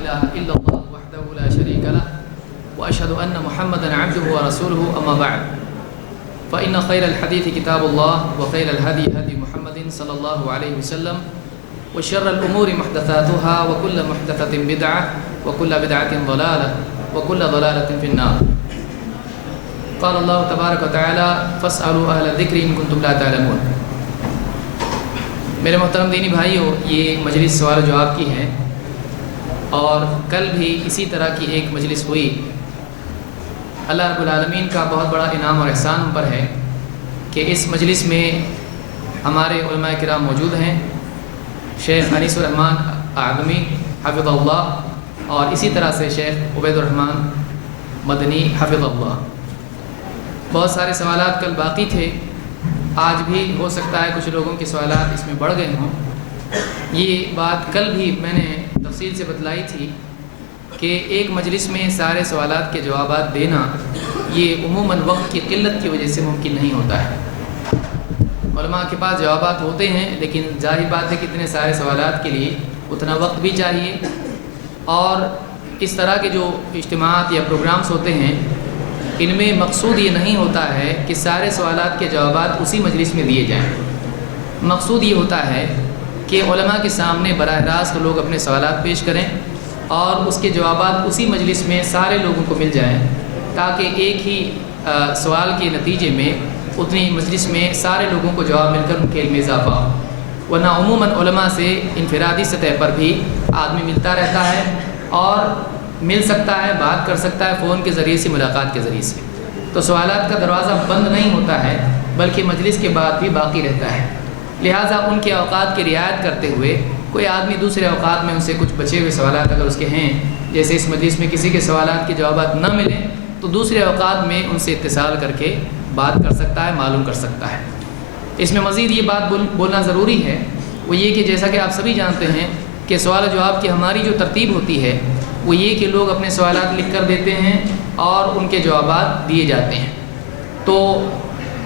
إله إلا الله وحده لا شريك له وأشهد أن محمدا عبده ورسوله أما بعد فإن خير الحديث كتاب الله وخير الهدي هدي محمد صلى الله عليه وسلم وشر الأمور محدثاتها وكل محدثة بدعة وكل بدعة ضلالة وكل ضلالة في النار. قال الله تبارك وتعالى فاسألوا أهل الذكر إن كنتم لا تعلمون. میرے محترم دینی بھائیو، یہ مجلس سوال و جواب کی ہے اور کل بھی اسی طرح کی ایک مجلس ہوئی. اللہ رب العالمین کا بہت بڑا انعام اور احسان ہم پر ہے کہ اس مجلس میں ہمارے علماء کرام موجود ہیں. شیخ انیس الرحمن اعظمی حفظ اللہ اور اسی طرح سے شیخ عبید الرحمن مدنی حفظ اللہ. بہت سارے سوالات کل باقی تھے، آج بھی ہو سکتا ہے کچھ لوگوں کے سوالات اس میں بڑھ گئے ہوں. یہ بات کل بھی میں نے تفصیل سے بتلائی تھی کہ ایک مجلس میں سارے سوالات کے جوابات دینا یہ عموماً وقت کی قلت کی وجہ سے ممکن نہیں ہوتا ہے. علماء کے پاس جوابات ہوتے ہیں لیکن ظاہر بات ہے کہ اتنے سارے سوالات کے لیے اتنا وقت بھی چاہیے، اور اس طرح کے جو اجتماعات یا پروگرامز ہوتے ہیں ان میں مقصود یہ نہیں ہوتا ہے کہ سارے سوالات کے جوابات اسی مجلس میں دیے جائیں. مقصود یہ ہوتا ہے کہ علماء کے سامنے براہ راست لوگ اپنے سوالات پیش کریں اور اس کے جوابات اسی مجلس میں سارے لوگوں کو مل جائیں، تاکہ ایک ہی سوال کے نتیجے میں اتنی مجلس میں سارے لوگوں کو جواب مل کر ان کے علم میں اضافہ ہو. ورنہ عموماً علماء سے انفرادی سطح پر بھی آدمی ملتا رہتا ہے اور مل سکتا ہے، بات کر سکتا ہے فون کے ذریعے سے، ملاقات کے ذریعے سے. تو سوالات کا دروازہ بند نہیں ہوتا ہے بلکہ مجلس کے بعد بھی باقی رہتا ہے. لہٰذا ان کے اوقات کی رعایت کرتے ہوئے کوئی آدمی دوسرے اوقات میں ان سے کچھ بچے ہوئے سوالات اگر اس کے ہیں، جیسے اس مجلس میں کسی کے سوالات کے جوابات نہ ملیں تو دوسرے اوقات میں ان سے اتصال کر کے بات کر سکتا ہے، معلوم کر سکتا ہے. اس میں مزید یہ بات بولنا ضروری ہے، وہ یہ کہ جیسا کہ آپ سبھی جانتے ہیں کہ سوال و جواب کی ہماری جو ترتیب ہوتی ہے وہ یہ کہ لوگ اپنے سوالات لکھ کر دیتے ہیں اور ان کے جوابات دیے جاتے ہیں. تو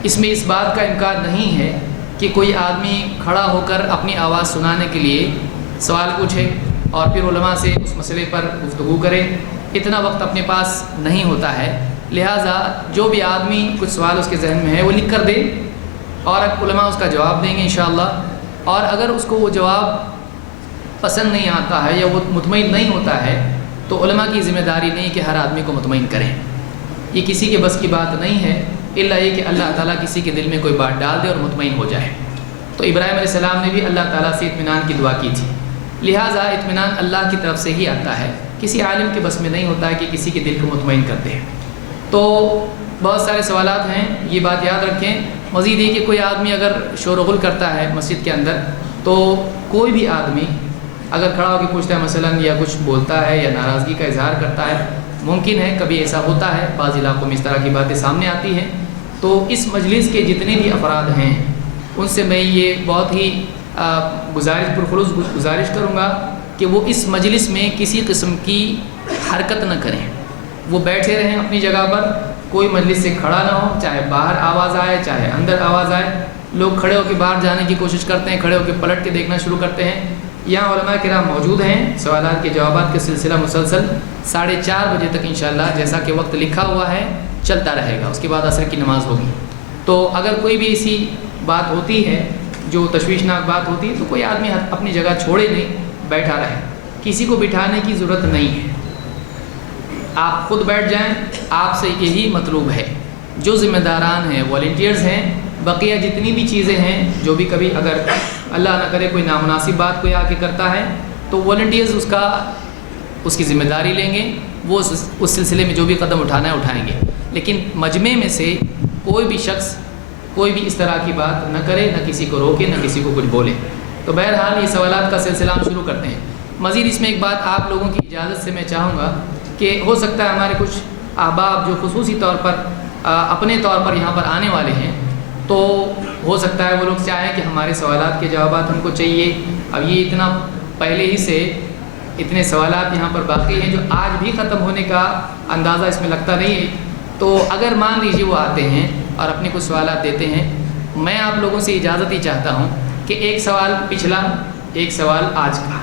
اس میں اس بات کا امکان نہیں ہے کہ کوئی آدمی کھڑا ہو کر اپنی آواز سنانے کے لیے سوال پوچھے اور پھر علماء سے اس مسئلے پر گفتگو کرے. اتنا وقت اپنے پاس نہیں ہوتا ہے. لہٰذا جو بھی آدمی کچھ سوال اس کے ذہن میں ہے وہ لکھ کر دے اور علماء اس کا جواب دیں گے انشاءاللہ. اور اگر اس کو وہ جواب پسند نہیں آتا ہے یا وہ مطمئن نہیں ہوتا ہے تو علماء کی ذمہ داری نہیں کہ ہر آدمی کو مطمئن کریں. یہ کسی کے بس کی بات نہیں ہے الا یہ کہ اللہ تعالیٰ کسی کے دل میں کوئی بات ڈال دے اور مطمئن ہو جائے. تو ابراہیم علیہ السلام نے بھی اللہ تعالیٰ سے اطمینان کی دعا کی تھی. لہٰذا اطمینان اللہ کی طرف سے ہی آتا ہے، کسی عالم کے بس میں نہیں ہوتا ہے کہ کسی کے دل کو مطمئن کر دے. تو بہت سارے سوالات ہیں، یہ بات یاد رکھیں. مزید یہ کہ کوئی آدمی اگر شور و غل کرتا ہے مسجد کے اندر تو کوئی بھی آدمی اگر کھڑا ہو کے پوچھتا ہے مثلاً یا کچھ بولتا ہے یا ناراضگی کا اظہار کرتا ہے، ممکن ہے کبھی ایسا ہوتا ہے، بعض علاقوں میں اس طرح کی باتیں سامنے آتی ہیں. تو اس مجلس کے جتنے بھی افراد ہیں ان سے میں یہ بہت ہی پرخلوص گزارش کروں گا کہ وہ اس مجلس میں کسی قسم کی حرکت نہ کریں. وہ بیٹھے رہیں اپنی جگہ پر، کوئی مجلس سے کھڑا نہ ہو، چاہے باہر آواز آئے چاہے اندر آواز آئے. لوگ کھڑے ہو کے باہر جانے کی کوشش کرتے ہیں، کھڑے ہو کے پلٹ کے دیکھنا شروع کرتے ہیں. یہاں علماء کرام موجود ہیں، سوالات کے جوابات کا سلسلہ مسلسل 4:30 بجے تک انشاءاللہ جیسا کہ وقت لکھا ہوا ہے چلتا رہے گا. اس کے بعد عصر کی نماز ہوگی. تو اگر کوئی بھی ایسی بات ہوتی ہے جو تشویشناک بات ہوتی ہے تو کوئی آدمی اپنی جگہ چھوڑے نہیں، بیٹھا رہے. کسی کو بٹھانے کی ضرورت نہیں ہے، آپ خود بیٹھ جائیں. آپ سے یہی مطلوب ہے. جو ذمہ داران ہیں، والنٹیئرز ہیں، بقیہ جتنی بھی چیزیں ہیں، جو بھی کبھی اگر اللہ نہ کرے کوئی نامناسب بات کوئی آ کے کرتا ہے تو والنٹیئرز اس کی ذمہ داری لیں گے. وہ اس سلسلے میں جو بھی قدم اٹھانا ہے اٹھائیں گے. لیکن مجمع میں سے کوئی بھی شخص کوئی بھی اس طرح کی بات نہ کرے، نہ کسی کو روکے، نہ کسی کو کچھ بولے. تو بہرحال یہ سوالات کا سلسلہ ہم شروع کرتے ہیں. مزید اس میں ایک بات آپ لوگوں کی اجازت سے میں چاہوں گا کہ ہو سکتا ہے ہمارے کچھ احباب جو خصوصی طور پر اپنے طور پر یہاں پر آنے والے ہیں تو ہو سکتا ہے وہ لوگ چاہیں کہ ہمارے سوالات کے جوابات ہم کو چاہیے. اب یہ اتنا پہلے ہی سے اتنے سوالات یہاں پر باقی ہیں جو آج بھی ختم ہونے کا اندازہ اس میں لگتا نہیں ہے. تو اگر مان لیجیے وہ آتے ہیں اور اپنے کچھ سوالات دیتے ہیں، میں آپ لوگوں سے اجازت ہی چاہتا ہوں کہ ایک سوال پچھلا، ایک سوال آج کا،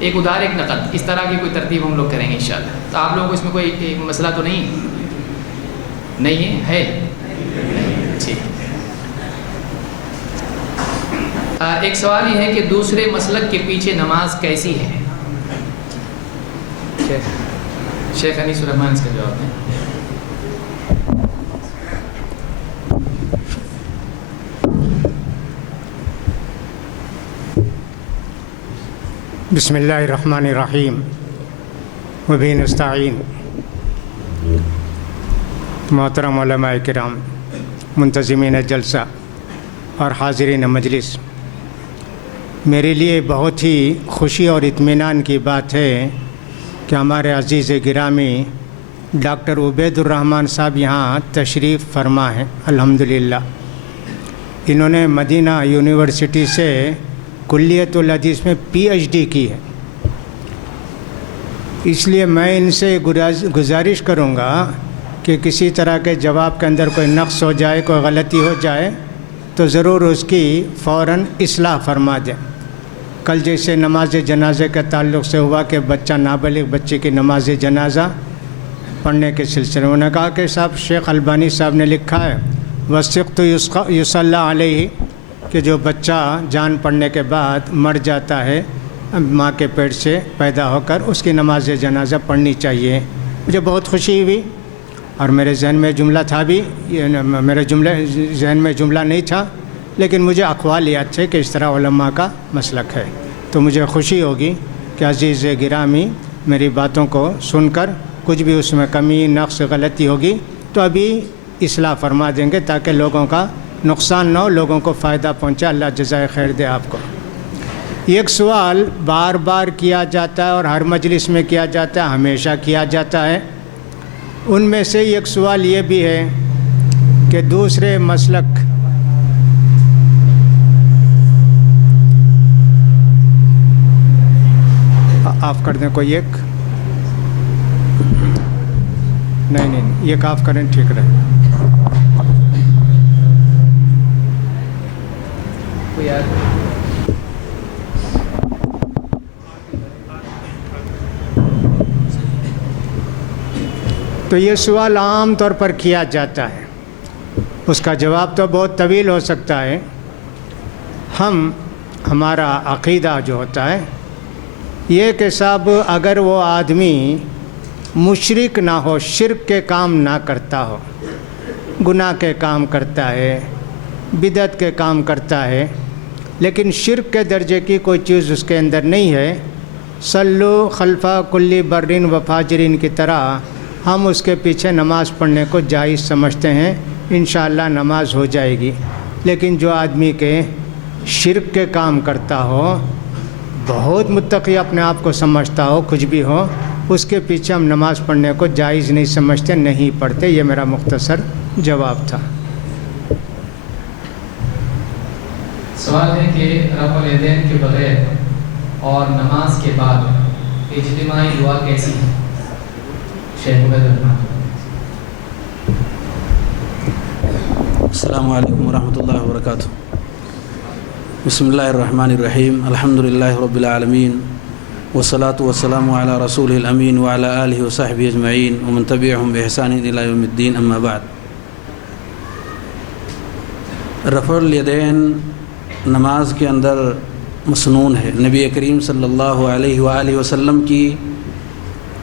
ایک ادھار ایک نقد، اس طرح کی کوئی ترتیب ہم لوگ کریں گے انشاءاللہ۔ تو آپ لوگوں کو اس میں کوئی مسئلہ تو نہیں ہے؟ ٹھیک۔ ایک سوال یہ ہے کہ دوسرے مسلک کے پیچھے نماز کیسی ہے؟ شیخ انیس الرحمن اس کا جواب دیں۔ بسم اللہ الرحمن الرحیم وبہ نستعین۔ محترم علماء کرام، منتظمین جلسہ اور حاضرین مجلس، میرے لیے بہت ہی خوشی اور اطمینان کی بات ہے کہ ہمارے عزیز گرامی ڈاکٹر عبید الرحمن صاحب یہاں تشریف فرما ہیں الحمدللہ۔ انہوں نے مدینہ یونیورسٹی سے کلیت الحدیث میں پی ایچ ڈی کی ہے، اس لیے میں ان سے گزارش کروں گا کہ کسی طرح کے جواب کے اندر کوئی نقص ہو جائے، کوئی غلطی ہو جائے تو ضرور اس کی فوراً اصلاح فرما دیں۔ کل جیسے نماز جنازے کے تعلق سے ہوا کہ بچہ نابالغ بچے کی نماز جنازہ پڑھنے کے سلسلے میں انہوں نے کہا کہ صاحب شیخ البانی صاحب نے لکھا ہے وَالسِّقْتُ يُصَلَّى عَلَيْهِ کہ جو بچہ جان پڑنے کے بعد مر جاتا ہے ماں کے پیٹ سے پیدا ہو کر، اس کی نماز جنازہ پڑھنی چاہیے۔ مجھے بہت خوشی ہوئی اور میرے ذہن میں جملہ تھا بھی، میرے ذہن میں جملہ نہیں تھا، لیکن مجھے اقوال یاد تھے کہ اس طرح علماء کا مسلک ہے، تو مجھے خوشی ہوگی کہ عزیز گرامی میری باتوں کو سن کر کچھ بھی اس میں کمی نقص غلطی ہوگی تو ابھی اصلاح فرما دیں گے تاکہ لوگوں کا نقصان نہ ہو، لوگوں کو فائدہ پہنچے، اللہ جزائے خیر دے آپ کو۔ ایک سوال بار بار کیا جاتا ہے اور ہر مجلس میں کیا جاتا ہے، ہمیشہ کیا جاتا ہے، ان میں سے ایک سوال یہ بھی ہے کہ دوسرے مسلک آف کر دیں، کوئی ایک نہیں ایک آف کریں ٹھیک رہے۔ تو یہ سوال عام طور پر کیا جاتا ہے، اس کا جواب تو بہت طویل ہو سکتا ہے۔ ہمارا عقیدہ جو ہوتا ہے یہ کہ صاحب اگر وہ آدمی مشرک نہ ہو، شرک کے کام نہ کرتا ہو، گناہ کے کام کرتا ہے، بدعت کے کام کرتا ہے، لیکن شرک کے درجے کی کوئی چیز اس کے اندر نہیں ہے، صلو خلفہ کلی برین و فاجرین کی طرح ہم اس کے پیچھے نماز پڑھنے کو جائز سمجھتے ہیں، انشاءاللہ نماز ہو جائے گی۔ لیکن جو آدمی کے شرک کے کام کرتا ہو، بہت متقی اپنے آپ کو سمجھتا ہو، کچھ بھی ہو، اس کے پیچھے ہم نماز پڑھنے کو جائز نہیں سمجھتے، نہیں پڑھتے۔ یہ میرا مختصر جواب تھا۔ سوال ہے کہ رفع الیدین کے بغیر اور نماز کے بعد اجتماعی دعا کیسی ہے؟ شیخ عبید الرحمن۔ السلام علیکم ورحمۃ اللہ وبرکاتہ۔ بسم اللہ الرحمن الرحیم، الحمدللہ رب العالمین، والصلاة والسلام علی رسول الامین وعلی آلہ وصحبہ اجمعین ومن تبعہم بإحسان الی یوم الدین، اما بعد۔ رفع الیدین نماز کے اندر مسنون ہے، نبی کریم صلی اللہ علیہ وآلہ وسلم کی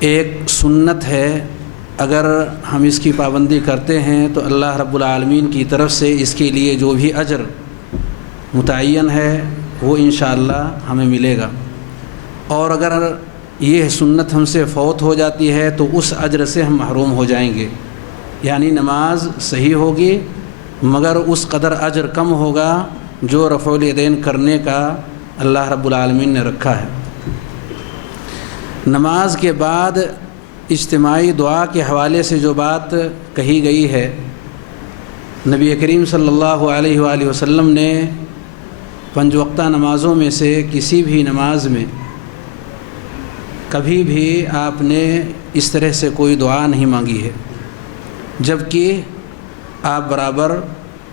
ایک سنت ہے، اگر ہم اس کی پابندی کرتے ہیں تو اللہ رب العالمین کی طرف سے اس کے لیے جو بھی اجر متعین ہے وہ انشاءاللہ ہمیں ملے گا، اور اگر یہ سنت ہم سے فوت ہو جاتی ہے تو اس اجر سے ہم محروم ہو جائیں گے، یعنی نماز صحیح ہوگی مگر اس قدر اجر کم ہوگا جو رفع الیدین کرنے کا اللہ رب العالمین نے رکھا ہے۔ نماز کے بعد اجتماعی دعا کے حوالے سے جو بات کہی گئی ہے، نبی کریم صلی اللہ علیہ وآلہ وسلم نے 5 وقتہ نمازوں میں سے کسی بھی نماز میں کبھی بھی آپ نے اس طرح سے کوئی دعا نہیں مانگی ہے، جبکہ آپ برابر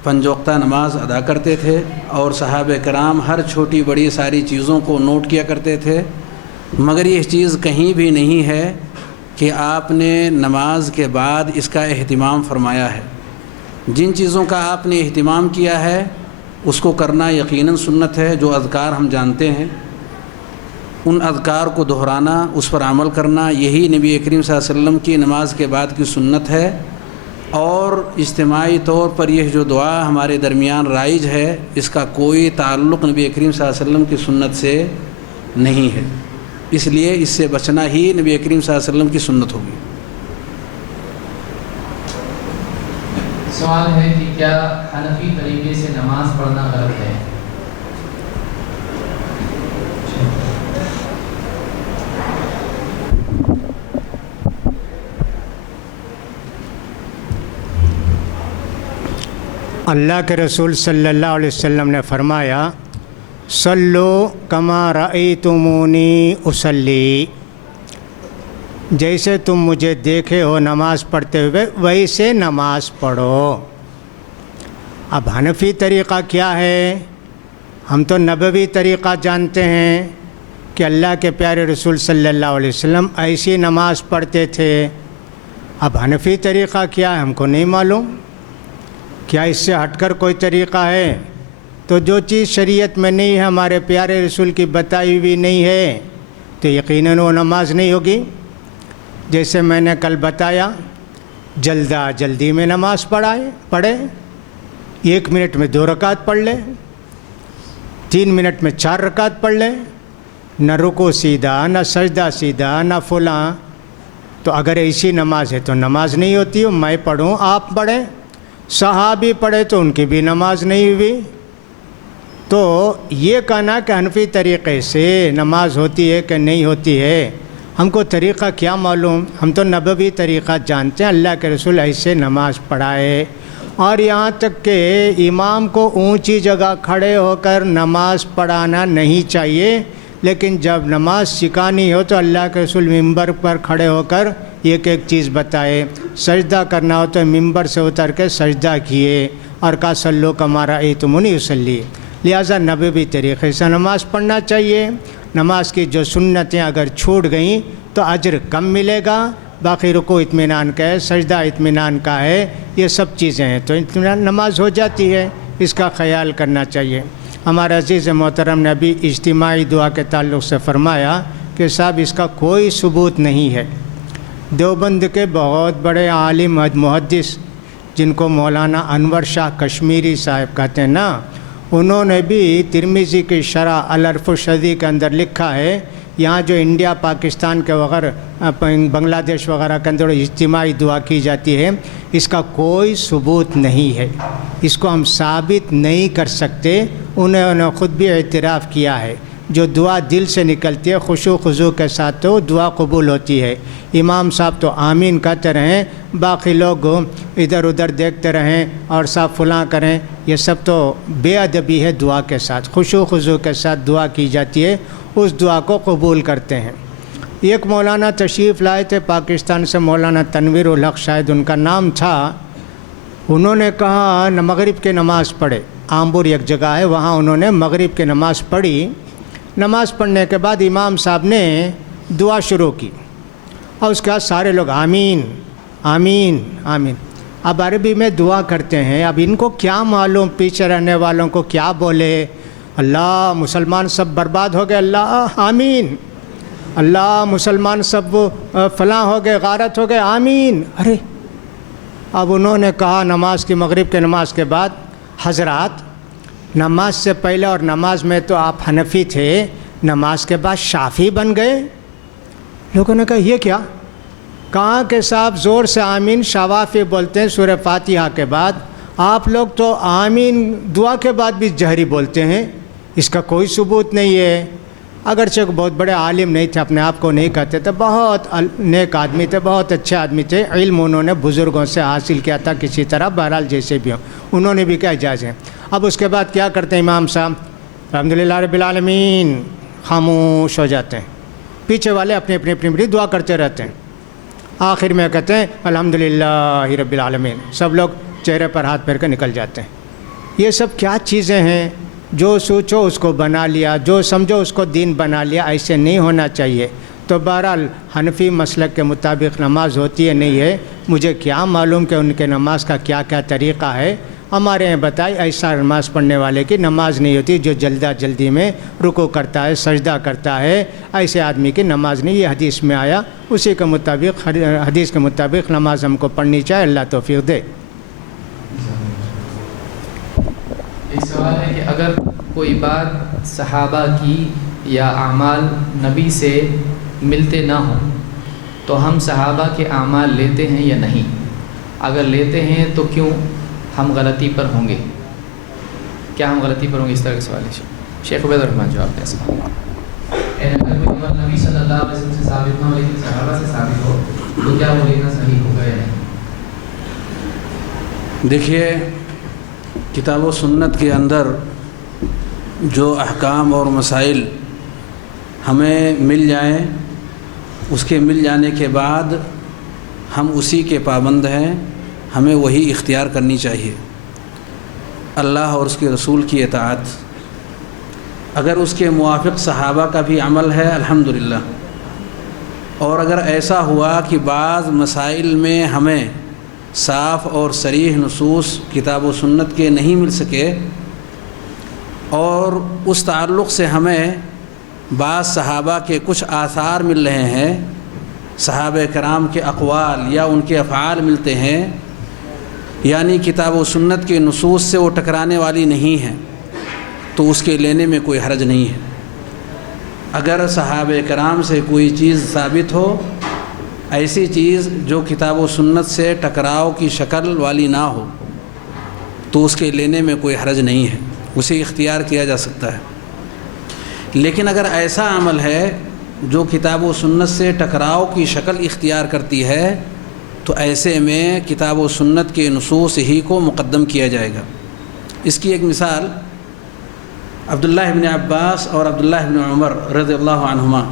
5 وقتہ نماز ادا کرتے تھے اور صحابہ کرام ہر چھوٹی بڑی ساری چیزوں کو نوٹ کیا کرتے تھے مگر یہ چیز کہیں بھی نہیں ہے کہ آپ نے نماز کے بعد اس کا اہتمام فرمایا ہے۔ جن چیزوں کا آپ نے اہتمام کیا ہے اس کو کرنا یقیناً سنت ہے۔ جو اذکار ہم جانتے ہیں ان اذکار کو دہرانا، اس پر عمل کرنا، یہی نبی کریم صلی اللہ علیہ وسلم کی نماز کے بعد کی سنت ہے۔ اور اجتماعی طور پر یہ جو دعا ہمارے درمیان رائج ہے اس کا کوئی تعلق نبی کریم صلی اللہ علیہ وسلم کی سنت سے نہیں ہے، اس لیے اس سے بچنا ہی نبی کریم صلی اللہ علیہ وسلم کی سنت ہوگی۔ سوال ہے کہ کیا حنفی طریقے سے نماز پڑھنا غلط ہے؟ اللہ کے رسول صلی اللہ علیہ وسلم نے فرمایا صلو کما رأیتمونی اصلی، جیسے تم مجھے دیکھے ہو نماز پڑھتے ہوئے ویسے نماز پڑھو۔ اب حنفی طریقہ کیا ہے؟ ہم تو نبوی طریقہ جانتے ہیں کہ اللہ کے پیارے رسول صلی اللہ علیہ وسلم ایسی نماز پڑھتے تھے۔ اب حنفی طریقہ کیا ہے ہم کو نہیں معلوم، کیا اس سے ہٹ کر کوئی طریقہ ہے؟ تو جو چیز شریعت میں نہیں ہے، ہمارے پیارے رسول کی بتائی ہوئی نہیں ہے، تو یقیناً وہ نماز نہیں ہوگی۔ جیسے میں نے کل بتایا، جلدی میں نماز پڑھے، 1 منٹ میں 2 رکعت پڑھ لے، 3 منٹ میں 4 رکعت پڑھ لے، نہ رکوع سیدھا، نہ سجدہ سیدھا، نہ فلاں۔ تو اگر ایسی نماز ہے تو نماز نہیں ہوتی۔ میں پڑھوں، آپ پڑھیں، صحابی پڑھے تو ان کی بھی نماز نہیں ہوئی۔ تو یہ کہنا کہ حنفی طریقے سے نماز ہوتی ہے کہ نہیں ہوتی ہے، ہم کو طریقہ کیا معلوم؟ ہم تو نبوی طریقہ جانتے ہیں، اللہ کے رسول ایسے نماز پڑھائے۔ اور یہاں تک کہ امام کو اونچی جگہ کھڑے ہو کر نماز پڑھانا نہیں چاہیے، لیکن جب نماز سکھانی ہو تو اللہ کے رسول ممبر پر کھڑے ہو کر ایک چیز بتائے۔ سجدہ کرنا ہو تو ممبر سے اتر کے سجدہ کیے اور کہا صلو کما رأیتمونی اصلی۔ لہٰذا نبوی طریقے سے نماز پڑھنا چاہیے۔ نماز کی جو سنتیں اگر چھوٹ گئیں تو اجر کم ملے گا، باقی رکوع اطمینان کا ہے، سجدہ اطمینان کا ہے، یہ سب چیزیں ہیں تو اطمینان نماز ہو جاتی ہے، اس کا خیال کرنا چاہیے۔ ہمارے عزیز محترم نے ابھی اجتماعی دعا کے تعلق سے فرمایا کہ صاحب اس کا کوئی ثبوت نہیں ہے۔ دیوبند کے بہت بڑے عالم محدث جن کو مولانا انور شاہ کشمیری صاحب کہتے ہیں نا، انہوں نے بھی ترمذی کی شرح العرف الشدی کے اندر لکھا ہے، یہاں جو انڈیا پاکستان کے وغیرہ بنگلہ دیش وغیرہ کے اندر اجتماعی دعا کی جاتی ہے، اس کا کوئی ثبوت نہیں ہے، اس کو ہم ثابت نہیں کر سکتے۔ انہوں نے خود بھی اعتراف کیا ہے، جو دعا دل سے نکلتی ہے خشوع خضوع کے ساتھ تو دعا قبول ہوتی ہے۔ امام صاحب تو آمین کہتے رہیں، باقی لوگ ادھر ادھر دیکھتے رہیں اور صاحب فلاں کریں، یہ سب تو بے ادبی ہے دعا کے ساتھ۔ خشوع خضوع کے ساتھ دعا کی جاتی ہے، اس دعا کو قبول کرتے ہیں۔ ایک مولانا تشریف لائے تھے پاکستان سے، مولانا تنویر الحق شاید ان کا نام تھا، انہوں نے کہا مغرب کی نماز پڑھے، آمبور ایک جگہ ہے وہاں انہوں نے مغرب کی نماز پڑھی۔ نماز پڑھنے کے بعد امام صاحب نے دعا شروع کی اور اس کے بعد سارے لوگ آمین آمین آمین۔ اب عربی میں دعا کرتے ہیں، اب ان کو کیا معلوم پیچھے رہنے والوں کو کیا بولے، اللہ مسلمان سب برباد ہو گئے، اللہ آمین، اللہ مسلمان سب فلاں ہو گئے، غارت ہو گئے، آمین۔ ارے اب انہوں نے کہا نماز کی مغرب کے نماز کے بعد، حضرات نماز سے پہلے اور نماز میں تو آپ حنفی تھے، نماز کے بعد شافعی بن گئے۔ لوگوں نے کہا یہ کیا؟ کہاں کہ صاحب زور سے آمین شوافی بولتے ہیں سورہ فاتحہ کے بعد، آپ لوگ تو آمین دعا کے بعد بھی جہری بولتے ہیں، اس کا کوئی ثبوت نہیں ہے۔ اگرچہ بہت بڑے عالم نہیں تھے، اپنے آپ کو نہیں کہتے تھے، بہت نیک آدمی تھے، بہت اچھے آدمی تھے، علم انہوں نے بزرگوں سے حاصل کیا تھا کسی طرح، بہرحال جیسے بھی ہوں انہوں نے بھی کیا اجازت ہے۔ اب اس کے بعد کیا کرتے ہیں امام صاحب، الحمدللہ رب العالمین، خاموش ہو جاتے ہیں، پیچھے والے اپنی اپنی دعا کرتے رہتے ہیں، آخر میں کہتے ہیں الحمدللہ رب العالمین، سب لوگ چہرے پر ہاتھ پھیر کے نکل جاتے ہیں۔ یہ سب کیا چیزیں ہیں؟ جو سوچو اس کو بنا لیا، جو سمجھو اس کو دین بنا لیا، ایسے نہیں ہونا چاہیے۔ تو بہرحال حنفی مسلک کے مطابق نماز ہوتی ہے نہیں ہے، مجھے کیا معلوم کہ ان کے نماز کا کیا کیا طریقہ ہے۔ ہمارے یہاں بتائی ایسا نماز پڑھنے والے کی نماز نہیں ہوتی جو جلدی میں رکوع کرتا ہے، سجدہ کرتا ہے، ایسے آدمی کی نماز نہیں، یہ حدیث میں آیا، اسی کے مطابق حدیث کے مطابق نماز ہم کو پڑھنی چاہیے۔ اللہ توفیق دے۔ ایک سوال ہے کہ اگر کوئی بات صحابہ کی یا اعمال نبی سے ملتے نہ ہوں تو ہم صحابہ کے اعمال لیتے ہیں یا نہیں؟ اگر لیتے ہیں تو کیوں ہم غلطی پر ہوں گے؟ کیا ہم غلطی پر ہوں گے؟ اس طرح کے سوال ہے۔ شیخ عبید الرحمن جواب دیں۔ اگر کوئی عمل نبی صلی اللہ علیہ وسلم سے ثابت نہ ہو لیکن صحابہ سے ثابت ہو تو کیا وہ لینا صحیح ہوگا یا نہیں؟ دیکھیے، کتاب و سنت کے اندر جو احکام اور مسائل ہمیں مل جائیں، اس کے مل جانے کے بعد ہم اسی کے پابند ہیں، ہمیں وہی اختیار کرنی چاہیے، اللہ اور اس کے رسول کی اطاعت۔ اگر اس کے موافق صحابہ کا بھی عمل ہے الحمدللہ، اور اگر ایسا ہوا کہ بعض مسائل میں ہمیں صاف اور صریح نصوص کتاب و سنت کے نہیں مل سکے اور اس تعلق سے ہمیں بعض صحابہ کے کچھ آثار مل رہے ہیں، صحابہ کرام کے اقوال یا ان کے افعال ملتے ہیں، یعنی کتاب و سنت کے نصوص سے وہ ٹکرانے والی نہیں ہیں، تو اس کے لینے میں کوئی حرج نہیں ہے۔ اگر صحابہ کرام سے کوئی چیز ثابت ہو، ایسی چیز جو کتاب و سنت سے ٹکراؤ کی شکل والی نہ ہو، تو اس کے لینے میں کوئی حرج نہیں ہے، اسے اختیار کیا جا سکتا ہے۔ لیکن اگر ایسا عمل ہے جو کتاب و سنت سے ٹکراؤ کی شکل اختیار کرتی ہے تو ایسے میں کتاب و سنت کے نصوص ہی کو مقدم کیا جائے گا۔ اس کی ایک مثال عبداللہ ابن عباس اور عبداللہ ابن عمر رضی اللہ عنہما،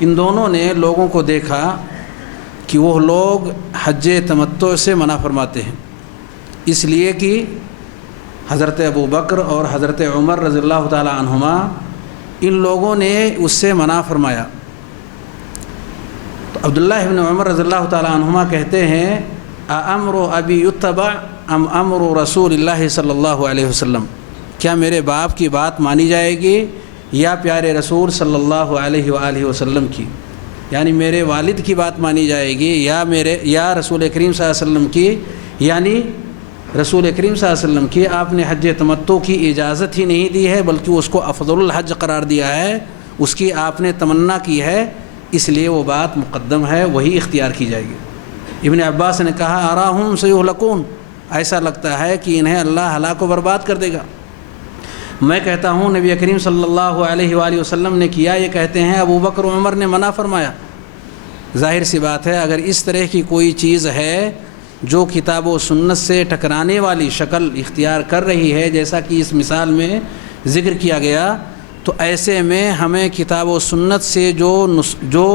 ان دونوں نے لوگوں کو دیکھا کہ وہ لوگ حج تمتع سے منع فرماتے ہیں، اس لیے کہ حضرت ابو بکر اور حضرت عمر رضی اللہ تعالی عنہما ان لوگوں نے اس سے منع فرمایا۔ تو عبداللہ ابن عمر رضی اللہ تعالی عنہما کہتے ہیں امر ابی یتبع ام امر رسول اللہ صلی اللہ علیہ وسلم، کیا میرے باپ کی بات مانی جائے گی یا پیارے رسول صلی اللہ علیہ وآلہ وسلم کی؟ یعنی میرے والد کی بات مانی جائے گی یا رسول کریم صلی اللہ علیہ وسلم کی؟ یعنی رسول کریم صلی اللہ علیہ وسلم کی آپ نے حج تمتع کی اجازت ہی نہیں دی ہے بلکہ اس کو افضل الحج قرار دیا ہے، اس کی آپ نے تمنا کی ہے، اس لیے وہ بات مقدم ہے، وہی اختیار کی جائے گی۔ ابن عباس نے کہا اراہم سیہلکون، ایسا لگتا ہے کہ انہیں اللہ ہلاک و برباد کر دے گا۔ میں کہتا ہوں نبی کریم صلی اللہ علیہ وآلہ وسلم نے کیا، یہ کہتے ہیں ابو بکر و عمر نے منع فرمایا۔ ظاہر سی بات ہے اگر اس طرح کی کوئی چیز ہے جو کتاب و سنت سے ٹکرانے والی شکل اختیار کر رہی ہے، جیسا کہ اس مثال میں ذکر کیا گیا، تو ایسے میں ہمیں کتاب و سنت سے جو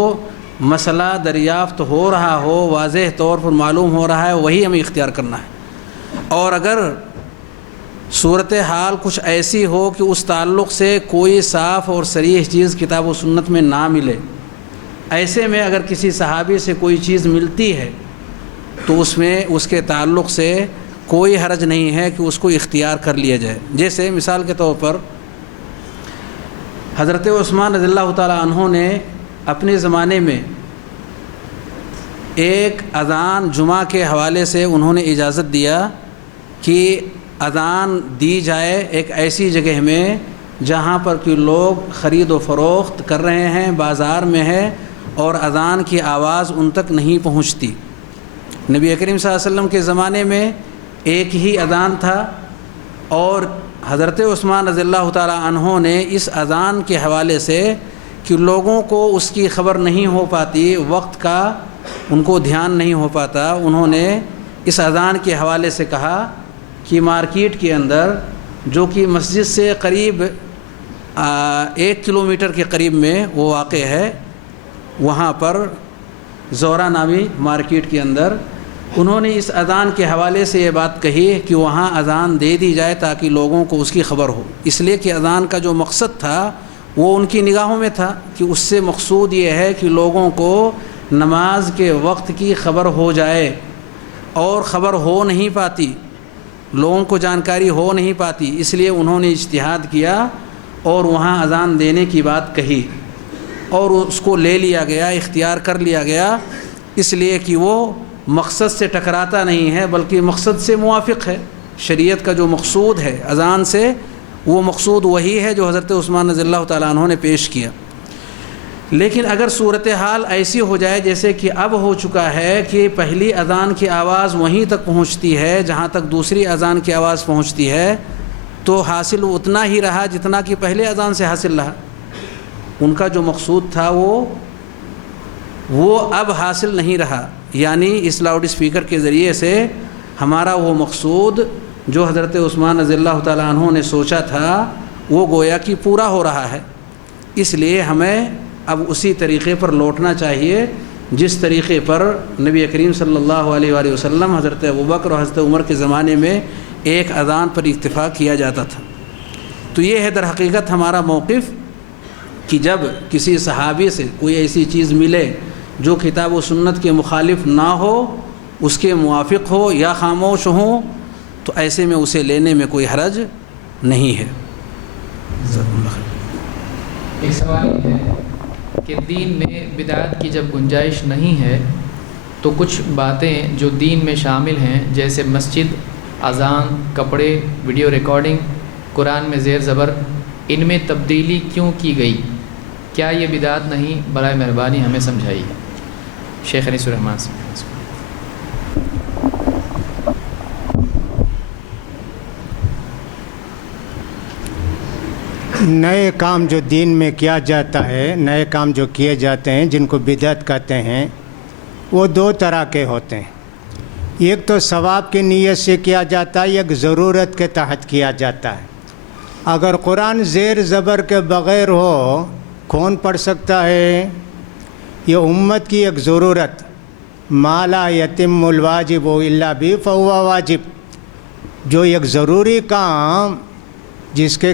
مسئلہ دریافت ہو رہا ہو، واضح طور پر معلوم ہو رہا ہے، وہی ہمیں اختیار کرنا ہے۔ اور اگر صورتحال کچھ ایسی ہو کہ اس تعلق سے کوئی صاف اور صریح چیز کتاب و سنت میں نہ ملے، ایسے میں اگر کسی صحابی سے کوئی چیز ملتی ہے تو اس میں اس کے تعلق سے کوئی حرج نہیں ہے کہ اس کو اختیار کر لیا جائے۔ جیسے مثال کے طور پر حضرت عثمان رضی اللہ تعالی عنہ نے اپنے زمانے میں ایک اذان جمعہ کے حوالے سے انہوں نے اجازت دیا کہ اذان دی جائے ایک ایسی جگہ میں جہاں پر کہ لوگ خرید و فروخت کر رہے ہیں، بازار میں ہے اور اذان کی آواز ان تک نہیں پہنچتی۔ نبی کریم صلی اللہ علیہ وسلم کے زمانے میں ایک ہی اذان تھا اور حضرت عثمان رضی اللہ تعالی عنہ نے اس اذان کے حوالے سے کہ لوگوں کو اس کی خبر نہیں ہو پاتی، وقت کا ان کو دھیان نہیں ہو پاتا، انہوں نے اس اذان کے حوالے سے کہا کہ مارکیٹ کے اندر جو کہ مسجد سے قریب 1 کلومیٹر کے قریب میں وہ واقع ہے، وہاں پر زورا نامی مارکیٹ کے اندر انہوں نے اس اذان کے حوالے سے یہ بات کہی کہ وہاں اذان دے دی جائے تاکہ لوگوں کو اس کی خبر ہو، اس لیے کہ اذان کا جو مقصد تھا وہ ان کی نگاہوں میں تھا کہ اس سے مقصود یہ ہے کہ لوگوں کو نماز کے وقت کی خبر ہو جائے، اور خبر ہو نہیں پاتی، لوگوں کو جانکاری ہو نہیں پاتی، اس لیے انہوں نے اجتہاد کیا اور وہاں اذان دینے کی بات کہی، اور اس کو لے لیا گیا، اختیار کر لیا گیا، اس لیے کہ وہ مقصد سے ٹکراتا نہیں ہے بلکہ مقصد سے موافق ہے۔ شریعت کا جو مقصود ہے اذان سے، وہ مقصود وہی ہے جو حضرت عثمان رضی اللہ تعالیٰ عنہ نے پیش کیا۔ لیکن اگر صورتحال ایسی ہو جائے جیسے کہ اب ہو چکا ہے کہ پہلی اذان کی آواز وہیں تک پہنچتی ہے جہاں تک دوسری اذان کی آواز پہنچتی ہے، تو حاصل اتنا ہی رہا جتنا کہ پہلے اذان سے حاصل رہا۔ ان کا جو مقصود تھا وہ اب حاصل نہیں رہا، یعنی اس لاؤڈ اسپیکر کے ذریعے سے ہمارا وہ مقصود جو حضرت عثمان رضی اللہ تعالیٰ عنہ نے سوچا تھا وہ گویا کہ پورا ہو رہا ہے۔ اس لیے ہمیں اب اسی طریقے پر لوٹنا چاہیے جس طریقے پر نبی کریم صلی اللہ علیہ وآلہ وسلم، حضرت ابوبکر اور حضرت عمر کے زمانے میں ایک اذان پر اکتفا کیا جاتا تھا۔ تو یہ ہے در حقیقت ہمارا موقف کہ جب کسی صحابی سے کوئی ایسی چیز ملے جو کتاب و سنت کے مخالف نہ ہو، اس کے موافق ہو یا خاموش ہوں، تو ایسے میں اسے لینے میں کوئی حرج نہیں ہے۔ ایک سوال یہ ہے کہ دین میں بدعت کی جب گنجائش نہیں ہے تو کچھ باتیں جو دین میں شامل ہیں جیسے مسجد، اذان، کپڑے، ویڈیو ریکارڈنگ، قرآن میں زیر زبر، ان میں تبدیلی کیوں کی گئی؟ کیا یہ بدعت نہیں؟ برائے مہربانی ہمیں سمجھائیے۔ شیخ انیس الرحمن سے۔ نئے کام جو دین میں کیا جاتا ہے، نئے کام جو کیے جاتے ہیں جن کو بدعت کہتے ہیں، وہ دو طرح کے ہوتے ہیں۔ ایک تو ثواب کی نیت سے کیا جاتا ہے، ایک ضرورت کے تحت کیا جاتا ہے۔ اگر قرآن زیر زبر کے بغیر ہو کون پڑھ سکتا ہے؟ یہ امت کی ایک ضرورت، ما لا یتم الواجب الا بہ فہو واجب، جو ایک ضروری کام جس کے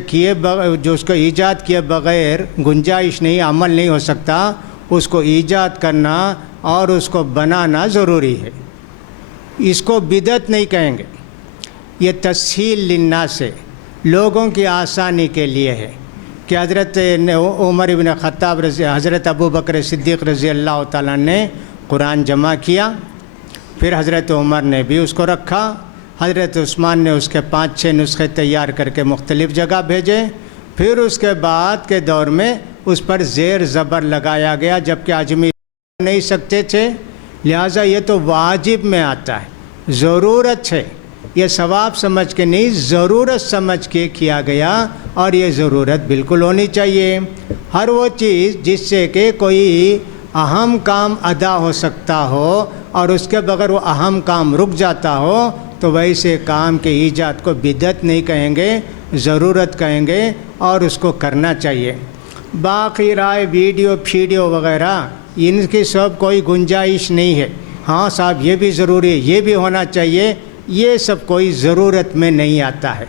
جو اس کو ایجاد کیے بغیر گنجائش نہیں، عمل نہیں ہو سکتا، اس کو ایجاد کرنا اور اس کو بنانا ضروری ہے۔ اس کو بدعت نہیں کہیں گے، یہ تسہیل للناس ہے، لوگوں کی آسانی کے لیے ہے کہ حضرت عمر بن خطاب حضرت ابوبکر صدیق رضی اللہ تعالیٰ نے قرآن جمع کیا، پھر حضرت عمر نے بھی اس کو رکھا، حضرت عثمان نے اس کے 5-6 نسخے تیار کر کے مختلف جگہ بھیجے، پھر اس کے بعد کے دور میں اس پر زیر زبر لگایا گیا، جبکہ اجمی نہیں سکتے تھے، لہٰذا یہ تو واجب میں آتا ہے، ضرورت ہے، یہ ثواب سمجھ کے نہیں، ضرورت سمجھ کے کیا گیا، اور یہ ضرورت بالکل ہونی چاہیے۔ ہر وہ چیز جس سے کہ کوئی اہم کام ادا ہو سکتا ہو اور اس کے بغیر وہ اہم کام رک جاتا ہو، تو ویسے کام کے ایجاد کو بدعت نہیں کہیں گے، ضرورت کہیں گے، اور اس کو کرنا چاہیے۔ باقی رائے ویڈیو وغیرہ ان کی سب کوئی گنجائش نہیں ہے۔ ہاں صاحب یہ بھی ضروری ہے، یہ بھی ہونا چاہیے، یہ سب کوئی ضرورت میں نہیں آتا ہے۔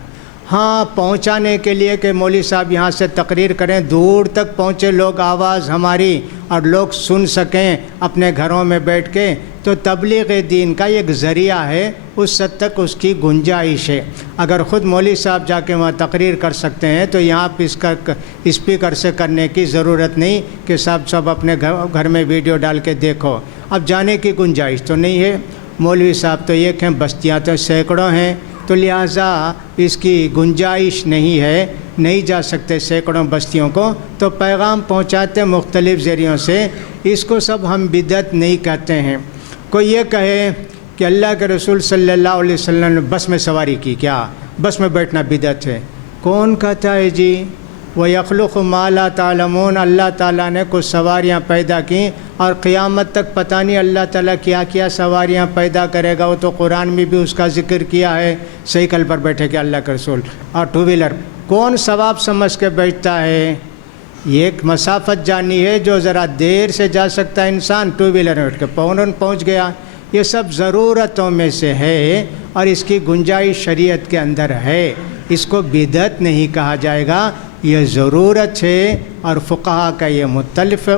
ہاں پہنچانے کے لیے کہ مولوی صاحب یہاں سے تقریر کریں، دور تک پہنچے لوگ آواز ہماری اور لوگ سن سکیں اپنے گھروں میں بیٹھ کے، تو تبلیغ دین کا ایک ذریعہ ہے، اس حد تک اس کی گنجائش ہے۔ اگر خود مولوی صاحب جا کے وہاں تقریر کر سکتے ہیں تو یہاں اسپیکر سے کرنے کی ضرورت نہیں کہ سب اپنے گھر میں ویڈیو ڈال کے دیکھو۔ اب جانے کی گنجائش تو نہیں ہے، مولوی صاحب تو ایک ہیں، بستیاں تو سینکڑوں ہیں، تو لہٰذا اس کی گنجائش نہیں ہے، نہیں جا سکتے سینکڑوں بستیوں کو، تو پیغام پہنچاتے مختلف ذریعوں سے، اس کو سب ہم بدعت نہیں کہتے ہیں۔ کوئی یہ کہے کہ اللہ کے رسول صلی اللہ علیہ وسلم نے بس میں سواری کی، کیا بس میں بیٹھنا بدعت ہے؟ کون کہتا ہے جی؟ وَيَخْلُقُ مَا لَا تَعْلَمُونَ، اللہ تعالیٰ نے کچھ سواریاں پیدا کی، اور قیامت تک پتہ نہیں اللہ تعالیٰ کیا کیا سواریاں پیدا کرے گا۔ وہ تو قرآن میں بھی اس کا ذکر کیا ہے، سائیکل پر بیٹھے کہ اللہ کے رسول، اور ٹو ویلر کون ثواب سمجھ کے بیٹھتا ہے؟ یہ ایک مسافت جانی ہے جو ذرا دیر سے جا سکتا ہے انسان، ٹو ویلر میں بیٹھ کے فوراً پہنچ گیا۔ یہ سب ضرورتوں میں سے ہے اور اس کی گنجائش شریعت کے اندر ہے، اس کو بدعت نہیں کہا جائے گا، یہ ضرورت ہے۔ اور فقہا کا یہ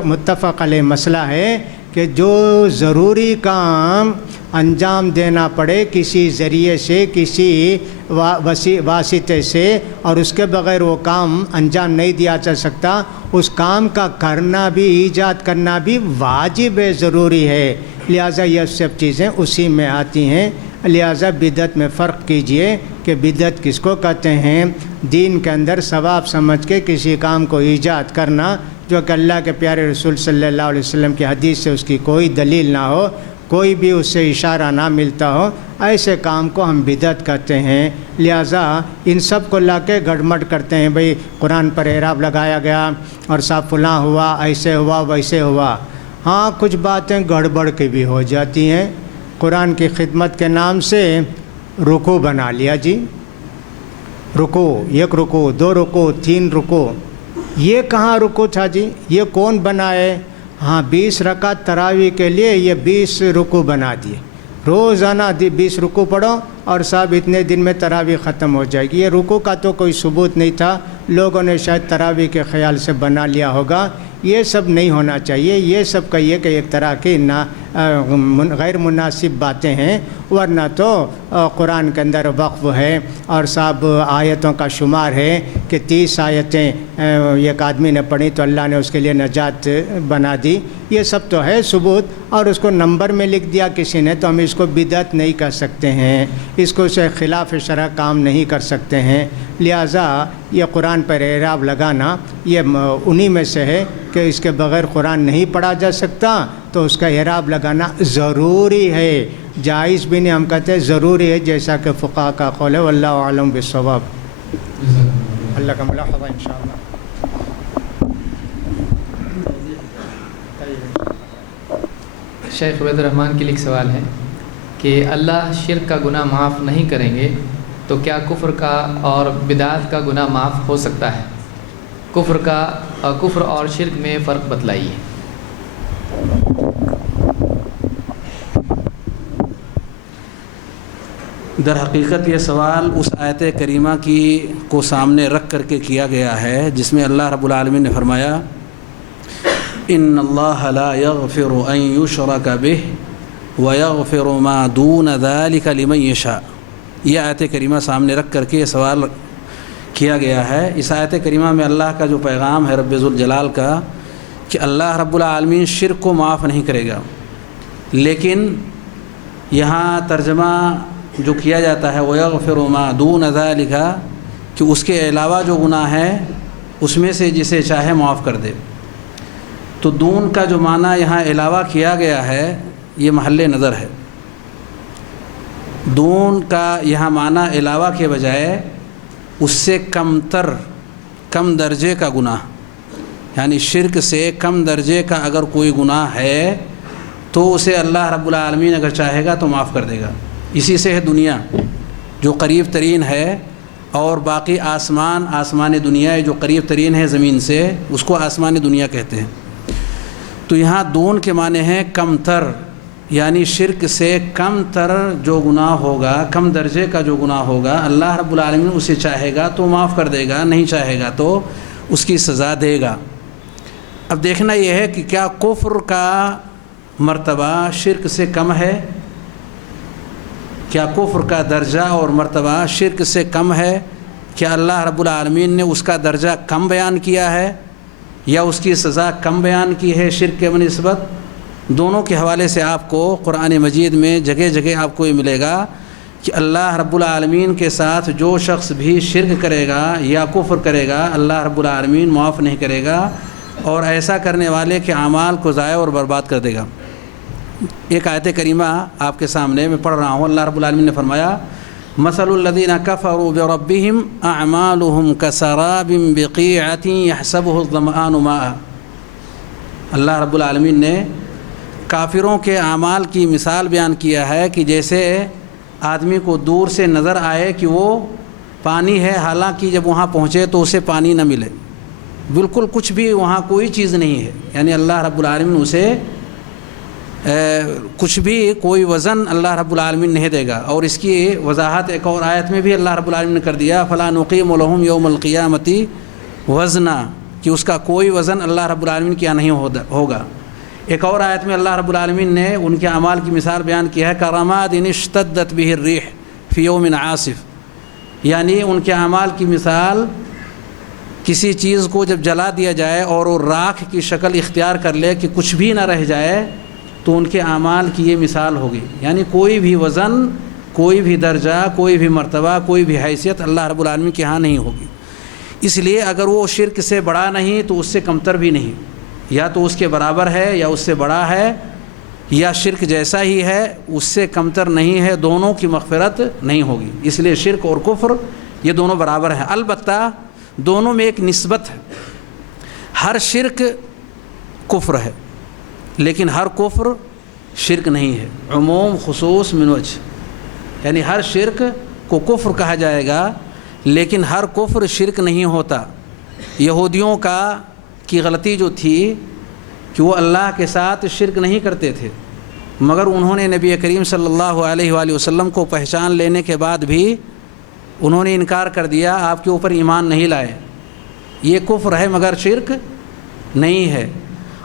متفق علیہ مسئلہ ہے کہ جو ضروری کام انجام دینا پڑے کسی ذریعے سے، کسی واسطے سے، اور اس کے بغیر وہ کام انجام نہیں دیا جا سکتا، اس کام کا کرنا بھی، ایجاد کرنا بھی واجب ہے، ضروری ہے، لہٰذا یہ سب چیزیں اسی میں آتی ہیں۔ لہٰذا بدعت میں فرق کیجئے کہ بدعت کس کو کہتے ہیں، دین کے اندر ثواب سمجھ کے کسی کام کو ایجاد کرنا جو کہ اللہ کے پیارے رسول صلی اللہ علیہ وسلم کی حدیث سے اس کی کوئی دلیل نہ ہو، کوئی بھی اس سے اشارہ نہ ملتا ہو، ایسے کام کو ہم بدعت کہتے ہیں۔ لہٰذا ان سب کو لا کے گڑمٹ کرتے ہیں، بھئی قرآن پر اعراب لگایا گیا اور صاحب فلاں ہوا، ایسے ہوا، ویسے ہوا۔ ہاں کچھ باتیں گڑبڑ کی بھی ہو جاتی ہیں۔ قرآن کی خدمت کے نام سے رکوع بنا لیا جی، رکوع، ایک رکوع، دو رکوع، تین رکوع، یہ کہاں رکوع تھا جی؟ یہ کون بنائے؟ ہاں 20 رکعت تراویح کے لیے یہ 20 رکوع بنا دیے، روزانہ 20 رکوع پڑھو اور صاحب اتنے دن میں تراویح ختم ہو جائے گی۔ یہ رکوع کا تو کوئی ثبوت نہیں تھا، لوگوں نے شاید تراویح کے خیال سے بنا لیا ہوگا۔ یہ سب نہیں ہونا چاہیے، یہ سب کہیے کہ ایک طرح کی غیر مناسب باتیں ہیں، ورنہ تو قرآن کے اندر وقف ہے اور صاحب آیتوں کا شمار ہے کہ 30 آیتیں ایک آدمی نے پڑھی تو اللہ نے اس کے لیے نجات بنا دی، یہ سب تو ہے ثبوت، اور اس کو نمبر میں لکھ دیا کسی نے تو ہم اس کو بدعت نہیں کر سکتے ہیں، اس کو سے خلاف شرع کام نہیں کر سکتے ہیں۔ لہٰذا یہ قرآن پر اعراب لگانا یہ انہی میں سے ہے کہ اس کے بغیر قرآن نہیں پڑھا جا سکتا، تو اس کا اعراب لگانا ضروری ہے، جائز بھی نہیں، ہم کہتے ہیں ضروری ہے، جیسا کہ فقہا کا قول ہے، واللہ اعلم بالصواب۔ اللہ کا ملاحظہ انشاءاللہ۔ شیخ عبید الرحمن کے لیے ایک سوال ہے کہ اللہ شرک کا گناہ معاف نہیں کریں گے تو کیا کفر کا اور بدعت کا گناہ معاف ہو سکتا ہے؟ کفر اور شرک میں فرق بتلائیے۔ در حقیقت یہ سوال اس آیت کریمہ کو سامنے رکھ کر کے کیا گیا ہے جس میں اللہ رب العالمین نے فرمایا ان اللہ لا یغفر ان یشرک بہ ویغفر ما دون ذلک لمن یشاء۔ یہ آیت کریمہ سامنے رکھ کر کے یہ سوال کیا گیا ہے۔ اس آیت کریمہ میں اللہ کا جو پیغام ہے رب ذوالجلال کا کہ اللہ رب العالمین شرک کو معاف نہیں کرے گا، لیکن یہاں ترجمہ جو کیا جاتا ہے وَيَغْفِرُ مَا دُونَ ذَلِكَ کہ اس کے علاوہ جو گناہ ہے اس میں سے جسے چاہے معاف کر دے، تو دون کا جو معنی یہاں علاوہ کیا گیا ہے یہ محل نظر ہے۔ دون کا یہاں معنی علاوہ کے بجائے اس سے کم درجے کا گناہ، یعنی شرک سے کم درجے کا اگر کوئی گناہ ہے تو اسے اللہ رب العالمین اگر چاہے گا تو معاف کر دے گا۔ اسی سے ہے دنیا جو قریب ترین ہے، اور باقی آسمان دنیا جو قریب ترین ہے زمین سے، اس کو آسمان دنیا کہتے ہیں۔ تو یہاں دون کے معنی ہیں کم تر، یعنی شرک سے کم تر جو گناہ ہوگا، کم درجے کا جو گناہ ہوگا، اللہ رب العالمین اسے چاہے گا تو معاف کر دے گا، نہیں چاہے گا تو اس کی سزا دے گا۔ اب دیکھنا یہ ہے کہ کیا کفر کا مرتبہ شرک سے کم ہے؟ کیا کفر کا درجہ اور مرتبہ شرک سے کم ہے؟ کیا اللہ رب العالمین نے اس کا درجہ کم بیان کیا ہے یا اس کی سزا کم بیان کی ہے شرک کے بنسبت؟ دونوں کے حوالے سے آپ کو قرآن مجید میں جگہ جگہ آپ کو یہ ملے گا کہ اللہ رب العالمین کے ساتھ جو شخص بھی شرک کرے گا یا کفر کرے گا اللہ رب العالمین معاف نہیں کرے گا، اور ایسا کرنے والے کے اعمال کو ضائع اور برباد کر دے گا۔ ایک آیت کریمہ آپ کے سامنے میں پڑھ رہا ہوں، اللہ رب العالمین نے فرمایا مثل الذین کفروا بربہم اعمالہم کسراب بقیعۃ یحسبہ الظمآن ماء۔ اللہ رب العالمین نے کافروں کے اعمال کی مثال بیان کیا ہے کہ جیسے آدمی کو دور سے نظر آئے کہ وہ پانی ہے، حالانکہ جب وہاں پہنچے تو اسے پانی نہ ملے، بالکل کچھ بھی وہاں کوئی چیز نہیں ہے، یعنی اللہ رب العالمین اسے کچھ بھی کوئی وزن اللہ رب العالمین نہیں دے گا. اور اس کی وضاحت ایک اور آیت میں بھی اللہ رب العالمین نے کر دیا، فَلَا نُقِيمُ لَهُمْ يَوْمَ الْقِيَامَةِ وَزْنًا، کہ اس کا کوئی وزن اللہ رب العالمین کے یہاں نہیں ہوگا. ایک اور آیت میں اللہ رب العالمین نے ان کے اعمال کی مثال بیان کی ہے، كَرَمَادٍ اشْتَدَّتْ بِهِ الرِّيحُ فِي يَوْمٍ عَاصِفٍ، یعنی ان کے اعمال کی مثال کسی چیز کو جب جلا دیا جائے اور وہ راکھ کی شکل اختیار کر لے کہ کچھ بھی نہ رہ جائے، تو ان کے اعمال کی یہ مثال ہوگی. یعنی کوئی بھی وزن، کوئی بھی درجہ، کوئی بھی مرتبہ، کوئی بھی حیثیت اللہ رب العالمین کے ہاں نہیں ہوگی. اس لیے اگر وہ شرک سے بڑا نہیں تو اس سے کمتر بھی نہیں، یا تو اس کے برابر ہے یا اس سے بڑا ہے، یا شرک جیسا ہی ہے اس سے کمتر نہیں ہے، دونوں کی مغفرت نہیں ہوگی. اس لیے شرک اور کفر یہ دونوں برابر ہیں. البتہ دونوں میں ایک نسبت ہے. ہر شرک کفر ہے لیکن ہر کفر شرک نہیں ہے. عموم خصوص من وجہ، یعنی ہر شرک کو کفر کہا جائے گا لیکن ہر کفر شرک نہیں ہوتا. یہودیوں کی غلطی جو تھی کہ وہ اللہ کے ساتھ شرک نہیں کرتے تھے، مگر انہوں نے نبی کریم صلی اللہ علیہ وآلہ وسلم کو پہچان لینے کے بعد بھی انہوں نے انکار کر دیا، آپ کے اوپر ایمان نہیں لائے. یہ کفر ہے مگر شرک نہیں ہے.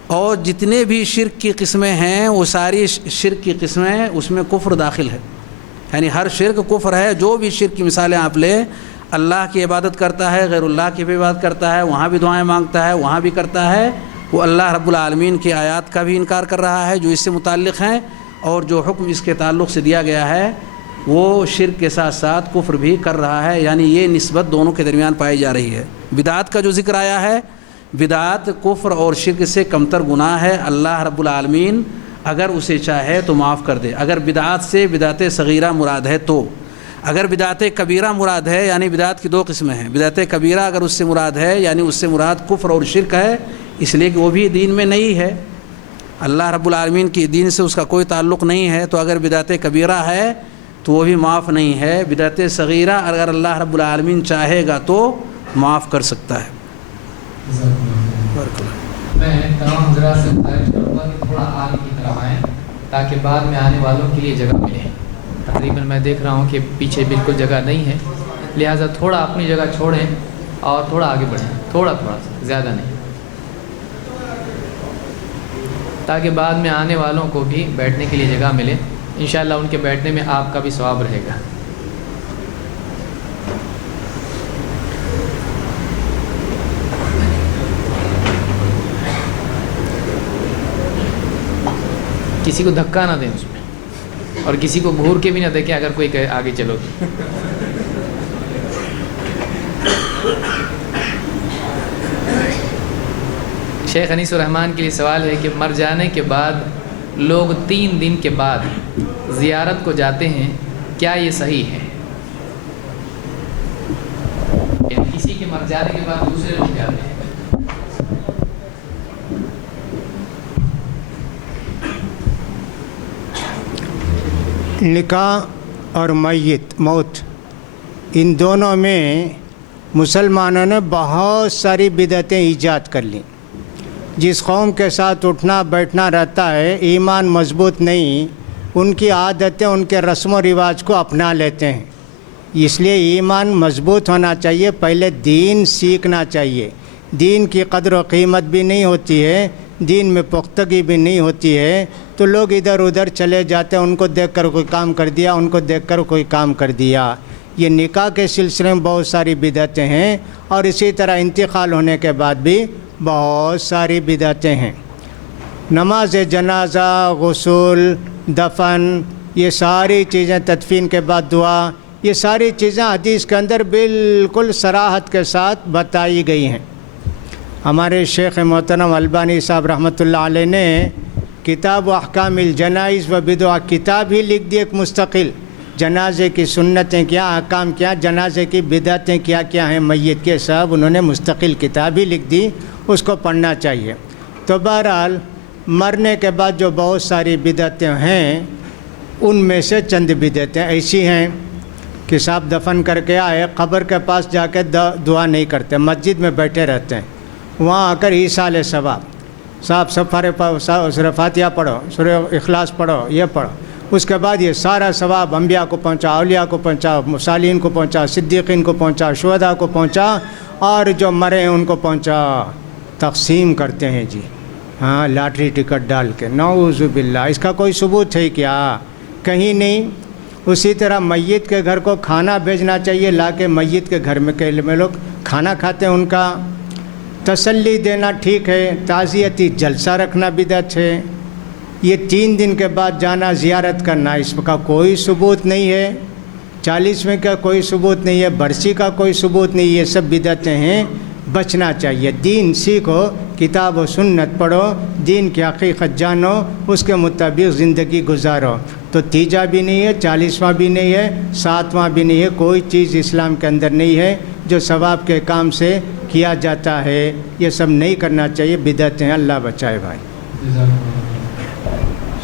اور جتنے بھی شرک کی قسمیں ہیں وہ ساری شرک کی قسمیں اس میں کفر داخل ہے. یعنی ہر شرک کفر ہے. جو بھی شرک کی مثالیں آپ لیں، اللہ کی عبادت کرتا ہے، غیر اللہ کی بھی عبادت کرتا ہے، وہاں بھی دعائیں مانگتا ہے، وہاں بھی کرتا ہے، وہ اللہ رب العالمین کی آیات کا بھی انکار کر رہا ہے جو اس سے متعلق ہیں، اور جو حکم اس کے تعلق سے دیا گیا ہے وہ شرک کے ساتھ ساتھ کفر بھی کر رہا ہے. یعنی یہ نسبت دونوں کے درمیان پائی جا رہی ہے. بدعات کا جو ذکر آیا ہے، بدعات کفر اور شرک سے کمتر گناہ ہے. اللہ رب العالمین اگر اسے چاہے تو معاف کر دے. اگر بدعات سے بدعت صغیرہ مراد ہے تو، اگر بدعت کبیرہ مراد ہے، یعنی بدعات کی دو قسمیں ہیں. بدعت کبیرہ اگر اس سے مراد ہے یعنی اس سے مراد کفر اور شرک ہے، اس لیے کہ وہ بھی دین میں نہیں ہے، اللہ رب العالمین کی دین سے اس کا کوئی تعلق نہیں ہے، تو اگر بدعت کبیرہ ہے تو وہ بھی معاف نہیں ہے. بدعت صغیرہ اگر اللہ رب العالمین چاہے گا تو معاف کر سکتا ہے. میں تمام حضرات سے خواہش کروں گا کہ تھوڑا آگے کی طرف آئیں تاکہ بعد میں آنے والوں کے لیے جگہ ملے. تقریباً میں دیکھ رہا ہوں کہ پیچھے بالکل جگہ نہیں ہے، لہٰذا تھوڑا اپنی جگہ چھوڑیں اور تھوڑا آگے بڑھیں، تھوڑا سا، زیادہ نہیں، تاکہ بعد میں آنے والوں کو بھی بیٹھنے کے لیے جگہ ملے. انشاءاللہ ان کے بیٹھنے میں آپ کا بھی ثواب رہے گا. کسی کو دھکا نہ دیں اس میں، اور کسی کو گھور کے بھی نہ دیکھیں اگر کوئی کہے آگے چلو. شیخ انیس الرحمن کے لیے سوال ہے کہ مر جانے کے بعد لوگ 3 دن کے بعد زیارت کو جاتے ہیں، کیا یہ صحیح ہے؟ یعنی کسی کے مر جانے کے بعد دوسرے لوگ جاتے ہیں. نکاح اور موت ان دونوں میں مسلمانوں نے بہت ساری بدعتیں ایجاد کر لیں. جس قوم کے ساتھ اٹھنا بیٹھنا رہتا ہے، ایمان مضبوط نہیں، ان کی عادتیں ان کے رسم و رواج کو اپنا لیتے ہیں. اس لیے ایمان مضبوط ہونا چاہیے، پہلے دین سیکھنا چاہیے. دین کی قدر و قیمت بھی نہیں ہوتی ہے، دین میں پختگی بھی نہیں ہوتی ہے، تو لوگ ادھر ادھر چلے جاتے ہیں. ان کو دیکھ کر کوئی کام کر دیا، ان کو دیکھ کر کوئی کام کر دیا. یہ نکاح کے سلسلے میں بہت ساری بدعتیں ہیں، اور اسی طرح انتقال ہونے کے بعد بھی بہت ساری بدعتیں ہیں. نماز جنازہ، غسل، دفن، یہ ساری چیزیں، تدفین کے بعد دعا، یہ ساری چیزیں حدیث کے اندر بالکل صراحت کے ساتھ بتائی گئی ہیں. ہمارے شیخ محترم البانی صاحب رحمۃ اللہ علیہ نے کتاب و احکام الجنائز و بدع کتاب ہی لکھ دی، ایک مستقل. جنازے کی سنتیں کیا، احکام کیا، جنازے کی بدعتیں کیا کیا ہیں میت کے، سب انہوں نے مستقل کتاب ہی لکھ دی، اس کو پڑھنا چاہیے. تو بہرحال مرنے کے بعد جو بہت ساری بدعتیں ہیں، ان میں سے چند بدعتیں ایسی ہیں کہ صاحب دفن کر کے آئے، قبر کے پاس جا کے دعا نہیں کرتے، مسجد میں بیٹھے رہتے ہیں، وہاں آ کر ایصال ثواب. صاحب سورہ فاتحہ پڑھو، سورہ اخلاص پڑھو، یہ پڑھو، اس کے بعد یہ سارا ثواب انبیاء کو پہنچا، اولیاء کو پہنچا، صالحین کو پہنچا، صدیقین کو پہنچا، شہداء کو پہنچا، اور جو مرے ہیں ان کو پہنچا۔ تقسیم کرتے ہیں جی، ہاں، لاٹری ٹکٹ ڈال کے، نعوذ باللہ، اس کا کوئی ثبوت ہے کیا؟ کہیں نہیں۔ اسی طرح میت کے گھر کو کھانا بھیجنا چاہیے، لا کے میت کے گھر میں لوگ کھانا کھاتے ہیں، ان کا تسلی دینا ٹھیک ہے، تعزیتی جلسہ رکھنا بدعت ہے۔ یہ 3 دن کے بعد جانا زیارت کرنا، اس کا کوئی ثبوت نہیں ہے، 40ویں کا کوئی ثبوت نہیں ہے، برسی کا کوئی ثبوت نہیں، یہ سب بدعتیں ہیں، بچنا چاہیے۔ دین سیکھو، کتاب و سنت پڑھو، دین کی حقیقت جانو، اس کے مطابق زندگی گزارو۔ تو تیجا بھی نہیں ہے، 40واں بھی نہیں ہے، 7واں بھی نہیں ہے، کوئی چیز اسلام کے اندر نہیں ہے جو ثواب کے کام سے کیا جاتا ہے، یہ سب نہیں کرنا چاہیے، بدعت ہیں، اللہ بچائے بھائی۔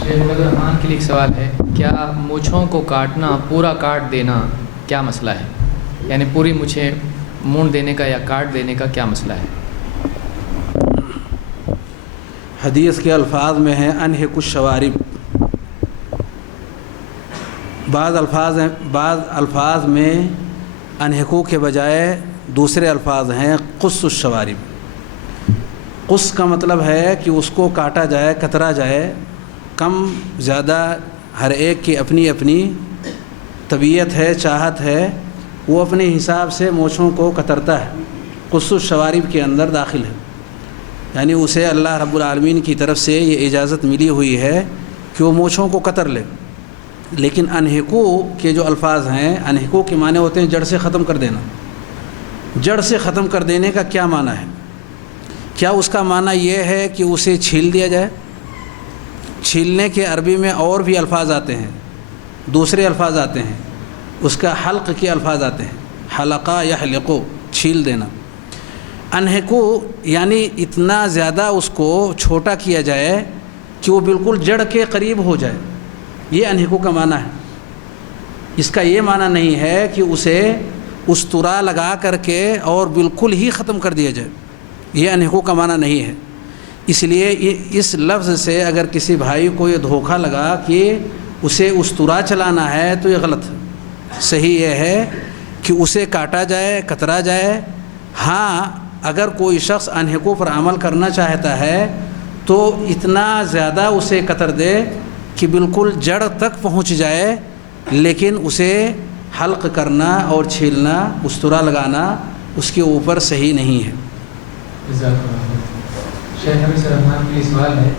شیخ عبد الرحمان کے لیے ایک سوال ہے، کیا مونچھوں کو کاٹنا، پورا کاٹ دینا کیا مسئلہ ہے؟ یعنی پوری مجھے مونڈ دینے کا یا کاٹ دینے کا کیا مسئلہ ہے؟ حدیث کے الفاظ میں ہیں انہک الشوارب، بعض الفاظ میں انہکو کے بجائے دوسرے الفاظ ہیں قص الشوارب۔ قص کا مطلب ہے کہ اس کو کاٹا جائے، کترا جائے، کم زیادہ ہر ایک کی اپنی اپنی طبیعت ہے، چاہت ہے، وہ اپنے حساب سے مونچھوں کو کترتا ہے، قص الشوارب کے اندر داخل ہے، یعنی اسے اللہ رب العالمین کی طرف سے یہ اجازت ملی ہوئی ہے کہ وہ مونچھوں کو کتر لے۔ لیکن انہکو کے جو الفاظ ہیں، انہکو کے معنی ہوتے ہیں جڑ سے ختم کر دینا۔ جڑ سے ختم کر دینے کا کیا معنی ہے؟ کیا اس کا معنی یہ ہے کہ اسے چھیل دیا جائے؟ چھیلنے کے عربی میں اور بھی الفاظ آتے ہیں، دوسرے الفاظ آتے ہیں، اس کا حلق کے الفاظ آتے ہیں، حلقہ یحلقو، چھیل دینا۔ انہکو یعنی اتنا زیادہ اس کو چھوٹا کیا جائے کہ وہ بالکل جڑ کے قریب ہو جائے، یہ انہکو کا معنی ہے۔ اس کا یہ معنی نہیں ہے کہ اسے استرا لگا کر کے اور بالکل ہی ختم کر دیا جائے، یہ انہکو کا معنی نہیں ہے۔ اس لیے اس لفظ سے اگر کسی بھائی کو یہ دھوکہ لگا کہ اسے استرا چلانا ہے تو یہ غلط ہے۔ صحیح یہ ہے کہ اسے کاٹا جائے، کترا جائے۔ ہاں، اگر کوئی شخص انہکو پر عمل کرنا چاہتا ہے تو اتنا زیادہ اسے کتر دے کہ بالکل جڑ تک پہنچ جائے، لیکن اسے حلق کرنا اور چھیلنا، استرا لگانا اس کے اوپر صحیح نہیں ہے۔ شیخ عبد الرحمان کے لیے سوال ہے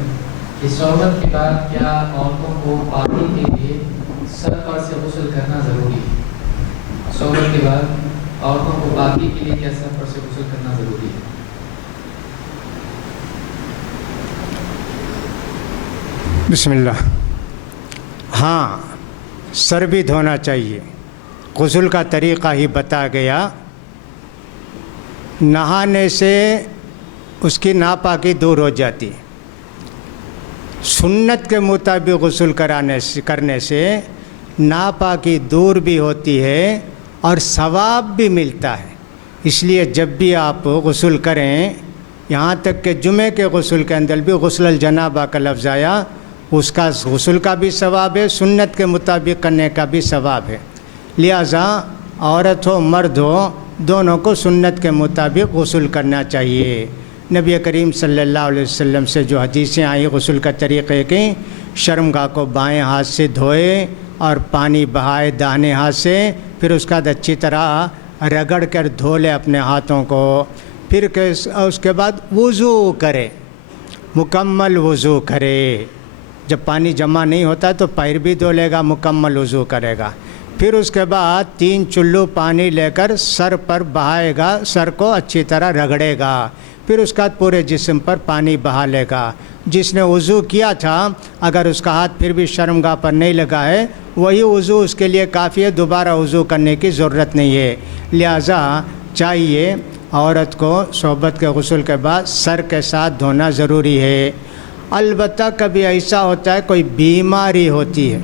کہ صحبت کے بعد کیا عورتوں کو پانی کے لیے سر پر سے غسل کرنا ضروری ہے؟ صحبت کے بعد عورتوں کو پاکی کے لیے کیا سر پر سے غسل کرنا ضروری ہے؟ بسم اللہ۔ ہاں، سر بھی دھونا چاہیے، غسل کا طریقہ ہی بتا گیا، نہانے سے اس کی ناپاکی دور ہو جاتی ہے۔ سنت کے مطابق غسل کرنے سے ناپاکی دور بھی ہوتی ہے اور ثواب بھی ملتا ہے۔ اس لیے جب بھی آپ غسل کریں، یہاں تک کہ جمعے کے غسل کے اندر بھی غسل الجنابہ کا لفظ آیا، اس کا غسل کا بھی ثواب ہے، سنت کے مطابق کرنے کا بھی ثواب ہے۔ لہٰذا عورت ہو مرد ہو، دونوں کو سنت کے مطابق غسل کرنا چاہیے۔ نبی کریم صلی اللہ علیہ وسلم سے جو حدیثیں آئیں غسل کا طریقے کی، شرمگاہ کو بائیں ہاتھ سے دھوئے اور پانی بہائے داہنے ہاتھ سے، پھر اس کا اچھی طرح رگڑ کر دھو لے اپنے ہاتھوں کو، پھر اس کے بعد وضو کرے، مکمل وضو کرے۔ جب پانی جمع نہیں ہوتا تو پیر بھی دھو لے گا، مکمل وضو کرے گا، پھر اس کے بعد 3 چلو پانی لے کر سر پر بہائے گا، سر کو اچھی طرح رگڑے گا، پھر اس کا پورے جسم پر پانی بہا لے گا۔ جس نے وضو کیا تھا اگر اس کا ہاتھ پھر بھی شرمگاہ پر نہیں لگا ہے، وہی وضو اس کے لیے کافی ہے، دوبارہ وضو کرنے کی ضرورت نہیں ہے۔ لہٰذا چاہیے عورت کو صحبت کے غسل کے بعد سر کے ساتھ دھونا ضروری ہے۔ البتہ کبھی ایسا ہوتا ہے کوئی بیماری ہوتی ہے،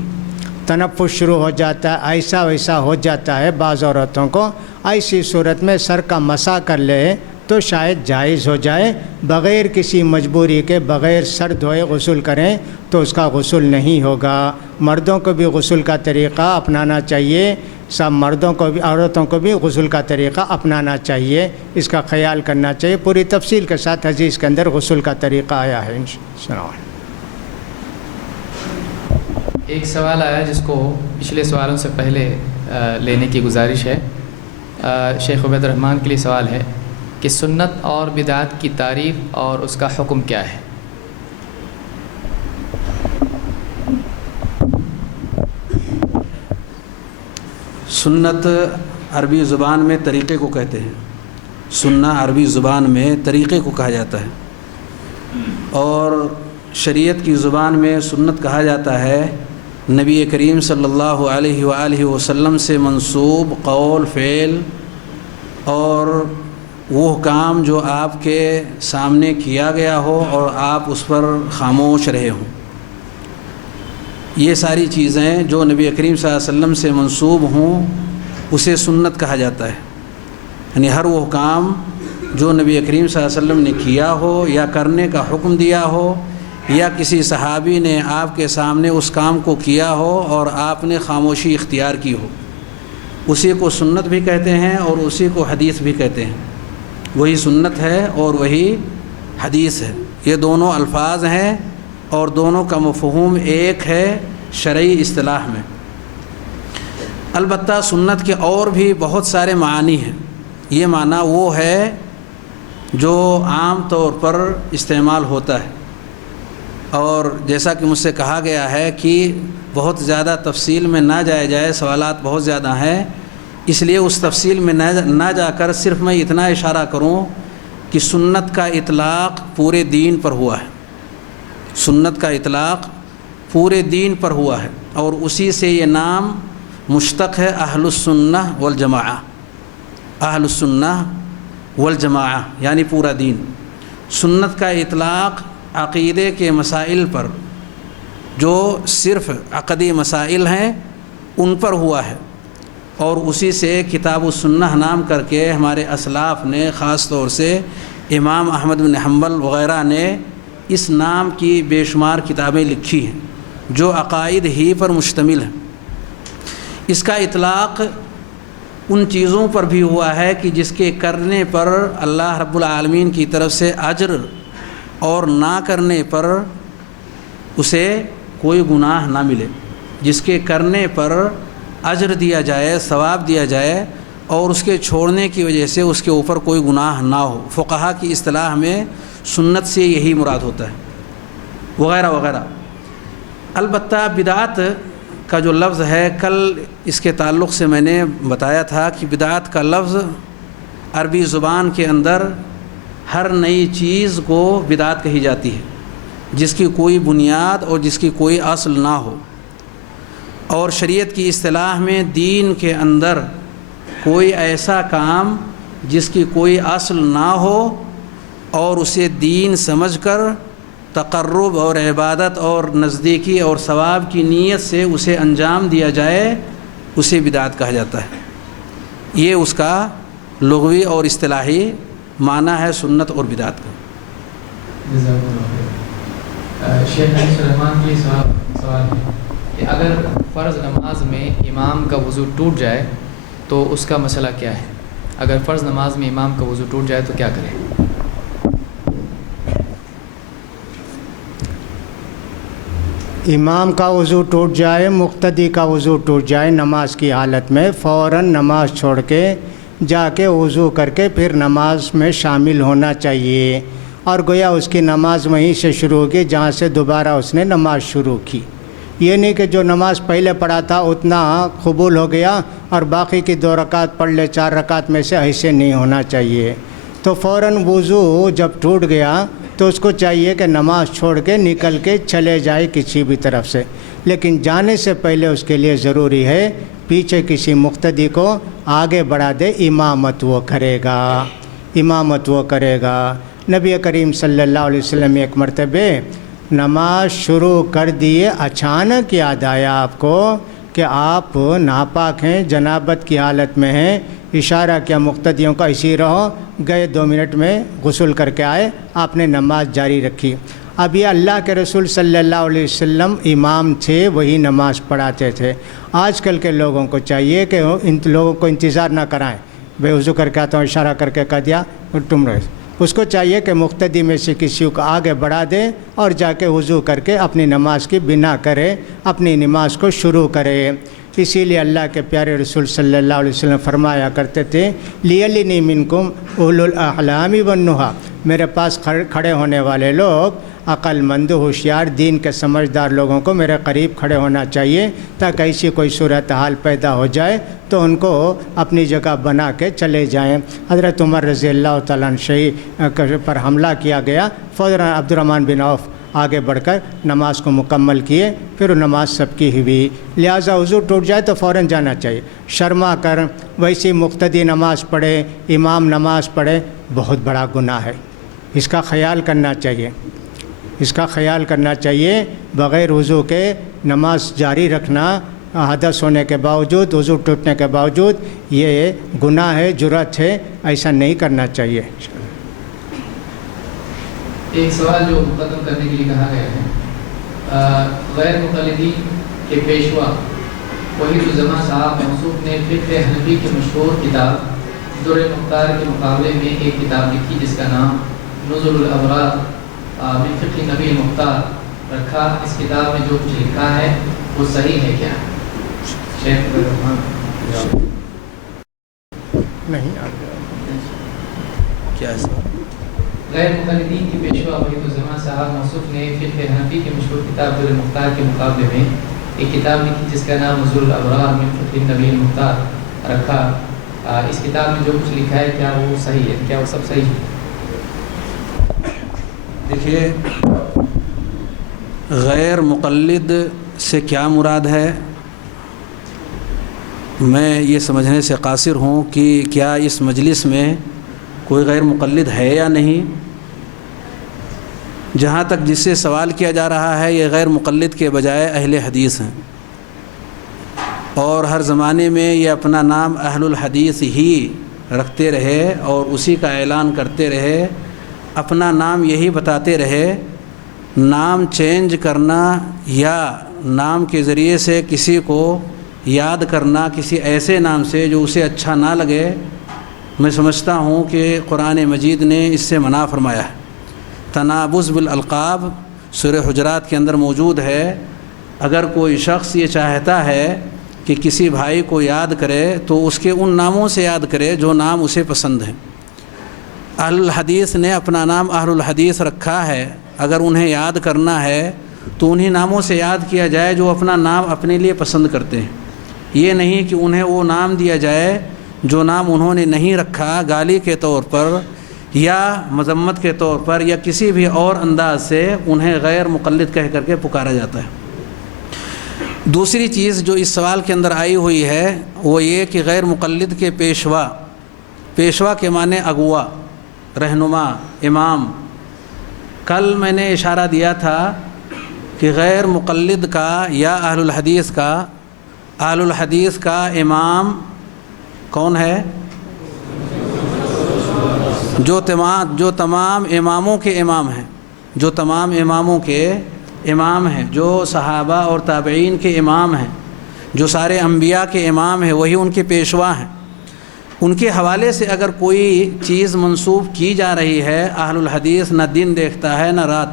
تنفس شروع ہو جاتا ہے، ایسا ویسا ہو جاتا ہے بعض عورتوں کو، ایسی صورت میں سر کا مسح کر لے تو شاید جائز ہو جائے، بغیر کسی مجبوری کے، بغیر سر دھوئے غسل کریں تو اس کا غسل نہیں ہوگا۔ مردوں کو بھی غسل کا طریقہ اپنانا چاہیے، سب مردوں کو بھی، عورتوں کو بھی غسل کا طریقہ اپنانا چاہیے، اس کا خیال کرنا چاہیے۔ پوری تفصیل کے ساتھ حدیث کے اندر غسل کا طریقہ آیا ہے۔ السلام علیکم۔ ایک سوال آیا جس کو پچھلے سوالوں سے پہلے لینے کی گزارش ہے۔ شیخ عبید الرحمن کے لیے سوال ہے کہ سنت اور بدعت کی تعریف اور اس کا حکم کیا ہے؟ سنت عربی زبان میں طریقے کو کہتے ہیں، سننا عربی زبان میں طریقے کو کہا جاتا ہے، اور شریعت کی زبان میں سنت کہا جاتا ہے نبی کریم صلی اللہ علیہ وآلہ وسلم سے منسوب قول، فعل اور وہ کام جو آپ کے سامنے کیا گیا ہو اور آپ اس پر خاموش رہے ہوں۔ یہ ساری چیزیں جو نبی کریم صلی اللہ علیہ وسلم سے منسوب ہوں اسے سنت کہا جاتا ہے، یعنی ہر وہ کام جو نبی کریم صلی اللہ علیہ وسلم نے کیا ہو یا کرنے کا حکم دیا ہو، یا کسی صحابی نے آپ کے سامنے اس کام کو کیا ہو اور آپ نے خاموشی اختیار کی ہو، اسی کو سنت بھی کہتے ہیں اور اسی کو حدیث بھی کہتے ہیں۔ وہی سنت ہے اور وہی حدیث ہے، یہ دونوں الفاظ ہیں اور دونوں کا مفہوم ایک ہے شرعی اصطلاح میں۔ البتہ سنت کے اور بھی بہت سارے معانی ہیں، یہ معنی وہ ہے جو عام طور پر استعمال ہوتا ہے، اور جیسا کہ مجھ سے کہا گیا ہے کہ بہت زیادہ تفصیل میں نہ جایا جائے، سوالات بہت زیادہ ہیں، اس لیے اس تفصیل میں نہ جا کر صرف میں اتنا اشارہ کروں کہ سنت کا اطلاق پورے دین پر ہوا ہے، سنت کا اطلاق پورے دین پر ہوا ہے، اور اسی سے یہ نام مشتق ہے اہل السنہ والجماعہ، اہل السنہ والجماعہ یعنی پورا دین۔ سنت کا اطلاق عقیدے کے مسائل پر، جو صرف عقدی مسائل ہیں ان پر ہوا ہے، اور اسی سے کتاب السنہ نام کر کے ہمارے اسلاف نے، خاص طور سے امام احمد بن حنبل وغیرہ نے اس نام کی بے شمار کتابیں لکھی ہیں جو عقائد ہی پر مشتمل ہیں۔ اس کا اطلاق ان چیزوں پر بھی ہوا ہے کہ جس کے کرنے پر اللہ رب العالمین کی طرف سے اجر، اور نہ کرنے پر اسے کوئی گناہ نہ ملے، جس کے کرنے پر اجر دیا جائے، ثواب دیا جائے، اور اس کے چھوڑنے کی وجہ سے اس کے اوپر کوئی گناہ نہ ہو۔ فقہا کی اصطلاح میں سنت سے یہی مراد ہوتا ہے، وغیرہ وغیرہ۔ البتہ بدعت کا جو لفظ ہے، کل اس کے تعلق سے میں نے بتایا تھا کہ بدعت کا لفظ عربی زبان کے اندر ہر نئی چیز کو بدعت کہی جاتی ہے جس کی کوئی بنیاد اور جس کی کوئی اصل نہ ہو، اور شریعت کی اصطلاح میں دین کے اندر کوئی ایسا کام جس کی کوئی اصل نہ ہو اور اسے دین سمجھ کر تقرب اور عبادت اور نزدیکی اور ثواب کی نیت سے اسے انجام دیا جائے، اسے بدعت کہا جاتا ہے۔ یہ اس کا لغوی اور اصطلاحی معنی ہے سنت اور بدعت کا۔ شیخ علی سلیمان کی سوال ہے کہ اگر فرض نماز میں امام کا وضو ٹوٹ جائے تو اس کا مسئلہ کیا ہے؟ اگر فرض نماز میں امام کا وضو ٹوٹ جائے تو کیا کرے؟ امام کا وضو ٹوٹ جائے، مقتدی کا وضو ٹوٹ جائے نماز کی حالت میں، فوراً نماز چھوڑ کے جا کے وضو کر کے پھر نماز میں شامل ہونا چاہیے، اور گویا اس کی نماز وہیں سے شروع ہوگی جہاں سے دوبارہ اس نے نماز شروع کی۔ یہ نہیں کہ جو نماز پہلے پڑھا تھا اتنا قبول ہو گیا اور باقی کی 2 رکعت پڑھ لے، 4 رکعت میں سے، ایسے نہیں ہونا چاہیے۔ تو فوراً وضو جب ٹوٹ گیا تو اس کو چاہیے کہ نماز چھوڑ کے نکل کے چلے جائے کسی بھی طرف سے، لیکن جانے سے پہلے اس کے لیے ضروری ہے پیچھے کسی مقتدی کو آگے بڑھا دے، امامت وہ کرے گا، امامت وہ کرے گا۔ نبی کریم صلی اللہ علیہ وسلم ایک مرتبہ نماز شروع کر دیے، اچانک یاد آیا آپ کو کہ آپ ناپاک ہیں، جنابت کی حالت میں ہیں، اشارہ کیا مقتدیوں کا اسی رہو، گئے 2 منٹ میں غسل کر کے آئے، آپ نے نماز جاری رکھی۔ اب یہ اللہ کے رسول صلی اللہ علیہ وسلم امام تھے، وہی نماز پڑھاتے تھے۔ آج کل کے لوگوں کو چاہیے کہ ان لوگوں کو انتظار نہ کرائیں، بے وضو کر کے آتا ہوں، اشارہ کر کے کہہ دیا تم رہے۔ اس کو چاہیے کہ مقتدی میں سے کسی کو آگے بڑھا دیں اور جا کے وضو کر کے اپنی نماز کی بنا کرے، اپنی نماز کو شروع کرے۔ اسی لیے اللہ کے پیارے رسول صلی اللہ علیہ وسلم فرمایا کرتے تھے لیلنی منکم اولو الاحلام والنہی، میرے پاس کھڑے ہونے والے لوگ عقل مند، ہوشیار، دین کے سمجھدار لوگوں کو میرے قریب کھڑے ہونا چاہیے، تاکہ ایسی کوئی صورتحال پیدا ہو جائے تو ان کو اپنی جگہ بنا کے چلے جائیں۔ حضرت عمر رضی اللہ تعالیٰ عنہ پر حملہ کیا گیا، فوراً عبد الرحمن بن عوف آگے بڑھ کر نماز کو مکمل کیے، پھر وہ نماز سب کی ہوئی۔ لہٰذا وضو ٹوٹ جائے تو فوراً جانا چاہیے، شرما کر ویسی مقتدی نماز پڑھے، امام نماز پڑھے، بہت بڑا گناہ ہے، اس کا خیال کرنا چاہیے، اس کا خیال کرنا چاہیے۔ بغیر وضو کے نماز جاری رکھنا، حدث ہونے کے باوجود، وضو ٹوٹنے کے باوجود، یہ گناہ ہے، جرات ہے، ایسا نہیں کرنا چاہیے۔ ایک سوال جو مقدم کرنے کے لیے کہا گیا ہے، غیر مقلدین کے پیشوا وحید الزمان صاحب موصوف نے فقہ حنفی کی مشہور کتاب در مختار کے مقابلے میں ایک کتاب لکھی جس کا نام نزول الابرار من فقہ نبی مختار رکھا۔ اس کتاب میں جو کچھ لکھا ہے وہ صحیح ہے کیا؟ شیخ نہیں کیا سوال؟ غیر مقلدین کی پیشوا وحید الزمان صاحب موصوف نے فقہ حنفی کی مشہور کتاب در مختار کے مقابلے میں ایک کتاب لکھی جس کا نام نزول الابرار من فقہ نبی مختار رکھا۔ اس کتاب میں جو کچھ لکھا ہے کیا وہ صحیح ہے؟ کیا وہ سب صحیح ہے؟ دیکھیے، غیر مقلد سے کیا مراد ہے، میں یہ سمجھنے سے قاصر ہوں کہ کیا اس مجلس میں کوئی غیر مقلد ہے یا نہیں۔ جہاں تک جس سے سوال کیا جا رہا ہے، یہ غیر مقلد کے بجائے اہل حدیث ہیں، اور ہر زمانے میں یہ اپنا نام اہل الحدیث ہی رکھتے رہے اور اسی کا اعلان کرتے رہے، اپنا نام یہی بتاتے رہے۔ نام چینج کرنا یا نام کے ذریعے سے کسی کو یاد کرنا کسی ایسے نام سے جو اسے اچھا نہ لگے، میں سمجھتا ہوں کہ قرآن مجید نے اس سے منع فرمایا ہے۔ تنابز بالالقاب سورہ حجرات کے اندر موجود ہے۔ اگر کوئی شخص یہ چاہتا ہے کہ کسی بھائی کو یاد کرے تو اس کے ان ناموں سے یاد کرے جو نام اسے پسند ہیں۔ اہل الحدیث نے اپنا نام اہل الحدیث رکھا ہے، اگر انہیں یاد کرنا ہے تو انہی ناموں سے یاد کیا جائے جو اپنا نام اپنے لیے پسند کرتے ہیں۔ یہ نہیں کہ انہیں وہ نام دیا جائے جو نام انہوں نے نہیں رکھا، گالی کے طور پر یا مذمت کے طور پر یا کسی بھی اور انداز سے انہیں غیر مقلد کہہ کر کے پکارا جاتا ہے۔ دوسری چیز جو اس سوال کے اندر آئی ہوئی ہے وہ یہ کہ غیر مقلد کے پیشوا کے معنی اغوا، رہنما، امام۔ کل میں نے اشارہ دیا تھا کہ غیر مقلد کا یا اہل الحدیث کا امام کون ہے؟ جو تمام اماموں کے امام ہیں، جو تمام اماموں کے امام ہیں، جو صحابہ اور تابعین کے امام ہیں، جو سارے انبیاء کے امام ہیں، وہی ان کے پیشوا ہیں۔ ان کے حوالے سے اگر کوئی چیز منسوب کی جا رہی ہے، اہل الحدیث نہ دن دیکھتا ہے نہ رات،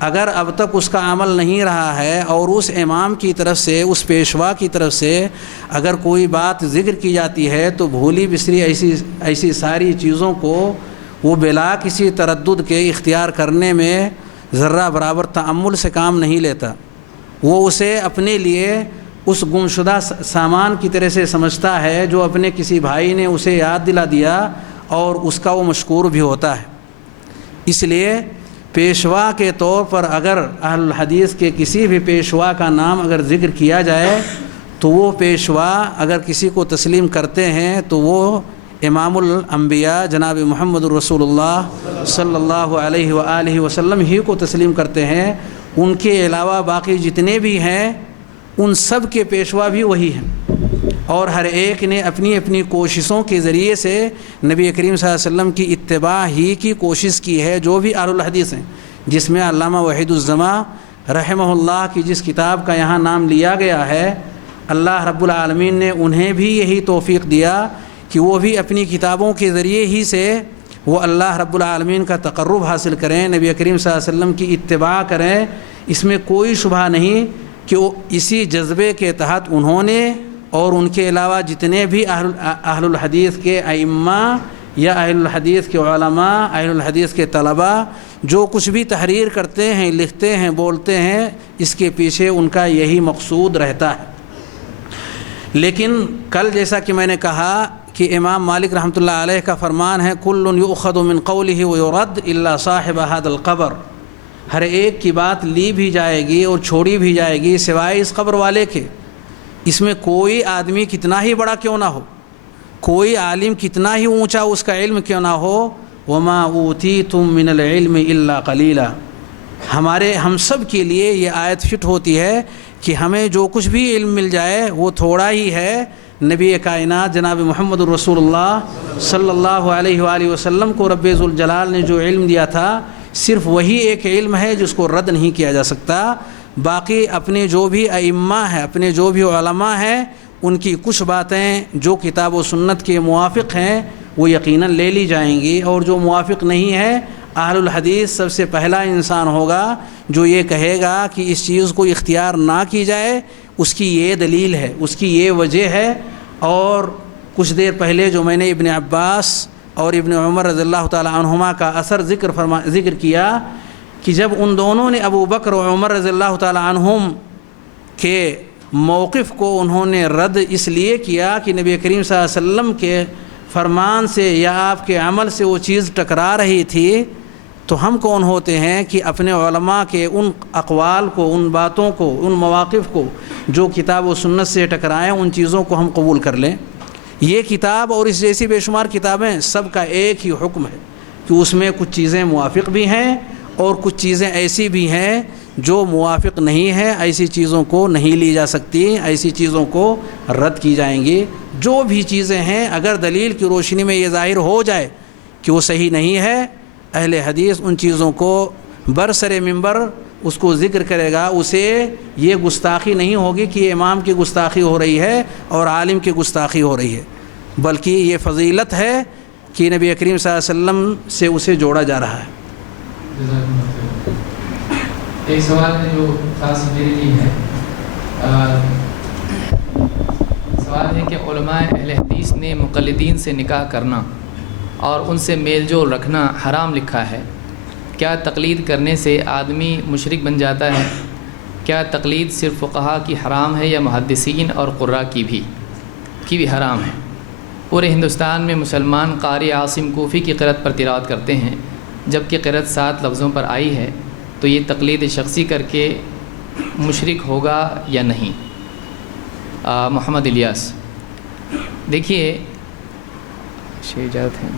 اگر اب تک اس کا عمل نہیں رہا ہے اور اس امام کی طرف سے، اس پیشوا کی طرف سے اگر کوئی بات ذکر کی جاتی ہے تو بھولی بسری ایسی ساری چیزوں کو وہ بلا کسی تردد کے اختیار کرنے میں ذرہ برابر تأمل سے کام نہیں لیتا۔ وہ اسے اپنے لیے اس گمشدہ سامان کی طرح سے سمجھتا ہے جو اپنے کسی بھائی نے اسے یاد دلا دیا اور اس کا وہ مشکور بھی ہوتا ہے۔ اس لیے پیشوا کے طور پر اگر اہل الحدیث کے کسی بھی پیشوا کا نام اگر ذکر کیا جائے تو وہ پیشوا اگر کسی کو تسلیم کرتے ہیں تو وہ امام الانبیاء جناب محمد الرسول اللہ صلی اللہ علیہ وآلہ وسلم ہی کو تسلیم کرتے ہیں۔ ان کے علاوہ باقی جتنے بھی ہیں ان سب کے پیشوا بھی وہی ہیں۔ اور ہر ایک نے اپنی اپنی کوششوں کے ذریعے سے نبی کریم صلی اللہ علیہ وسلم کی اتباع ہی کی کوشش کی ہے. جو بھی اہل الحدیث ہیں، جس میں علامہ وحید الزماں رحمہ اللہ کی جس کتاب کا یہاں نام لیا گیا ہے، اللہ رب العالمین نے انہیں بھی یہی توفیق دیا کہ وہ بھی اپنی کتابوں کے ذریعے ہی سے وہ اللہ رب العالمین کا تقرب حاصل کریں، نبی کریم صلی اللہ علیہ وسلم کی اتباع کریں. اس میں کوئی شبہ نہیں کہ وہ اسی جذبے کے تحت انہوں نے اور ان کے علاوہ جتنے بھی اہل الحدیث کے ائمہ یا اہل الحدیث کے علماء، اہل الحدیث کے طلباء جو کچھ بھی تحریر کرتے ہیں، لکھتے ہیں، بولتے ہیں، اس کے پیچھے ان کا یہی مقصود رہتا ہے. لیکن کل جیسا کہ میں نے کہا کہ امام مالک رحمۃ اللہ علیہ کا فرمان ہے کل یؤخذ من قولہ ویرد الا صاحب هذا القبر، ہر ایک کی بات لی بھی جائے گی اور چھوڑی بھی جائے گی سوائے اس قبر والے کے. اس میں کوئی آدمی کتنا ہی بڑا کیوں نہ ہو، کوئی عالم کتنا ہی اونچا اس کا علم کیوں نہ ہو، وما اوتیتم من العلم الا قلیلا. ہم سب کے لیے یہ آیت فٹ ہوتی ہے کہ ہمیں جو کچھ بھی علم مل جائے وہ تھوڑا ہی ہے. نبی کائنات جناب محمد الرسول اللہ صلی اللہ علیہ وآلہ وسلم کو رب ذوالجلال نے جو علم دیا تھا صرف وہی ایک علم ہے جس کو رد نہیں کیا جا سکتا. باقی اپنے جو بھی ائمہ ہیں، اپنے جو بھی علماء ہیں، ان کی کچھ باتیں جو کتاب و سنت کے موافق ہیں وہ یقیناً لے لی جائیں گی، اور جو موافق نہیں ہے اہل الحدیث سب سے پہلا انسان ہوگا جو یہ کہے گا کہ اس چیز کو اختیار نہ کی جائے. اس کی یہ دلیل ہے، اس کی یہ وجہ ہے. اور کچھ دیر پہلے جو میں نے ابن عباس اور ابن عمر رضی اللہ تعالی عنہما کا اثر ذکر کیا کہ جب ان دونوں نے ابو بکر و عمر رضی اللہ تعالی عنہم کے موقف کو انہوں نے رد اس لیے کیا کہ نبی کریم صلی اللہ علیہ وسلم کے فرمان سے یا آپ کے عمل سے وہ چیز ٹکرا رہی تھی، تو ہم کون ہوتے ہیں کہ اپنے علماء کے ان اقوال کو، ان باتوں کو، ان مواقف کو جو کتاب و سنت سے ٹکرائیں ان چیزوں کو ہم قبول کر لیں. یہ کتاب اور اس جیسی بے شمار کتابیں سب کا ایک ہی حکم ہے کہ اس میں کچھ چیزیں موافق بھی ہیں اور کچھ چیزیں ایسی بھی ہیں جو موافق نہیں ہیں. ایسی چیزوں کو نہیں لی جا سکتی، ایسی چیزوں کو رد کی جائیں گی. جو بھی چیزیں ہیں اگر دلیل کی روشنی میں یہ ظاہر ہو جائے کہ وہ صحیح نہیں ہے، اہل حدیث ان چیزوں کو برسر منبر اس کو ذکر کرے گا. اسے یہ گستاخی نہیں ہوگی کہ یہ امام کی گستاخی ہو رہی ہے اور عالم کی گستاخی ہو رہی ہے، بلکہ یہ فضیلت ہے کہ نبی کریم صلی اللہ علیہ وسلم سے اسے جوڑا جا رہا ہے. ایک سوال ہے جو خاص میرے لیے ہے. سوال ہے کہ علماء اہل حدیث نے مقلدین سے نکاح کرنا اور ان سے میل جول رکھنا حرام لکھا ہے. کیا تقلید کرنے سے آدمی مشرک بن جاتا ہے؟ کیا تقلید صرف فقہا کی حرام ہے یا محدثین اور قراء کی بھی حرام ہے؟ پورے ہندوستان میں مسلمان قاری عاصم کوفی کی قرأت پر تلاوت کرتے ہیں، جبکہ قرأت 7 لفظوں پر آئی ہے، تو یہ تقلید شخصی کر کے مشرک ہوگا یا نہیں؟ محمد الیاس. دیکھیے اجازت ہے،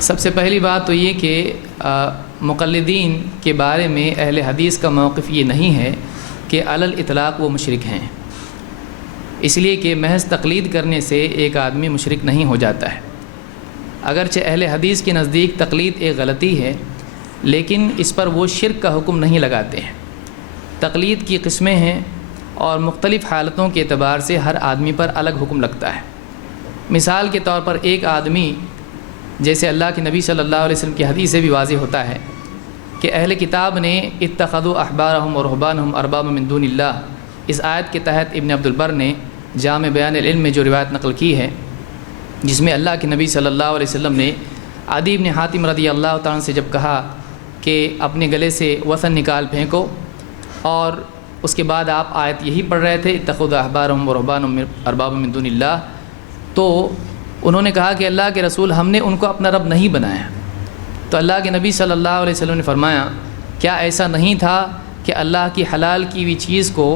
سب سے پہلی بات تو یہ کہ مقلدین کے بارے میں اہل حدیث کا موقف یہ نہیں ہے کہ علی الاطلاق وہ مشرک ہیں، اس لیے کہ محض تقلید کرنے سے ایک آدمی مشرک نہیں ہو جاتا ہے. اگرچہ اہل حدیث کے نزدیک تقلید ایک غلطی ہے، لیکن اس پر وہ شرک کا حکم نہیں لگاتے ہیں. تقلید کی قسمیں ہیں اور مختلف حالتوں کے اعتبار سے ہر آدمی پر الگ حکم لگتا ہے. مثال کے طور پر ایک آدمی، جیسے اللہ کے نبی صلی اللہ علیہ وسلم کی حدیث سے بھی واضح ہوتا ہے کہ اہل کتاب نے اتخذوا احبارهم ورهبانهم اربابا من دون اللہ، اس آیت کے تحت ابن عبد البر نے جامع بیان العلم میں جو روایت نقل کی ہے، جس میں اللہ کے نبی صلی اللہ علیہ وسلم نے عدی بن حاتم رضی اللہ تعالیٰ عنہ سے جب کہا کہ اپنے گلے سے وثن نکال پھینکو، اور اس کے بعد آپ آیت یہی پڑھ رہے تھے اتخذوا احبارهم ورهبانهم اربابا من دون اللہ، تو انہوں نے کہا کہ اللہ کے رسول ہم نے ان کو اپنا رب نہیں بنایا. تو اللہ کے نبی صلی اللہ علیہ وسلم نے فرمایا کیا ایسا نہیں تھا کہ اللہ کی حلال کی ہوئی چیز کو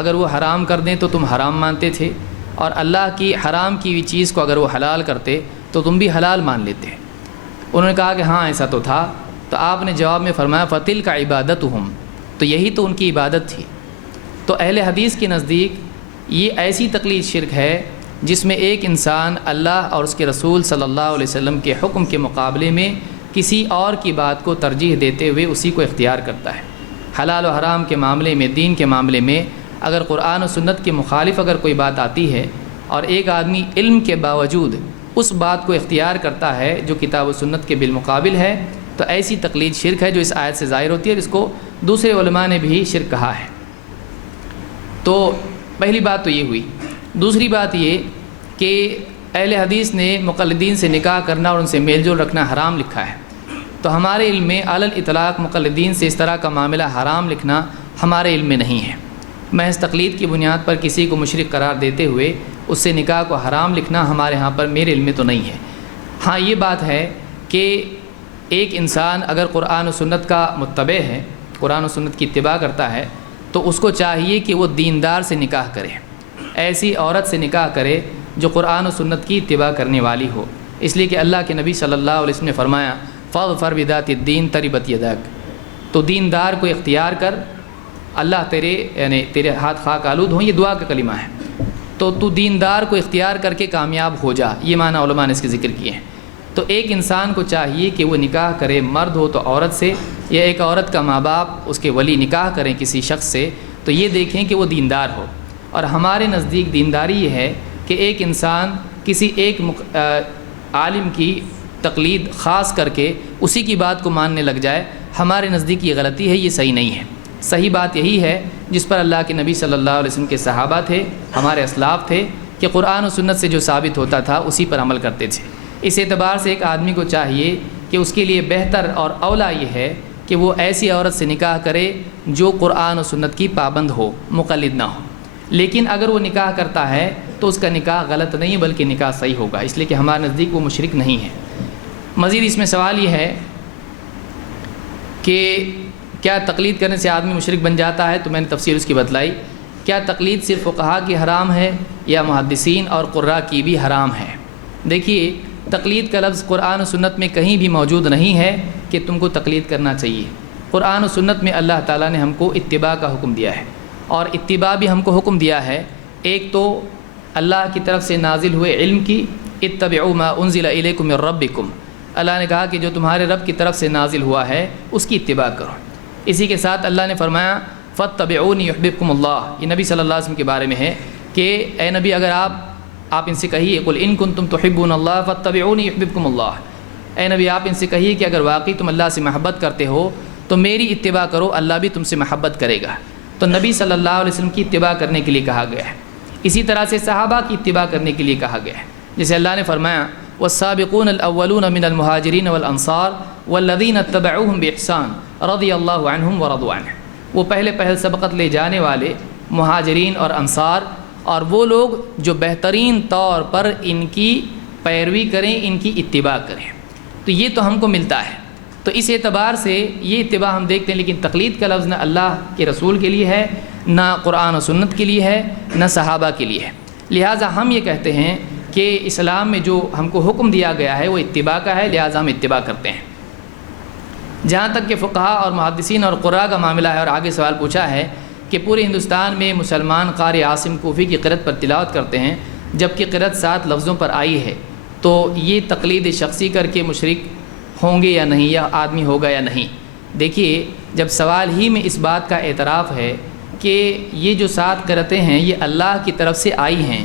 اگر وہ حرام کر دیں تو تم حرام مانتے تھے، اور اللہ کی حرام کی ہوئی چیز کو اگر وہ حلال کرتے تو تم بھی حلال مان لیتے؟ انہوں نے کہا کہ ہاں ایسا تو تھا. تو آپ نے جواب میں فرمایا فَتِلْكَ عِبَادَتُهُمْ، تو یہی تو ان کی عبادت تھی. تو اہل حدیث کے نزدیک یہ ایسی تقلید شرک ہے جس میں ایک انسان اللہ اور اس کے رسول صلی اللہ علیہ وسلم کے حکم کے مقابلے میں کسی اور کی بات کو ترجیح دیتے ہوئے اسی کو اختیار کرتا ہے۔ حلال و حرام کے معاملے میں، دین کے معاملے میں اگر قرآن و سنت کے مخالف اگر کوئی بات آتی ہے اور ایک آدمی علم کے باوجود اس بات کو اختیار کرتا ہے جو کتاب و سنت کے بالمقابل ہے، تو ایسی تقلید شرک ہے جو اس آیت سے ظاہر ہوتی ہے، اور اس کو دوسرے علماء نے بھی شرک کہا ہے۔ تو پہلی بات تو یہ ہوئی۔ دوسری بات یہ کہ اہل حدیث نے مقلدین سے نکاح کرنا اور ان سے میل جول رکھنا حرام لکھا ہے، تو ہمارے علم میں علی الاطلاق مقلدین سے اس طرح کا معاملہ حرام لکھنا ہمارے علم میں نہیں ہے۔ محض تقلید کی بنیاد پر کسی کو مشرک قرار دیتے ہوئے اس سے نکاح کو حرام لکھنا ہمارے ہاں پر میرے علم میں تو نہیں ہے۔ ہاں یہ بات ہے کہ ایک انسان اگر قرآن و سنت کا متبع ہے، قرآن و سنت کی اتباع کرتا ہے، تو اس کو چاہیے کہ وہ دیندار سے نکاح کرے، ایسی عورت سے نکاح کرے جو قرآن و سنت کی اتباع کرنے والی ہو، اس لیے کہ اللہ کے نبی صلی اللہ علیہ وسلم نے فرمایا فاظفر بذات الدین تربت یدک، تو دیندار کو اختیار کر، اللہ تیرے ہاتھ خاک آلود ہوں، یہ دعا کا کلمہ ہے، تو دیندار کو اختیار کر کے کامیاب ہو جا، یہ معنی علماء نے اس کے ذکر کیے ہیں۔ تو ایک انسان کو چاہیے کہ وہ نکاح کرے، مرد ہو تو عورت سے، یا ایک عورت کا ماں باپ اس کے ولی نکاح کریں کسی شخص سے، تو یہ دیکھیں کہ وہ دیندار ہو۔ اور ہمارے نزدیک دینداری یہ ہے کہ ایک انسان کسی ایک عالم کی تقلید خاص کر کے اسی کی بات کو ماننے لگ جائے، ہمارے نزدیک یہ غلطی ہے، یہ صحیح نہیں ہے۔ صحیح بات یہی ہے جس پر اللہ کے نبی صلی اللہ علیہ وسلم کے صحابہ تھے، ہمارے اسلاف تھے، کہ قرآن و سنت سے جو ثابت ہوتا تھا اسی پر عمل کرتے تھے۔ اس اعتبار سے ایک آدمی کو چاہیے کہ اس کے لیے بہتر اور اولا یہ ہے کہ وہ ایسی عورت سے نکاح کرے جو قرآن و سنت کی پابند ہو، مقلد نہ ہو۔ لیکن اگر وہ نکاح کرتا ہے تو اس کا نکاح غلط نہیں بلکہ نکاح صحیح ہوگا، اس لیے کہ ہمارے نزدیک وہ مشرک نہیں ہے۔ مزید اس میں سوال یہ ہے کہ کیا تقلید کرنے سے آدمی مشرک بن جاتا ہے؟ تو میں نے تفسیر اس کی بتلائی۔ کیا تقلید صرف فقہا کی حرام ہے یا محدثین اور قراء کی بھی حرام ہے؟ دیکھیے، تقلید کا لفظ قرآن و سنت میں کہیں بھی موجود نہیں ہے کہ تم کو تقلید کرنا چاہیے۔ قرآن و سنت میں اللہ تعالیٰ نے ہم کو اتباع کا حکم دیا ہے، اور اتباع بھی ہم کو حکم دیا ہے، ایک تو اللہ کی طرف سے نازل ہوئے علم کی، اتبعوا ما انزل الیکم من ربکم، اللہ نے کہا کہ جو تمہارے رب کی طرف سے نازل ہوا ہے اس کی اتباع کرو۔ اسی کے ساتھ اللہ نے فرمایا فاتبعونی یحببکم اللہ، یہ نبی صلی اللہ علیہ وسلم کے بارے میں ہے کہ اے نبی اگر آپ ان سے کہیے قل ان کنتم تحبون اللہ فاتبعونی یحببکم اللہ، اے نبی آپ ان سے کہیے کہ اگر واقعی تم اللہ سے محبت کرتے ہو تو میری اتباع کرو، اللہ بھی تم سے محبت کرے گا۔ تو نبی صلی اللہ علیہ وسلم کی اتباع کرنے کے لیے کہا گیا ہے۔ اسی طرح سے صحابہ کی اتباع کرنے کے لیے کہا گیا ہے، جیسے اللہ نے فرمایا والسابقون الاولون من المہاجرین والانصار والذین اتبعوہم باحسان رضی اللہ عنہم ورضوا عنہ، وہ پہل سبقت لے جانے والے مہاجرین اور انصار، اور وہ لوگ جو بہترین طور پر ان کی پیروی کریں، ان کی اتباع کریں، تو یہ تو ہم کو ملتا ہے۔ تو اس اعتبار سے یہ اتباع ہم دیکھتے ہیں، لیکن تقلید کا لفظ نہ اللہ کے رسول کے لیے ہے، نہ قرآن و سنت کے لیے ہے، نہ صحابہ کے لیے ہے۔ لہٰذا ہم یہ کہتے ہیں کہ اسلام میں جو ہم کو حکم دیا گیا ہے وہ اتباع کا ہے، لہٰذا ہم اتباع کرتے ہیں۔ جہاں تک کہ فقہا اور محدثین اور قراء کا معاملہ ہے، اور آگے سوال پوچھا ہے کہ پورے ہندوستان میں مسلمان قاری عاصم کوفی کی قرأت پر تلاوت کرتے ہیں جبکہ قرأت 7 لفظوں پر آئی ہے، تو یہ تقلید شخصی کر کے مشرک ہوں گے یا نہیں، یا آدمی ہوگا یا نہیں؟ دیکھیے، جب سوال ہی میں اس بات کا اعتراف ہے کہ یہ جو 7 قرأتیں ہیں یہ اللہ کی طرف سے آئی ہیں،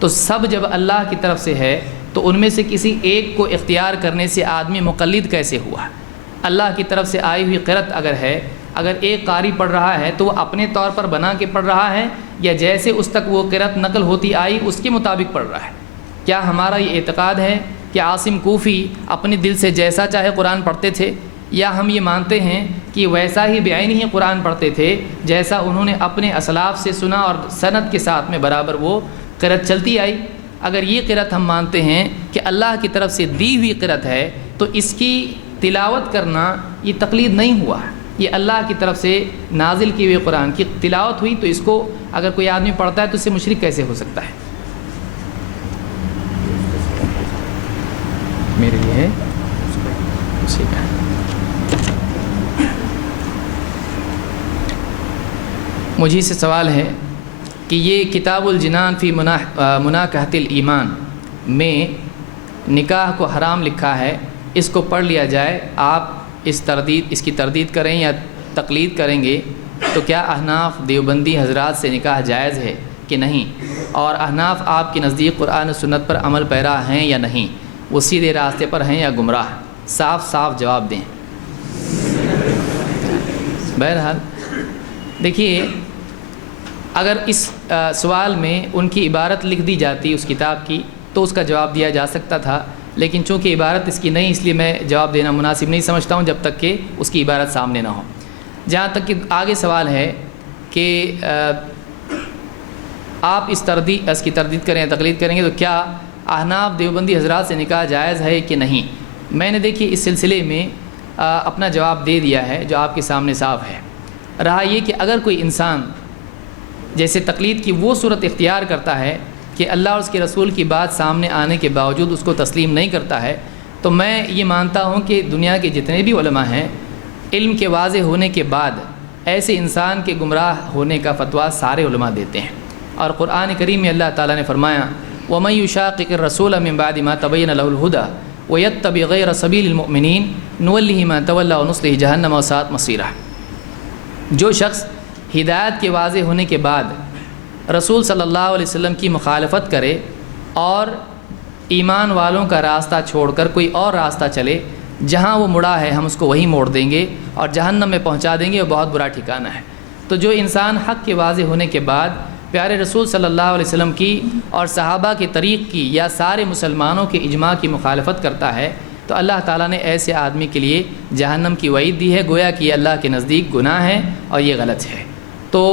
تو سب جب اللہ کی طرف سے ہے تو ان میں سے کسی ایک کو اختیار کرنے سے آدمی مقلد کیسے ہوا؟ اللہ کی طرف سے آئی ہوئی قرأت اگر ہے، اگر ایک قاری پڑھ رہا ہے تو وہ اپنے طور پر بنا کے پڑھ رہا ہے یا جیسے اس تک وہ قرأت نقل ہوتی آئی اس کے مطابق پڑھ رہا ہے؟ کیا ہمارا یہ اعتقاد ہے کہ عاصم کوفی اپنے دل سے جیسا چاہے قرآن پڑھتے تھے، یا ہم یہ مانتے ہیں کہ ویسا ہی بعینی ہی قرآن پڑھتے تھے جیسا انہوں نے اپنے اسلاف سے سنا اور سند کے ساتھ میں برابر وہ قرأت چلتی آئی؟ اگر یہ قرأت ہم مانتے ہیں کہ اللہ کی طرف سے دی ہوئی قرأت ہے تو اس کی تلاوت کرنا یہ تقلید نہیں ہوا، یہ اللہ کی طرف سے نازل کی ہوئی قرآن کی تلاوت ہوئی، تو اس کو اگر کوئی آدمی پڑھتا ہے تو اس سے مشرک کیسے ہو سکتا ہے؟ میرے لیے ہے اسی کا۔ مجھے سے سوال ہے کہ یہ کتاب الجنان فی مناکحۃ الایمان میں نکاح کو حرام لکھا ہے، اس کو پڑھ لیا جائے، آپ اس کی تردید کریں یا تقلید کریں گے تو کیا احناف دیوبندی حضرات سے نکاح جائز ہے کہ نہیں، اور احناف آپ کے نزدیک قرآن و سنت پر عمل پیرا ہیں یا نہیں، وہ سیدھے راستے پر ہیں یا گمراہ؟ صاف صاف جواب دیں۔ بہرحال دیکھیے، اگر اس سوال میں ان کی عبارت لکھ دی جاتی اس کتاب کی تو اس کا جواب دیا جا سکتا تھا، لیکن چونکہ عبارت اس کی نہیں، اس لیے میں جواب دینا مناسب نہیں سمجھتا ہوں جب تک کہ اس کی عبارت سامنے نہ ہو۔ جہاں تک کہ آگے سوال ہے کہ آپ اس کی تردید کریں یا تقلید کریں گے تو کیا احناف دیوبندی حضرات سے نکاح جائز ہے کہ نہیں، میں نے دیکھیے اس سلسلے میں اپنا جواب دے دیا ہے جو آپ کے سامنے صاف ہے۔ رہا یہ کہ اگر کوئی انسان جیسے تقلید کی وہ صورت اختیار کرتا ہے کہ اللہ اور اس کے رسول کی بات سامنے آنے کے باوجود اس کو تسلیم نہیں کرتا ہے، تو میں یہ مانتا ہوں کہ دنیا کے جتنے بھی علماء ہیں، علم کے واضح ہونے کے بعد ایسے انسان کے گمراہ ہونے کا فتویٰ سارے علماء دیتے ہیں۔ اور قرآن کریم میں اللہ تعالیٰ نے فرمایا وَمَن يُشَاقِقِ الرَّسُولَ مِن بَعْدِ مَا تَبَيَّنَ لَهُ الْهُدَىٰ وَيَتَّبِعْ غَيْرَ سَبِيلِ الْمُؤْمِنِينَ نُوَلِّهِ مَا تَوَلَّىٰ وَنُصْلِهِ جَهَنَّمَ وَسَاءَتْ مَصِيرًا۔ جو شخص ہدایت کے واضح ہونے کے بعد رسول صلی اللہ علیہ وسلم کی مخالفت کرے اور ایمان والوں کا راستہ چھوڑ کر کوئی اور راستہ چلے، جہاں وہ مڑا ہے ہم اس کو وہیں موڑ دیں گے اور جہنم میں پہنچا دیں گے، وہ بہت برا ٹھکانہ ہے۔ تو جو انسان حق کے واضح ہونے کے بعد پیارے رسول صلی اللہ علیہ وسلم کی اور صحابہ کے طریق کی یا سارے مسلمانوں کے اجماع کی مخالفت کرتا ہے تو اللہ تعالیٰ نے ایسے آدمی کے لیے جہنم کی وعید دی ہے، گویا کہ یہ اللہ کے نزدیک گناہ ہے اور یہ غلط ہے۔ تو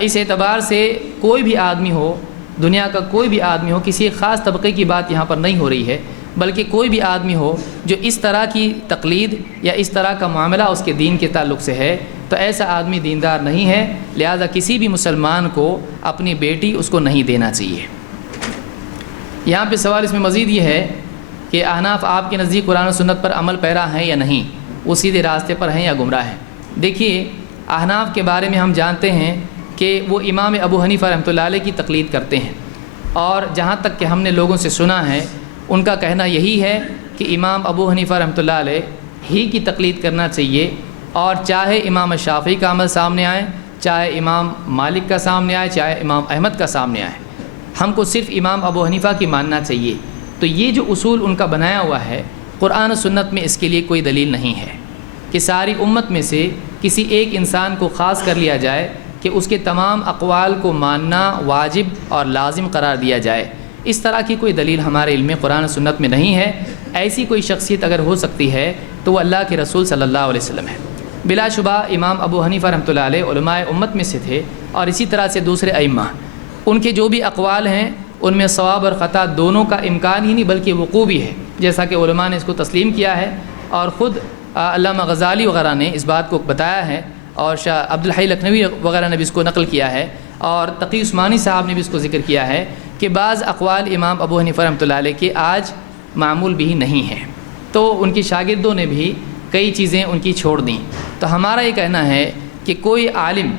اس اعتبار سے کوئی بھی آدمی ہو، دنیا کا کوئی بھی آدمی ہو، کسی خاص طبقے کی بات یہاں پر نہیں ہو رہی ہے، بلکہ کوئی بھی آدمی ہو جو اس طرح کی تقلید یا اس طرح کا معاملہ اس کے دین کے تعلق سے ہے تو ایسا آدمی دیندار نہیں ہے، لہذا کسی بھی مسلمان کو اپنی بیٹی اس کو نہیں دینا چاہیے۔ یہاں پہ سوال اس میں مزید یہ ہے کہ احناف آپ کے نزدیک قرآن و سنت پر عمل پیرا ہیں یا نہیں، وہ سیدھے راستے پر ہیں یا گمراہ ہیں؟ دیکھیے، احناف کے بارے میں ہم جانتے ہیں کہ وہ امام ابو حنیفہ رحمۃ اللہ علیہ کی تقلید کرتے ہیں، اور جہاں تک کہ ہم نے لوگوں سے سنا ہے ان کا کہنا یہی ہے کہ امام ابو حنیفہ رحمۃ اللہ علیہ ہی کی تقلید کرنا چاہیے، اور چاہے امام شافعی کا عمل سامنے آئے، چاہے امام مالک کا سامنے آئے، چاہے امام احمد کا سامنے آئے، ہم کو صرف امام ابو حنیفہ کی ماننا چاہیے۔ تو یہ جو اصول ان کا بنایا ہوا ہے، قرآن و سنت میں اس کے لیے کوئی دلیل نہیں ہے کہ ساری امت میں سے کسی ایک انسان کو خاص کر لیا جائے کہ اس کے تمام اقوال کو ماننا واجب اور لازم قرار دیا جائے۔ اس طرح کی کوئی دلیل ہمارے علم قرآن و سنت میں نہیں ہے۔ ایسی کوئی شخصیت اگر ہو سکتی ہے تو وہ اللہ کے رسول صلی اللہ علیہ وسلم ہے۔ بلا شبہ امام ابو حنیفہ رحمۃ اللہ علیہ علماء امت میں سے تھے، اور اسی طرح سے دوسرے ائمہ، ان کے جو بھی اقوال ہیں ان میں صواب اور خطا دونوں کا امکان ہی نہیں بلکہ وقوع بھی ہے، جیسا کہ علماء نے اس کو تسلیم کیا ہے، اور خود علامہ غزالی وغیرہ نے اس بات کو بتایا ہے، اور شاہ عبدالحی لکھنوی وغیرہ نے بھی اس کو نقل کیا ہے، اور تقی عثمانی صاحب نے بھی اس کو ذکر کیا ہے کہ بعض اقوال امام ابو حنیفہ رحمۃ اللہ علیہ کے آج معمول بھی نہیں ہیں، تو ان کی شاگردوں نے بھی کئی چیزیں ان کی چھوڑ دیں۔ تو ہمارا یہ کہنا ہے کہ کوئی عالم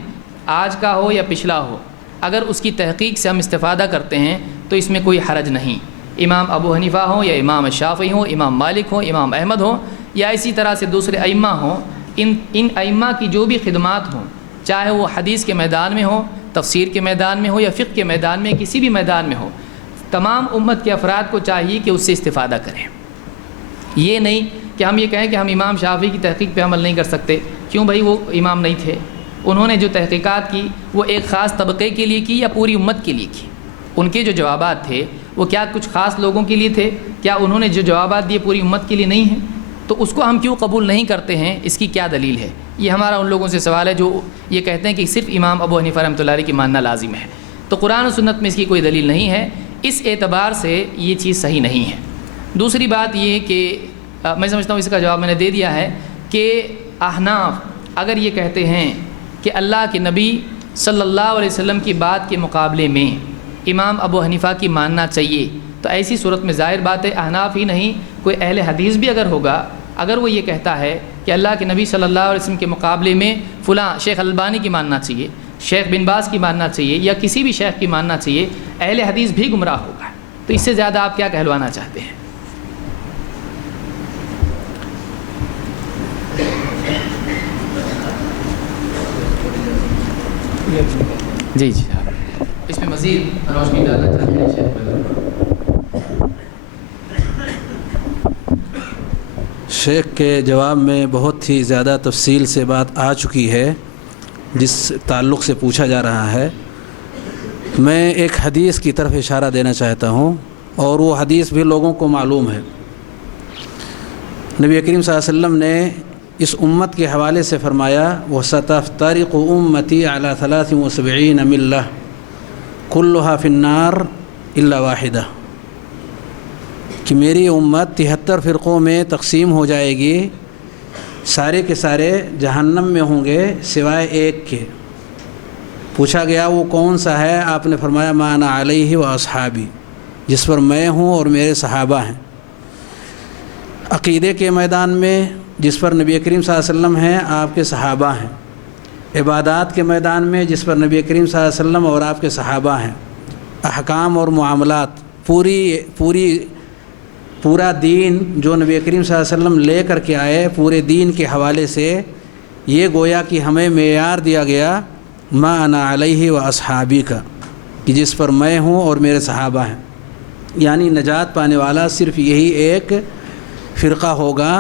آج کا ہو یا پچھلا ہو، اگر اس کی تحقیق سے ہم استفادہ کرتے ہیں تو اس میں کوئی حرج نہیں، امام ابو حنیفہ ہوں یا امام شافعی ہوں، امام مالک ہوں، امام احمد ہوں، یا اسی طرح سے دوسرے ائمہ ہوں، ان ائمہ کی جو بھی خدمات ہوں، چاہے وہ حدیث کے میدان میں ہو، تفسیر کے میدان میں ہو یا فقہ کے میدان میں، کسی بھی میدان میں ہو، تمام امت کے افراد کو چاہیے کہ اس سے استفادہ کریں۔ یہ نہیں کہ ہم یہ کہیں کہ ہم امام شافعی کی تحقیق پہ عمل نہیں کر سکتے، کیوں بھائی وہ امام نہیں تھے، انہوں نے جو تحقیقات کی وہ ایک خاص طبقے کے لیے کی یا پوری امت کے لیے کی؟ ان کے جو جوابات تھے وہ کیا کچھ خاص لوگوں کے لیے تھے؟ کیا انہوں نے جو جوابات دیے پوری امت کے لیے نہیں ہیں؟ تو اس کو ہم کیوں قبول نہیں کرتے ہیں؟ اس کی کیا دلیل ہے؟ یہ ہمارا ان لوگوں سے سوال ہے جو یہ کہتے ہیں کہ صرف امام ابو حنیفہ رحمۃ اللہ علیہ کی ماننا لازم ہے۔ تو قرآن و سنت میں اس کی کوئی دلیل نہیں ہے، اس اعتبار سے یہ چیز صحیح نہیں ہے۔ دوسری بات یہ کہ میں سمجھتا ہوں اس کا جواب میں نے دے دیا ہے کہ احناف اگر یہ کہتے ہیں کہ اللہ کے نبی صلی اللہ علیہ وسلم کی بات کے مقابلے میں امام ابو حنیفہ کی ماننا چاہیے، تو ایسی صورت میں ظاہر بات ہے احناف ہی نہیں، کوئی اہل حدیث بھی اگر ہوگا، اگر وہ یہ کہتا ہے کہ اللہ کے نبی صلی اللہ علیہ وسلم کے مقابلے میں فلاں شیخ البانی کی ماننا چاہیے، شیخ بن باز کی ماننا چاہیے یا کسی بھی شیخ کی ماننا چاہیے، اہل حدیث بھی گمراہ ہوگا، تو اس سے زیادہ آپ کیا کہلوانا چاہتے ہیں؟ جی جی اس میں مزید روشنی ڈالنا چاہتے ہیں شیخ بن؟ شیخ کے جواب میں بہت ہی زیادہ تفصیل سے بات آ چکی ہے جس تعلق سے پوچھا جا رہا ہے۔ میں ایک حدیث کی طرف اشارہ دینا چاہتا ہوں، اور وہ حدیث بھی لوگوں کو معلوم ہے۔ نبی کریم صلی اللہ علیہ وسلم نے اس امت کے حوالے سے فرمایا، وَسَتَفْتَرِقُ أُمَّتِي عَلَى 73 مِلَّةٍ كُلُّهَا فِي النَّارِ إِلَّا وَاحِدَةً، کہ میری امت 73 فرقوں میں تقسیم ہو جائے گی، سارے کے سارے جہنم میں ہوں گے سوائے ایک کے۔ پوچھا گیا وہ کون سا ہے؟ آپ نے فرمایا مَا أَنَا عَلَيْهِ وَأَصْحَابِي، جس پر میں ہوں اور میرے صحابہ ہیں۔ عقیدے کے میدان میں جس پر نبی کریم صلی اللہ علیہ وسلم ہیں، آپ کے صحابہ ہیں۔ عبادات کے میدان میں جس پر نبی کریم صلی اللہ علیہ وسلم اور آپ کے صحابہ ہیں۔ احکام اور معاملات، پورا دین جو نبی کریم صلی اللہ علیہ وسلم لے کر کے آئے، پورے دین کے حوالے سے یہ گویا کہ ہمیں معیار دیا گیا ما انا علیہ و اصحابی کا، کہ جس پر میں ہوں اور میرے صحابہ ہیں۔ یعنی نجات پانے والا صرف یہی ایک فرقہ ہوگا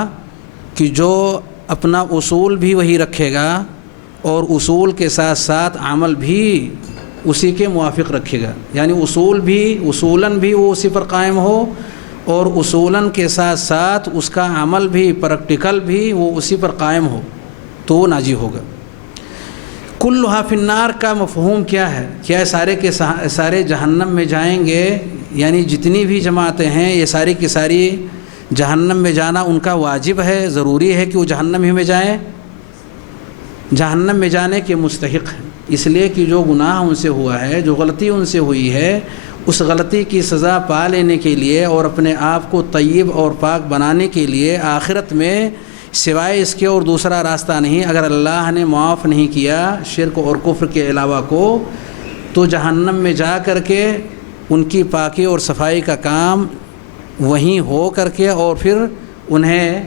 کہ جو اپنا اصول بھی وہی رکھے گا اور اصول کے ساتھ ساتھ عمل بھی اسی کے موافق رکھے گا۔ یعنی اصولاً بھی وہ اسی پر قائم ہو، اور اصولاً کے ساتھ ساتھ اس کا عمل بھی، پریکٹیکل بھی وہ اسی پر قائم ہو، تو وہ ناجی ہوگا۔ کلھا فی النار کا مفہوم کیا ہے؟ کیا سارے کے سارے جہنم میں جائیں گے؟ یعنی جتنی بھی جماعتیں ہیں یہ ساری کی ساری جہنم میں جانا ان کا واجب ہے، ضروری ہے کہ وہ جہنم ہی میں جائیں؟ جہنم میں جانے کے مستحق ہیں، اس لیے کہ جو گناہ ان سے ہوا ہے، جو غلطی ان سے ہوئی ہے، اس غلطی کی سزا پا لینے کے لیے اور اپنے آپ کو طیب اور پاک بنانے کے لیے آخرت میں سوائے اس کے اور دوسرا راستہ نہیں۔ اگر اللہ نے معاف نہیں کیا شرک اور کفر کے علاوہ کو، تو جہنم میں جا کر کے ان کی پاکی اور صفائی کا کام وہیں ہو کر کے، اور پھر انہیں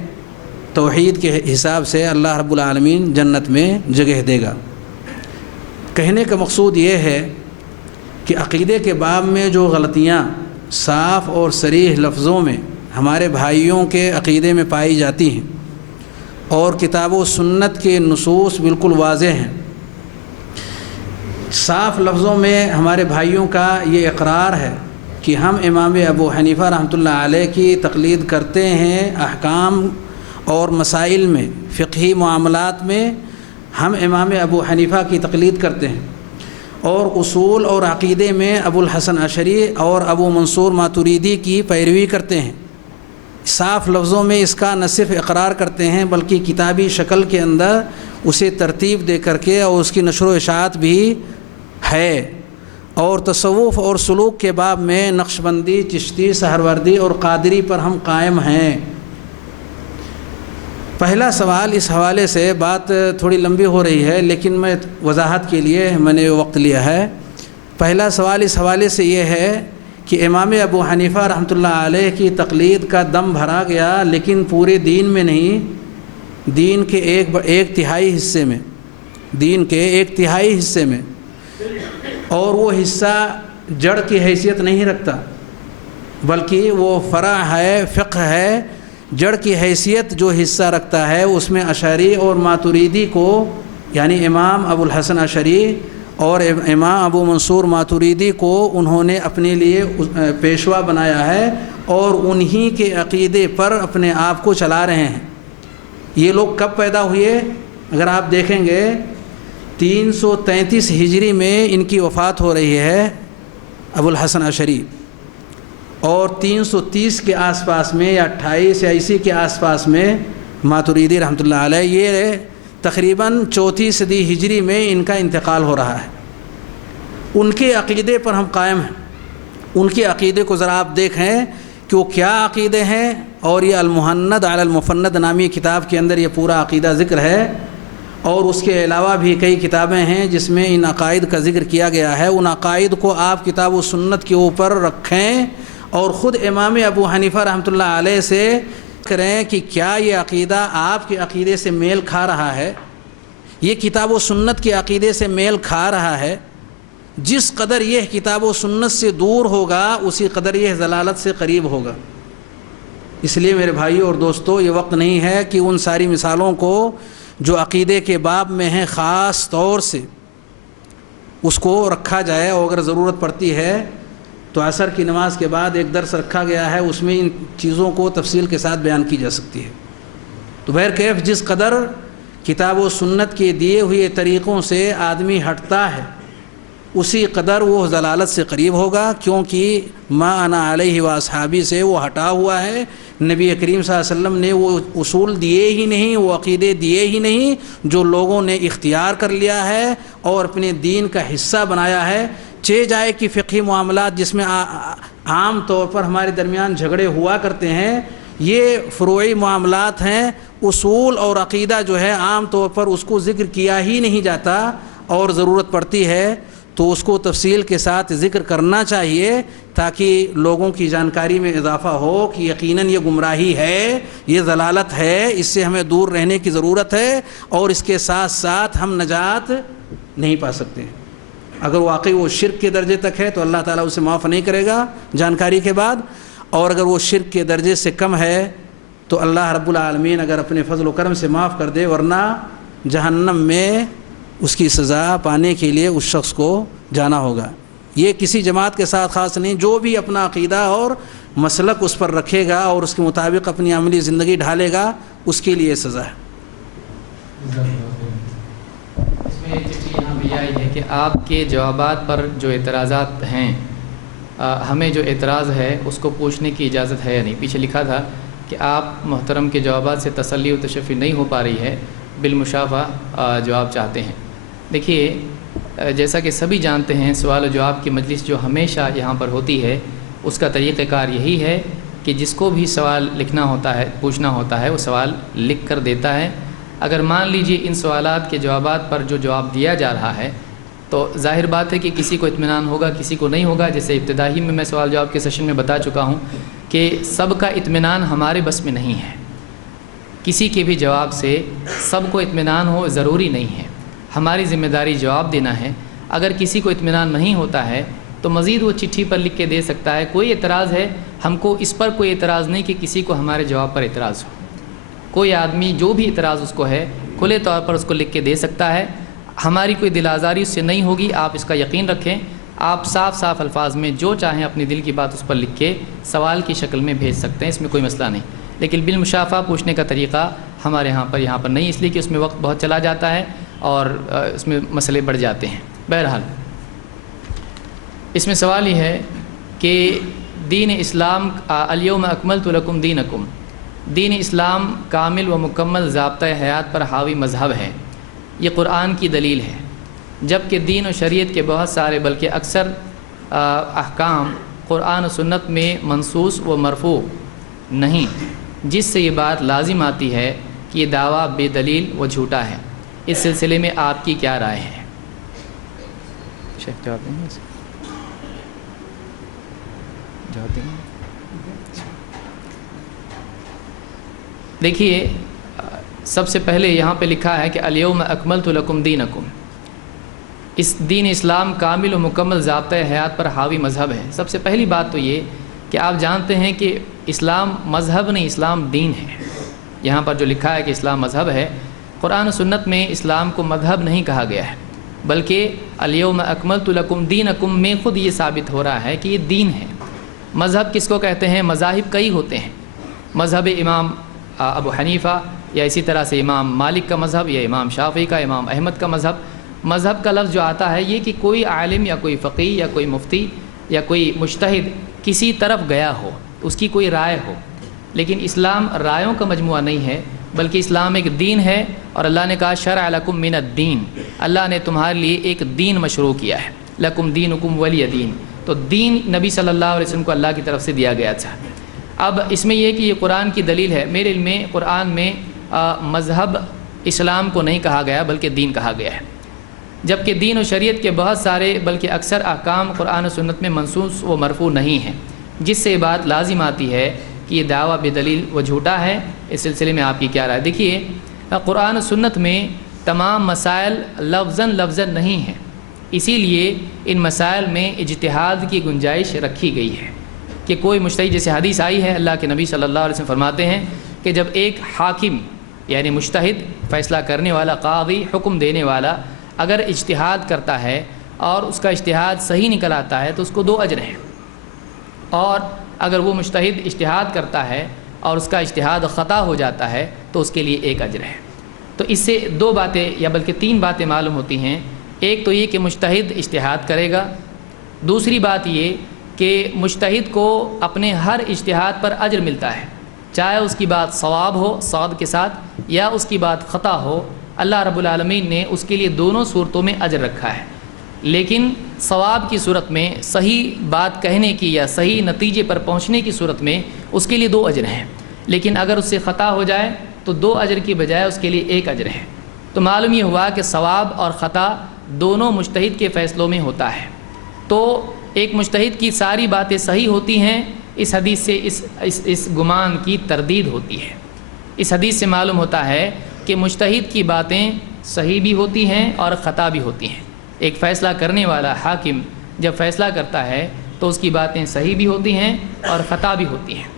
توحید کے حساب سے اللہ رب العالمین جنت میں جگہ دے گا۔ کہنے کا مقصود یہ ہے کہ عقیدے کے باب میں جو غلطیاں صاف اور صریح لفظوں میں ہمارے بھائیوں کے عقیدے میں پائی جاتی ہیں، اور کتاب و سنت کے نصوص بالکل واضح ہیں، صاف لفظوں میں ہمارے بھائیوں کا یہ اقرار ہے کہ ہم امام ابو حنیفہ رحمۃ اللہ علیہ کی تقلید کرتے ہیں، احکام اور مسائل میں، فقہی معاملات میں ہم امام ابو حنیفہ کی تقلید کرتے ہیں، اور اصول اور عقیدے میں ابو الحسن اشعری اور ابو منصور ماتریدی کی پیروی کرتے ہیں۔ صاف لفظوں میں اس کا نہ صرف اقرار کرتے ہیں بلکہ کتابی شکل کے اندر اسے ترتیب دے کر کے اور اس کی نشر و اشاعت بھی ہے۔ اور تصوف اور سلوک کے باب میں نقشبندی، چشتی، سہروردی اور قادری پر ہم قائم ہیں۔ پہلا سوال اس حوالے سے، بات تھوڑی لمبی ہو رہی ہے لیکن میں وضاحت کے لیے میں نے وقت لیا ہے۔ پہلا سوال اس حوالے سے یہ ہے کہ امام ابو حنیفہ رحمۃ اللہ علیہ کی تقلید کا دم بھرا گیا، لیکن پورے دین میں نہیں، دین کے ایک تہائی حصے میں، دین کے ایک تہائی حصے میں، اور وہ حصہ جڑ کی حیثیت نہیں رکھتا بلکہ وہ فرع ہے، فقہ ہے۔ جڑ کی حیثیت جو حصہ رکھتا ہے اس میں اشعری اور ماتریدی کو، یعنی امام ابو الحسن اشعری اور امام ابو منصور ماتریدی کو انہوں نے اپنے لیے پیشوا بنایا ہے، اور انہی کے عقیدے پر اپنے آپ کو چلا رہے ہیں۔ یہ لوگ کب پیدا ہوئے؟ اگر آپ دیکھیں گے 333 ہجری میں ان کی وفات ہو رہی ہے ابو الحسن اشعری، اور 330 کے آس پاس میں یا 28 یا اسی کے آس پاس میں ماتریدی رحمۃ اللہ علیہ۔ یہ تقریباً 4 صدی ہجری میں ان کا انتقال ہو رہا ہے۔ ان کے عقیدے پر ہم قائم ہیں۔ ان کے عقیدے کو ذرا آپ دیکھیں کہ وہ کیا عقیدے ہیں، اور یہ المہند علی المفند نامی کتاب کے اندر یہ پورا عقیدہ ذکر ہے، اور اس کے علاوہ بھی کئی کتابیں ہیں جس میں ان عقائد کا ذکر کیا گیا ہے. ان عقائد کو آپ کتاب و سنت کے اوپر رکھیں اور خود امام ابو حنیفہ رحمۃ اللہ علیہ سے کریں کہ کیا یہ عقیدہ آپ کے عقیدے سے میل کھا رہا ہے, یہ کتاب و سنت کے عقیدے سے میل کھا رہا ہے. جس قدر یہ کتاب و سنت سے دور ہوگا اسی قدر یہ ضلالت سے قریب ہوگا. اس لیے میرے بھائیوں اور دوستوں, یہ وقت نہیں ہے کہ ان ساری مثالوں کو جو عقیدے کے باب میں ہیں خاص طور سے اس کو رکھا جائے, اور اگر ضرورت پڑتی ہے تو عصر کی نماز کے بعد ایک درس رکھا گیا ہے, اس میں ان چیزوں کو تفصیل کے ساتھ بیان کی جا سکتی ہے. تو بہرکیف جس قدر کتاب و سنت کے دیے ہوئے طریقوں سے آدمی ہٹتا ہے اسی قدر وہ ضلالت سے قریب ہوگا, کیونکہ ما انا علیہ و اصحابی سے وہ ہٹا ہوا ہے. نبی کریم صلی اللہ علیہ وسلم نے وہ اصول دیے ہی نہیں, وہ عقیدے دیے ہی نہیں جو لوگوں نے اختیار کر لیا ہے اور اپنے دین کا حصہ بنایا ہے. چہ جائے کہ فقہی معاملات جس میں عام طور پر ہمارے درمیان جھگڑے ہوا کرتے ہیں, یہ فروعی معاملات ہیں. اصول اور عقیدہ جو ہے عام طور پر اس کو ذکر کیا ہی نہیں جاتا, اور ضرورت پڑتی ہے تو اس کو تفصیل کے ساتھ ذکر کرنا چاہیے تاکہ لوگوں کی جانکاری میں اضافہ ہو کہ یقیناً یہ گمراہی ہے, یہ ضلالت ہے, اس سے ہمیں دور رہنے کی ضرورت ہے, اور اس کے ساتھ ساتھ ہم نجات نہیں پا سکتے. اگر واقعی وہ شرک کے درجے تک ہے تو اللہ تعالیٰ اسے معاف نہیں کرے گا جانکاری کے بعد, اور اگر وہ شرک کے درجے سے کم ہے تو اللہ رب العالمین اگر اپنے فضل و کرم سے معاف کر دے, ورنہ جہنم میں اس کی سزا پانے کے لیے اس شخص کو جانا ہوگا. یہ کسی جماعت کے ساتھ خاص نہیں, جو بھی اپنا عقیدہ اور مسلک اس پر رکھے گا اور اس کے مطابق اپنی عملی زندگی ڈھالے گا اس کے لیے سزا ہے. اس میں ایک چیز یہاں بھی آئی ہے کہ آپ کے جوابات پر جو اعتراضات ہیں, ہمیں جو اعتراض ہے اس کو پوچھنے کی اجازت ہے یا نہیں. پیچھے لکھا تھا کہ آپ محترم کے جوابات سے تسلی و تشفی نہیں ہو پا رہی ہے, بالمشافہ جواب چاہتے ہیں. دیکھیے جیسا کہ سبھی جانتے ہیں, سوال و جواب کی مجلس جو ہمیشہ یہاں پر ہوتی ہے اس کا طریقہ کار یہی ہے کہ جس کو بھی سوال لکھنا ہوتا ہے, پوچھنا ہوتا ہے, وہ سوال لکھ کر دیتا ہے. اگر مان لیجئے ان سوالات کے جوابات پر جو جواب دیا جا رہا ہے تو ظاہر بات ہے کہ کسی کو اطمینان ہوگا, کسی کو نہیں ہوگا. جیسے ابتدائی میں سوال جواب کے سیشن میں بتا چکا ہوں کہ سب کا اطمینان ہمارے بس میں نہیں ہے. کسی کے بھی جواب سے سب کو اطمینان ہو ضروری نہیں ہے. ہماری ذمہ داری جواب دینا ہے. اگر کسی کو اطمینان نہیں ہوتا ہے تو مزید وہ چٹھی پر لکھ کے دے سکتا ہے. کوئی اعتراض ہے, ہم کو اس پر کوئی اعتراض نہیں کہ کسی کو ہمارے جواب پر اعتراض ہو. کوئی آدمی جو بھی اعتراض اس کو ہے کھلے طور پر اس کو لکھ کے دے سکتا ہے. ہماری کوئی دل آزاری اس سے نہیں ہوگی, آپ اس کا یقین رکھیں. آپ صاف صاف الفاظ میں جو چاہیں اپنی دل کی بات اس پر لکھ کے سوال کی شکل میں بھیج سکتے ہیں, اس میں کوئی مسئلہ نہیں. لیکن بالمشافہ پوچھنے کا طریقہ ہمارے یہاں پر نہیں, اس لیے کہ اس میں وقت بہت چلا جاتا ہے اور اس میں مسئلے بڑھ جاتے ہیں. بہرحال اس میں سوال یہ ہے کہ دین اسلام الیوم اکملت لکم دینکم, دین اسلام کامل و مکمل ضابطۂ حیات پر حاوی مذہب ہے. یہ قرآن کی دلیل ہے, جبکہ دین و شریعت کے بہت سارے بلکہ اکثر احکام قرآن و سنت میں منصوص و مرفوع نہیں, جس سے یہ بات لازم آتی ہے کہ یہ دعویٰ بے دلیل و جھوٹا ہے. اس سلسلے میں آپ کی کیا رائے ہے؟ شیخ جواب دیں گے. دیکھیے سب سے پہلے یہاں پہ لکھا ہے کہ الیوم اکملت لکم دینکم. اس دین اسلام کامل و مکمل ضابطۂ حیات پر حاوی مذہب ہے. سب سے پہلی بات تو یہ کہ آپ جانتے ہیں کہ اسلام مذہب نہیں, اسلام دین ہے. یہاں پر جو لکھا ہے کہ اسلام مذہب ہے, قرآن و سنت میں اسلام کو مذہب نہیں کہا گیا ہے, بلکہ الیوم اکملت لکم دینکم میں خود یہ ثابت ہو رہا ہے کہ یہ دین ہے. مذہب کس کو کہتے ہیں؟ مذاہب کئی ہوتے ہیں. مذہب امام ابو حنیفہ, یا اسی طرح سے امام مالک کا مذہب, یا امام شافعی کا, امام احمد کا مذہب. مذہب کا لفظ جو آتا ہے یہ کہ کوئی عالم یا کوئی فقیہ یا کوئی مفتی یا کوئی مجتہد کسی طرف گیا ہو, اس کی کوئی رائے ہو. لیکن اسلام رائےوں کا مجموعہ نہیں ہے, بلکہ اسلام ایک دین ہے. اور اللہ نے کہا شرع لکم من الدین, اللہ نے تمہارے لیے ایک دین مشروع کیا ہے. لکم دینکم ولی دین, تو دین نبی صلی اللہ علیہ وسلم کو اللہ کی طرف سے دیا گیا تھا. اب اس میں یہ کہ یہ قرآن کی دلیل ہے. میرے علم میں قرآن میں مذہب اسلام کو نہیں کہا گیا بلکہ دین کہا گیا ہے، جبکہ دین و شریعت کے بہت سارے بلکہ اکثر احکام قرآن و سنت میں منسوخ و مرفوع نہیں ہیں، جس سے یہ بات لازم آتی ہے کہ یہ دعویٰ بے دلیل و جھوٹا ہے۔ اس سلسلے میں آپ کی کیا رائے؟ دیکھیے، قرآن و سنت میں تمام مسائل لفظاً نہیں ہیں، اسی لیے ان مسائل میں اجتہاد کی گنجائش رکھی گئی ہے کہ کوئی مجتہد، جیسے حدیث آئی ہے، اللہ کے نبی صلی اللہ علیہ وسلم فرماتے ہیں کہ جب ایک حاکم یعنی مجتہد، فیصلہ کرنے والا، قاضی، حکم دینے والا اگر اجتہاد کرتا ہے اور اس کا اجتہاد صحیح نکل آتا ہے تو اس کو 2 اجر ہیں، اور اگر وہ مجتہد اجتہاد کرتا ہے اور اس کا اجتہاد خطا ہو جاتا ہے تو اس کے لیے 1 اجر ہے۔ تو اس سے 2 باتیں یا بلکہ 3 باتیں معلوم ہوتی ہیں۔ ایک تو یہ کہ مجتہد اجتہاد کرے گا، دوسری بات یہ کہ مجتہد کو اپنے ہر اجتہاد پر اجر ملتا ہے، چاہے اس کی بات صواب ہو صاد کے ساتھ یا اس کی بات خطا ہو، اللہ رب العالمین نے اس کے لیے دونوں صورتوں میں اجر رکھا ہے۔ لیکن ثواب کی صورت میں، صحیح بات کہنے کی یا صحیح نتیجے پر پہنچنے کی صورت میں اس کے لیے 2 اجر ہیں، لیکن اگر اس سے خطا ہو جائے تو 2 اجر کی بجائے اس کے لیے 1 اجر ہے۔ تو معلوم یہ ہوا کہ ثواب اور خطا دونوں مجتہد کے فیصلوں میں ہوتا ہے۔ تو ایک مجتہد کی ساری باتیں صحیح ہوتی ہیں، اس حدیث سے اس گمان کی تردید ہوتی ہے۔ اس حدیث سے معلوم ہوتا ہے کہ مجتہد کی باتیں صحیح بھی ہوتی ہیں اور خطا بھی ہوتی ہیں۔ ایک فیصلہ کرنے والا حاکم جب فیصلہ کرتا ہے تو اس کی باتیں صحیح بھی ہوتی ہیں اور خطا بھی ہوتی ہیں،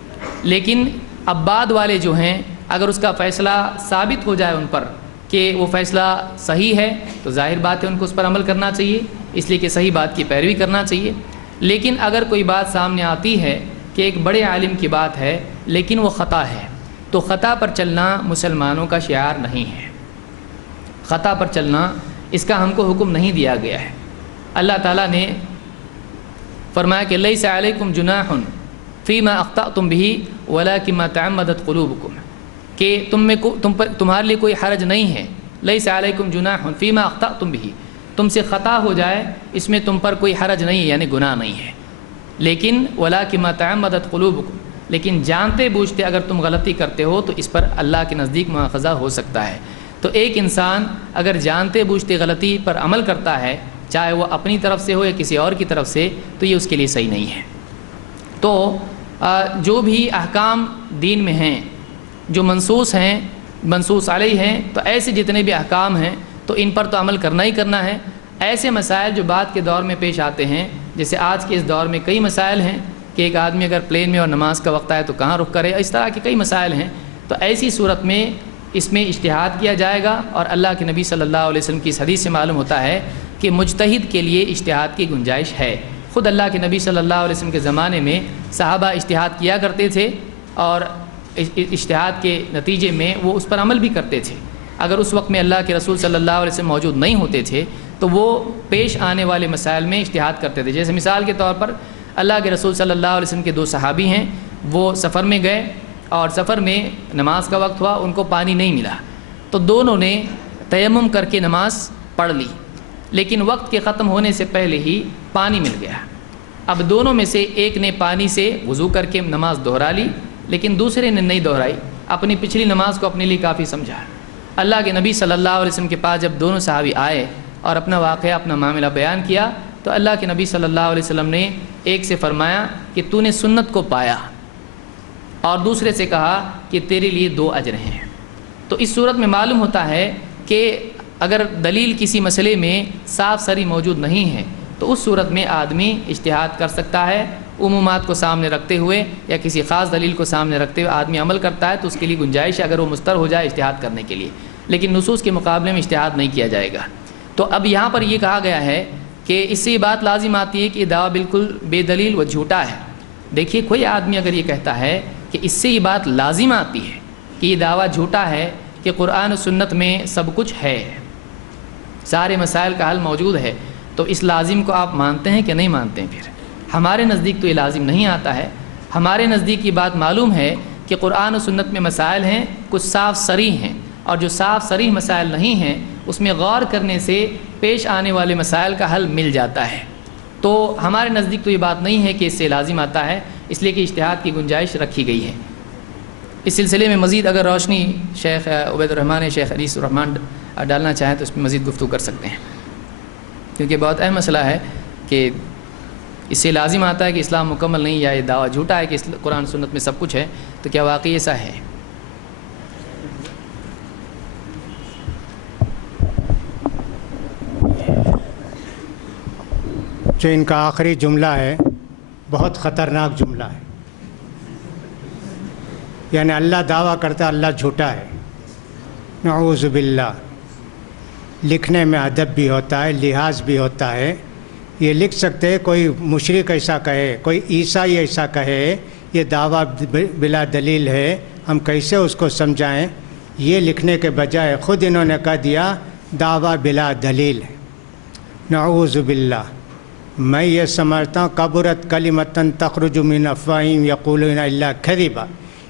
لیکن اب بعد والے جو ہیں اگر اس کا فیصلہ ثابت ہو جائے ان پر کہ وہ فیصلہ صحیح ہے تو ظاہر بات ہے ان کو اس پر عمل کرنا چاہیے، اس لیے کہ صحیح بات کی پیروی کرنا چاہیے۔ لیکن اگر کوئی بات سامنے آتی ہے کہ ایک بڑے عالم کی بات ہے لیکن وہ خطا ہے، تو خطا پر چلنا مسلمانوں کا شعار نہیں ہے۔ خطا پر چلنا اس کا ہم کو حکم نہیں دیا گیا ہے۔ اللہ تعالیٰ نے فرمایا کہ لیس علیکم جناح فیما اخطأتم بہ ولکن ما تعمدت قلوبکم، کہ تمہارے لیے کوئی حرج نہیں ہے، لیس علیکم جناح فیما اخطأتم بہ، تم سے خطا ہو جائے اس میں تم پر کوئی حرج نہیں ہے، یعنی گناہ نہیں ہے، لیکن ولکن ما تعمدت قلوبکم، لیکن جانتے بوجھتے اگر تم غلطی کرتے ہو تو اس پر اللہ کے نزدیک مواخذہ ہو سکتا ہے۔ تو ایک انسان اگر جانتے بوجھتے غلطی پر عمل کرتا ہے، چاہے وہ اپنی طرف سے ہو یا کسی اور کی طرف سے، تو یہ اس کے لیے صحیح نہیں ہے۔ تو جو بھی احکام دین میں ہیں جو منصوص ہیں، منصوص علیہ ہیں، تو ایسے جتنے بھی احکام ہیں تو ان پر تو عمل کرنا ہی کرنا ہے۔ ایسے مسائل جو بعد کے دور میں پیش آتے ہیں، جیسے آج کے اس دور میں کئی مسائل ہیں کہ ایک آدمی اگر پلین میں اور نماز کا وقت آئے تو کہاں رخ کرے، اس طرح کے کئی مسائل ہیں، تو ایسی صورت میں اس میں اجتہاد کیا جائے گا، اور اللہ کے نبی صلی اللہ علیہ وسلم کی اس حدیث سے معلوم ہوتا ہے کہ مجتہد کے لیے اجتہاد کی گنجائش ہے۔ خود اللہ کے نبی صلی اللہ علیہ وسلم کے زمانے میں صحابہ اجتہاد کیا کرتے تھے اور اجتہاد کے نتیجے میں وہ اس پر عمل بھی کرتے تھے۔ اگر اس وقت میں اللہ کے رسول صلی اللہ علیہ وسلم موجود نہیں ہوتے تھے تو وہ پیش آنے والے مسائل میں اجتہاد کرتے تھے۔ جیسے مثال کے طور پر اللہ کے رسول صلی اللہ علیہ وسلم کے 2 صحابی ہیں، وہ سفر میں گئے اور سفر میں نماز کا وقت ہوا، ان کو پانی نہیں ملا، تو دونوں نے تیمم کر کے نماز پڑھ لی، لیکن وقت کے ختم ہونے سے پہلے ہی پانی مل گیا۔ اب دونوں میں سے ایک نے پانی سے وضو کر کے نماز دہرا لی، لیکن دوسرے نے نہیں دہرائی، اپنی پچھلی نماز کو اپنے لیے کافی سمجھا۔ اللہ کے نبی صلی اللہ علیہ وسلم کے پاس جب دونوں صحابی آئے اور اپنا واقعہ، اپنا معاملہ بیان کیا، تو اللہ کے نبی صلی اللہ علیہ وسلم نے ایک سے فرمایا کہ تو نے سنت کو پایا، اور دوسرے سے کہا کہ تیرے لیے 2 اجر ہیں۔ تو اس صورت میں معلوم ہوتا ہے کہ اگر دلیل کسی مسئلے میں صاف سری موجود نہیں ہے تو اس صورت میں آدمی اجتہاد کر سکتا ہے، عمومات کو سامنے رکھتے ہوئے یا کسی خاص دلیل کو سامنے رکھتے ہوئے آدمی عمل کرتا ہے تو اس کے لیے گنجائش ہے اگر وہ مستر ہو جائے اجتہاد کرنے کے لیے، لیکن نصوص کے مقابلے میں اجتہاد نہیں کیا جائے گا۔ تو اب یہاں پر یہ کہا گیا ہے کہ اس سے یہ بات لازم آتی ہے کہ یہ دعویٰ بالکل بے دلیل و جھوٹا ہے۔ دیکھیے، کوئی آدمی اگر یہ کہتا ہے کہ اس سے یہ بات لازم آتی ہے کہ یہ دعویٰ جھوٹا ہے کہ قرآن و سنت میں سب کچھ ہے، سارے مسائل کا حل موجود ہے، تو اس لازم کو آپ مانتے ہیں کہ نہیں مانتے ہیں؟ پھر ہمارے نزدیک تو یہ لازم نہیں آتا ہے۔ ہمارے نزدیک یہ بات معلوم ہے کہ قرآن و سنت میں مسائل ہیں، کچھ صاف صریح ہیں، اور جو صاف صریح مسائل نہیں ہیں اس میں غور کرنے سے پیش آنے والے مسائل کا حل مل جاتا ہے۔ تو ہمارے نزدیک تو یہ بات نہیں ہے کہ اس سے لازم آتا ہے، اس لیے کہ اجتہاد کی گنجائش رکھی گئی ہے۔ اس سلسلے میں مزید اگر روشنی شیخ عبید الرحمن شیخ انیس الرحمن ڈالنا چاہیں تو اس میں مزید گفتگو کر سکتے ہیں، کیونکہ بہت اہم مسئلہ ہے کہ اس سے لازم آتا ہے کہ اسلام مکمل نہیں، یا یہ دعویٰ جھوٹا ہے کہ قرآن سنت میں سب کچھ ہے، تو کیا واقعی ایسا ہے؟ جو ان کا آخری جملہ ہے بہت خطرناک جملہ ہے، یعنی اللہ دعویٰ کرتا ہے اللہ جھوٹا ہے، نعوذ باللہ۔ لکھنے میں ادب بھی ہوتا ہے، لحاظ بھی ہوتا ہے۔ یہ لکھ سکتے ہیں کوئی مشرک ایسا کہے، کوئی عیسائی ایسا کہے یہ دعویٰ بلا دلیل ہے، ہم کیسے اس کو سمجھائیں؟ یہ لکھنے کے بجائے خود انہوں نے کہہ دیا دعویٰ بلا دلیل ہے، نعوذ باللہ۔ میں یہ سمجھتا ہوں کبرت کلمۃ تخرج من افواہہم یقولون الا کذبا،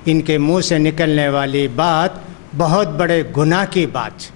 ان کے منہ سے نکلنے والی بات بہت بڑے گناہ کی بات،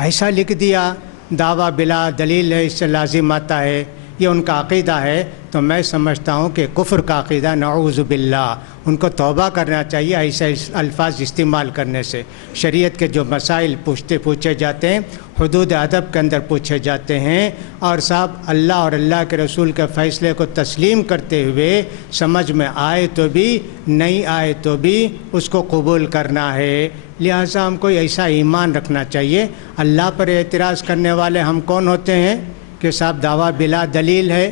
ایسا لکھ دیا دعویٰ بلا دلیل ہے، اس سے لازم آتا ہے، یہ ان کا عقیدہ ہے، تو میں سمجھتا ہوں کہ کفر کا عقیدہ، نعوذ باللہ۔ ان کو توبہ کرنا چاہیے ایسے الفاظ استعمال کرنے سے۔ شریعت کے جو مسائل پوچھے جاتے ہیں حدود ادب کے اندر پوچھے جاتے ہیں، اور صاحب اللہ اور اللہ کے رسول کے فیصلے کو تسلیم کرتے ہوئے سمجھ میں آئے تو بھی نہیں آئے تو بھی اس کو قبول کرنا ہے۔ لہٰذا ہم کو ایسا ایمان رکھنا چاہیے۔ اللہ پر اعتراض کرنے والے ہم کون ہوتے ہیں کہ صاحب دعویٰ بلا دلیل ہے؟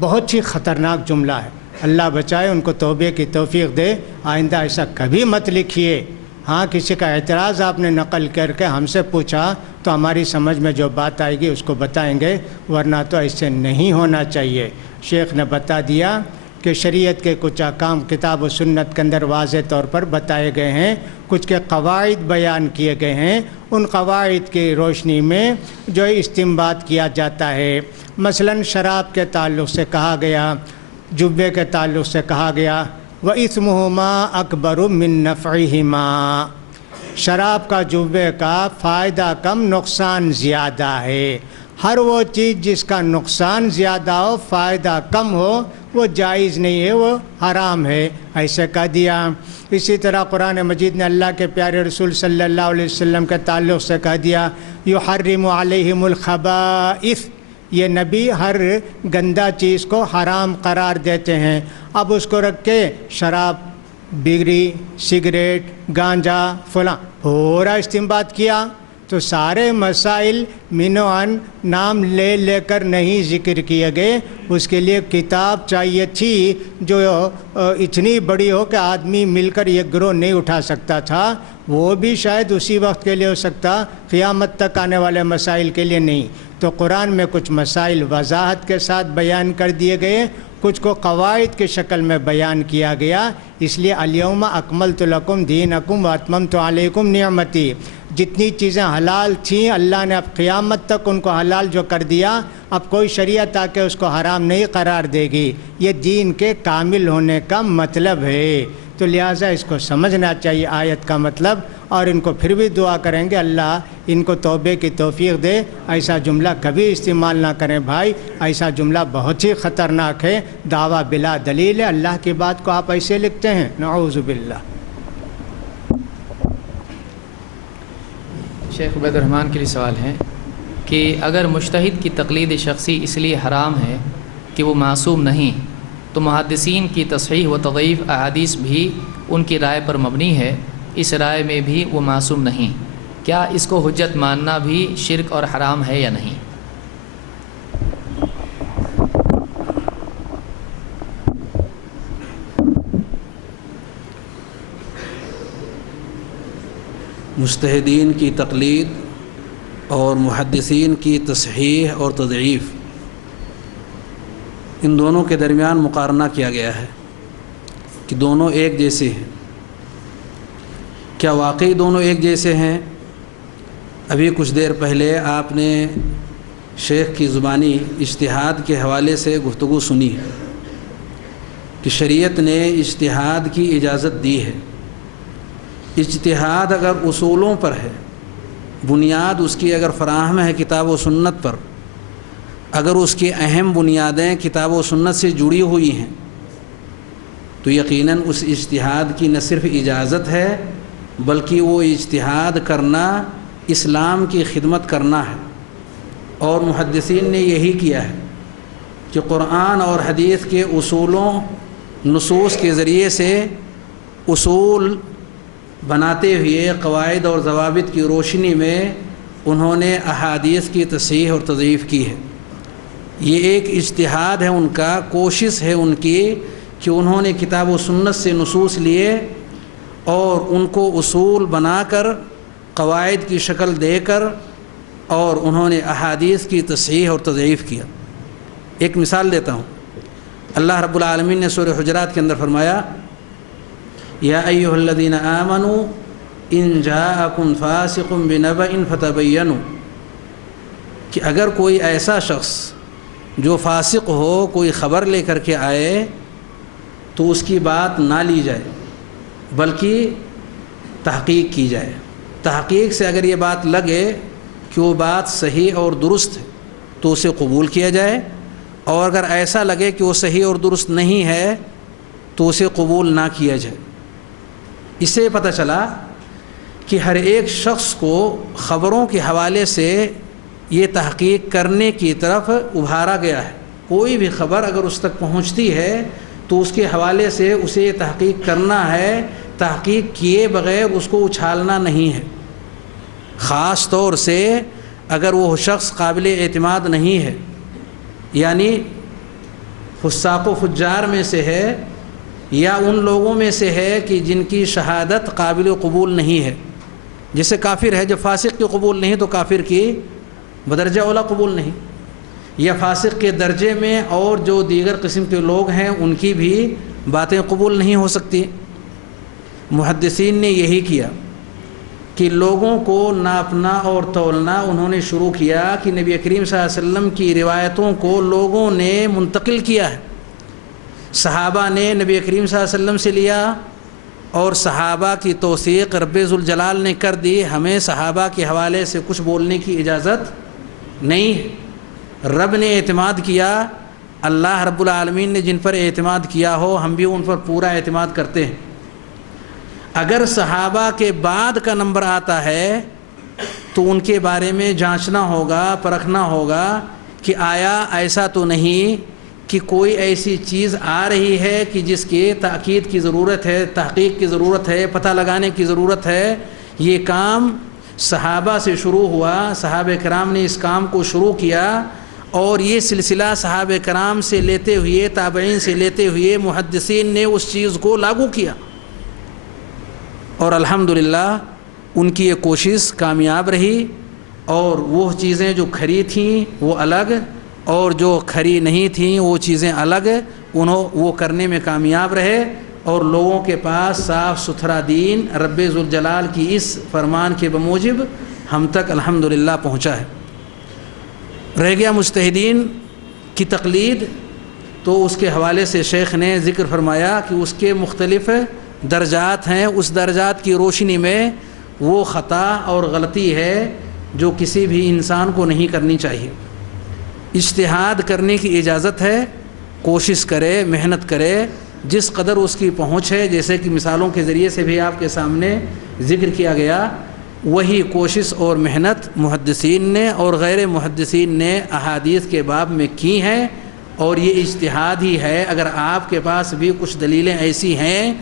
بہت ہی خطرناک جملہ ہے، اللہ بچائے، ان کو توبے کی توفیق دے، آئندہ ایسا کبھی مت لکھیے۔ ہاں کسی کا اعتراض آپ نے نقل کر کے ہم سے پوچھا تو ہماری سمجھ میں جو بات آئے گی اس کو بتائیں گے، ورنہ تو ایسے نہیں ہونا چاہیے۔ شیخ نے بتا دیا کہ شریعت کے کچھ احکام کتاب و سنت کے اندر واضح طور پر بتائے گئے ہیں، کچھ کے قواعد بیان کیے گئے ہیں، ان قواعد کی روشنی میں جو استنباط کیا جاتا ہے۔ مثلا شراب کے تعلق سے کہا گیا، جبے کے تعلق سے کہا گیا وَإِثْمُهُمَا أَكْبَرُ مِن نَفْعِهِمَا، شراب کا جبے کا فائدہ کم نقصان زیادہ ہے۔ ہر وہ چیز جس کا نقصان زیادہ ہو فائدہ کم ہو وہ جائز نہیں ہے، وہ حرام ہے، ایسے کہہ دیا۔ اسی طرح قرآن مجید نے اللہ کے پیارے رسول صلی اللہ علیہ وسلم کے تعلق سے کہہ دیا یحرم علیہم الخبائث، یہ نبی ہر گندہ چیز کو حرام قرار دیتے ہیں۔ اب اس کو رکھ کے شراب، بیڑی، سگریٹ، گانجا، فلاں پورا استنباط کیا، تو سارے مسائل منوعاً نام لے لے کر نہیں ذکر کیے گئے۔ اس کے لیے کتاب چاہیے تھی جو اتنی بڑی ہو کہ آدمی مل کر یہ گروہ نہیں اٹھا سکتا تھا، وہ بھی شاید اسی وقت کے لیے ہو سکتا، قیامت تک آنے والے مسائل کے لیے نہیں۔ تو قرآن میں کچھ مسائل وضاحت کے ساتھ بیان کر دیے گئے، کچھ کو قواعد کی شکل میں بیان کیا گیا۔ اس لیے الیوم اکملت لکم دینکم واتممت علیکم نعمتی، جتنی چیزیں حلال تھیں اللہ نے اب قیامت تک ان کو حلال جو کر دیا، اب کوئی شریعت آ کے اس کو حرام نہیں قرار دے گی۔ یہ دین کے کامل ہونے کا مطلب ہے، تو لہٰذا اس کو سمجھنا چاہیے آیت کا مطلب، اور ان کو پھر بھی دعا کریں گے اللہ ان کو توبے کی توفیق دے، ایسا جملہ کبھی استعمال نہ کریں بھائی، ایسا جملہ بہت ہی خطرناک ہے، دعویٰ بلا دلیل ہے، اللہ کی بات کو آپ ایسے لکھتے ہیں، نعوذ باللہ۔ شیخ عبید الرحمن کے لیے سوال ہے کہ اگر مجتہد کی تقلید شخصی اس لیے حرام ہے کہ وہ معصوم نہیں، تو محدثین کی تصحیح و تضعیف احادیث بھی ان کی رائے پر مبنی ہے، اس رائے میں بھی وہ معصوم نہیں، کیا اس کو حجت ماننا بھی شرک اور حرام ہے یا نہیں؟ مجتہدین کی تقلید اور محدثین کی تصحیح اور تضعیف، ان دونوں کے درمیان مقارنہ کیا گیا ہے کہ دونوں ایک جیسے ہیں۔ کیا واقعی دونوں ایک جیسے ہیں؟ ابھی کچھ دیر پہلے آپ نے شیخ کی زبانی اجتہاد کے حوالے سے گفتگو سنی ہے کہ شریعت نے اجتہاد کی اجازت دی ہے۔ اجتہاد اگر اصولوں پر ہے، بنیاد اس کی اگر فراہم ہے کتاب و سنت پر، اگر اس کی اہم بنیادیں کتاب و سنت سے جڑی ہوئی ہیں، تو یقیناً اس اجتہاد کی نہ صرف اجازت ہے بلکہ وہ اجتہاد کرنا اسلام کی خدمت کرنا ہے، اور محدثین نے یہی کیا ہے کہ قرآن اور حدیث کے اصولوں نصوص کے ذریعے سے اصول بناتے ہوئے قواعد اور ضوابط کی روشنی میں انہوں نے احادیث کی تصحیح اور تضعیف کی ہے۔ یہ ایک اجتہاد ہے ان کا، کوشش ہے ان کی کہ انہوں نے کتاب و سنت سے نصوص لیے اور ان کو اصول بنا کر قواعد کی شکل دے کر اور انہوں نے احادیث کی تصحیح اور تضعیف کیا۔ ایک مثال دیتا ہوں، اللہ رب العالمین نے سورہ حجرات کے اندر فرمایا یا ایھا الذین آمنوا ان جاءکم فاسق بنبأ فتبینوا، کہ اگر کوئی ایسا شخص جو فاسق ہو کوئی خبر لے کر کے آئے تو اس کی بات نہ لی جائے بلکہ تحقیق کی جائے۔ تحقیق سے اگر یہ بات لگے کہ وہ بات صحیح اور درست ہے تو اسے قبول کیا جائے، اور اگر ایسا لگے کہ وہ صحیح اور درست نہیں ہے تو اسے قبول نہ کیا جائے۔ اس سے پتہ چلا کہ ہر ایک شخص کو خبروں کے حوالے سے یہ تحقیق کرنے کی طرف ابھارا گیا ہے۔ کوئی بھی خبر اگر اس تک پہنچتی ہے تو اس کے حوالے سے اسے یہ تحقیق کرنا ہے، تحقیق کیے بغیر اس کو اچھالنا نہیں ہے۔ خاص طور سے اگر وہ شخص قابل اعتماد نہیں ہے، یعنی فساق و فجار میں سے ہے یا ان لوگوں میں سے ہے کہ جن کی شہادت قابل قبول نہیں ہے، جیسے کافر ہے، جب فاسق کی قبول نہیں تو کافر کی بدرجہ اولا قبول نہیں، یا فاسق کے درجے میں اور جو دیگر قسم کے لوگ ہیں ان کی بھی باتیں قبول نہیں ہو سکتی۔ محدثین نے یہی کیا کہ لوگوں کو ناپنا اور تولنا انہوں نے شروع کیا کہ نبی کریم صلی اللہ علیہ وسلم کی روایتوں کو لوگوں نے منتقل کیا ہے۔ صحابہ نے نبی کریم صلی اللہ علیہ وسلم سے لیا اور صحابہ کی توثیق رب ذوالجلال نے کر دی، ہمیں صحابہ کے حوالے سے کچھ بولنے کی اجازت نہیں ہے۔ رب نے اعتماد کیا، اللہ رب العالمین نے جن پر اعتماد کیا ہو ہم بھی ان پر پورا اعتماد کرتے ہیں۔ اگر صحابہ کے بعد کا نمبر آتا ہے تو ان کے بارے میں جانچنا ہوگا، پرکھنا ہوگا کہ آیا ایسا تو نہیں کہ کوئی ایسی چیز آ رہی ہے کہ جس کی تاکید کی ضرورت ہے، تحقیق کی ضرورت ہے، پتہ لگانے کی ضرورت ہے۔ یہ کام صحابہ سے شروع ہوا، صحابہ کرام نے اس کام کو شروع کیا اور یہ سلسلہ صحابہ کرام سے لیتے ہوئے، تابعین سے لیتے ہوئے محدثین نے اس چیز کو لاگو کیا، اور الحمدللہ ان کی یہ کوشش کامیاب رہی، اور وہ چیزیں جو کھری تھیں وہ الگ اور جو کھری نہیں تھیں وہ چیزیں الگ، وہ کرنے میں کامیاب رہے، اور لوگوں کے پاس صاف ستھرا دین رب ذوالجلال کی اس فرمان کے بموجب ہم تک الحمدللہ پہنچا ہے۔ رہ گیا مجتہدین کی تقلید، تو اس کے حوالے سے شیخ نے ذکر فرمایا کہ اس کے مختلف درجات ہیں، اس درجات کی روشنی میں وہ خطا اور غلطی ہے جو کسی بھی انسان کو نہیں کرنی چاہیے۔ اجتہاد کرنے کی اجازت ہے، کوشش کرے، محنت کرے، جس قدر اس کی پہنچ ہے، جیسے کہ مثالوں کے ذریعے سے بھی آپ کے سامنے ذکر کیا گیا، وہی کوشش اور محنت محدثین نے اور غیر محدثین نے احادیث کے باب میں کی ہیں، اور یہ اجتہاد ہی ہے۔ اگر آپ کے پاس بھی کچھ دلیلیں ایسی ہیں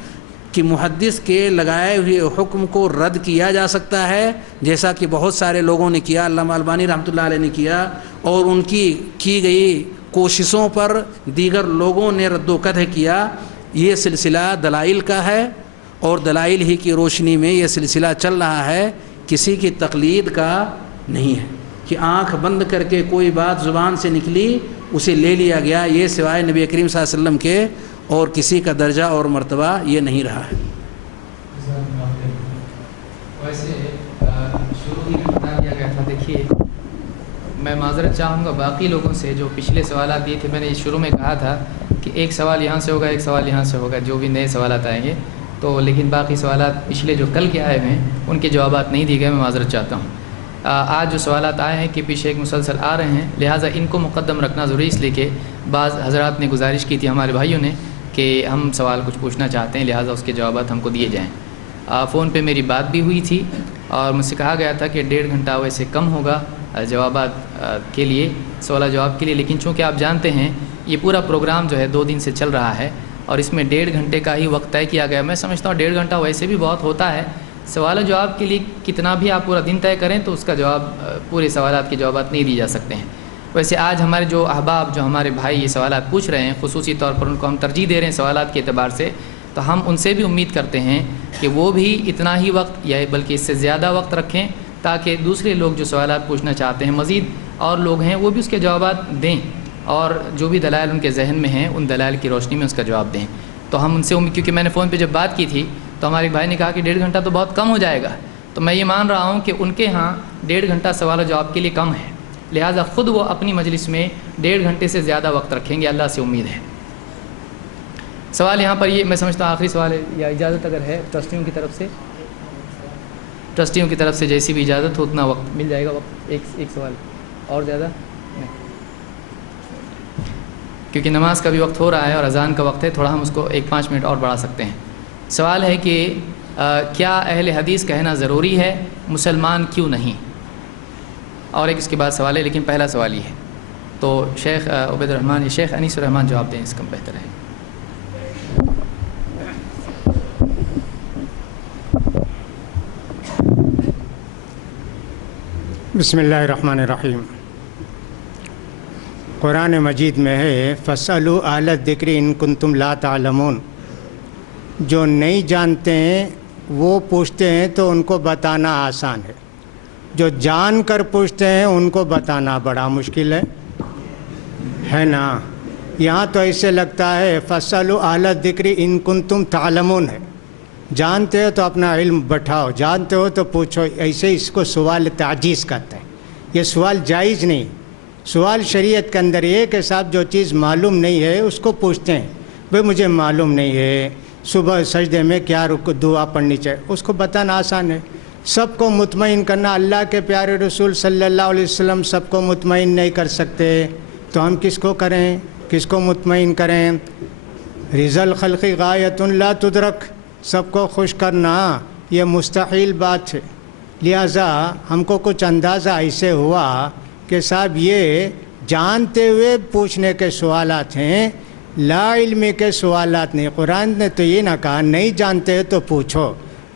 کہ محدث کے لگائے ہوئے حکم کو رد کیا جا سکتا ہے، جیسا کہ بہت سارے لوگوں نے کیا، علامہ البانی رحمۃ اللہ علیہ نے کیا، اور ان کی گئی کوششوں پر دیگر لوگوں نے رد و قدح کیا، یہ سلسلہ دلائل کا ہے، اور دلائل ہی کی روشنی میں یہ سلسلہ چل رہا ہے، کسی کی تقلید کا نہیں ہے کہ آنکھ بند کر کے کوئی بات زبان سے نکلی اسے لے لیا گیا، یہ سوائے نبی کریم صلی اللہ علیہ وسلم کے اور کسی کا درجہ اور مرتبہ یہ نہیں رہا ہے۔ ویسے شروع ہی میں بتا دیا گیا تھا، دیکھیے میں معذرت چاہوں گا باقی لوگوں سے جو پچھلے سوالات دیے تھے۔ میں نے شروع میں کہا تھا کہ ایک سوال یہاں سے ہوگا، ایک سوال یہاں سے ہوگا، جو بھی نئے سوالات آئیں گے تو، لیکن باقی سوالات پچھلے جو کل کے آئے ہوئے ہیں ان کے جوابات نہیں دیے گئے، میں معذرت چاہتا ہوں۔ آج جو سوالات آئے ہیں کہ پیچھے ایک مسلسل آ رہے ہیں، لہٰذا ان کو مقدم رکھنا ضروری، اس لیے کہ بعض حضرات نے گزارش کی تھی ہمارے بھائیوں نے کہ ہم سوال کچھ پوچھنا چاہتے ہیں، لہٰذا اس کے جوابات ہم کو دیے جائیں۔ فون پہ میری بات بھی ہوئی تھی اور مجھ سے کہا گیا تھا کہ 1.5 گھنٹہ ویسے کم ہوگا جوابات کے لیے، سوال جواب کے لیے، لیکن چونکہ آپ جانتے ہیں یہ پورا پروگرام جو ہے 2 دن سے چل رہا ہے اور اس میں 1.5 گھنٹے کا ہی وقت طے کیا گیا۔ میں سمجھتا ہوں 1.5 گھنٹہ ویسے بھی بہت ہوتا ہے، سوال و جواب کے لیے کتنا بھی آپ پورا دن طے کریں تو اس کا جواب، پورے سوالات کے جوابات نہیں دیے جا سکتے ہیں۔ ویسے آج ہمارے جو احباب، جو ہمارے بھائی یہ سوالات پوچھ رہے ہیں، خصوصی طور پر ان کو ہم ترجیح دے رہے ہیں سوالات کے اعتبار سے، تو ہم ان سے بھی امید کرتے ہیں کہ وہ بھی اتنا ہی وقت یا بلکہ اس سے زیادہ وقت رکھیں تاکہ دوسرے لوگ جو سوالات پوچھنا چاہتے ہیں، مزید اور لوگ ہیں، وہ بھی اس کے جوابات دیں اور جو بھی دلائل ان کے ذہن میں ہیں ان دلائل کی روشنی میں اس کا جواب دیں۔ تو ہم ان سے کیونکہ میں نے فون پہ جب بات کی تھی تو ہمارے بھائی نے کہا کہ 1.5 گھنٹہ تو بہت کم ہو جائے گا، تو میں یہ مان رہا ہوں کہ ان کے ہاں 1.5 گھنٹہ سوال و جواب کے لیے کم ہے، لہٰذا خود وہ اپنی مجلس میں 1.5 گھنٹے سے زیادہ وقت رکھیں گے، اللہ سے امید ہے۔ سوال یہاں پر یہ میں سمجھتا ہوں آخری سوال ہے، یا اجازت اگر ہے ٹرسٹیوں کی طرف سے جیسی بھی اجازت ہو اتنا وقت مل جائے گا، وقت ایک سوال اور زیادہ نہیں، کیونکہ نماز کا بھی وقت ہو رہا ہے اور اذان کا وقت ہے، تھوڑا ہم اس کو 1-5 منٹ اور بڑھا سکتے ہیں۔ سوال ہے کہ کیا اہل حدیث کہنا ضروری ہے، مسلمان کیوں نہیں؟ اور ایک اس کے بعد سوال ہے، لیکن پہلا سوال یہ ہے تو شیخ عبید الرحمن یا شیخ انیس الرحمن جواب دیں، اس کا بہتر ہے۔ بسم اللہ الرحمن الرحیم۔ قرآن مجید میں ہے فَاسْأَلُوا أَهْلَ الذِّكْرِ إِن كُنتُمْ لَا تَعْلَمُونَ، جو نہیں جانتے ہیں وہ پوچھتے ہیں تو ان کو بتانا آسان ہے، جو جان کر پوچھتے ہیں ان کو بتانا بڑا مشکل ہے نا۔ یہاں تو ایسے لگتا ہے فَاسْأَلُوا أَهْلَ الذِّكْرِ إِن كُنتُمْ تَعْلَمُونَ ہے، جانتے ہو تو اپنا علم بٹھاؤ، جانتے ہو تو پوچھو، ایسے اس کو سوال تعجیز کہتے ہیں۔ یہ سوال جائز نہیں، سوال شریعت کے اندر یہ کہ صاحب جو چیز معلوم نہیں ہے اس کو پوچھتے ہیں، بھئی مجھے معلوم نہیں ہے صبح سجدے میں کیا دعا پڑھنی چاہیے، اس کو بتانا آسان ہے۔ سب کو مطمئن کرنا، اللہ کے پیارے رسول صلی اللہ علیہ وسلم سب کو مطمئن نہیں کر سکتے تو ہم کس کو کریں، کس کو مطمئن کریں؟ رضا الخلق غایۃ لا تدرک، سب کو خوش کرنا یہ مستحیل بات ہے، لہٰذا ہم کو کچھ اندازہ ایسے ہوا کہ صاحب یہ جانتے ہوئے پوچھنے کے سوالات ہیں، لا علمی کے سوالات نہیں۔ قرآن نے تو یہ نہ کہا نہیں جانتے ہو تو پوچھو،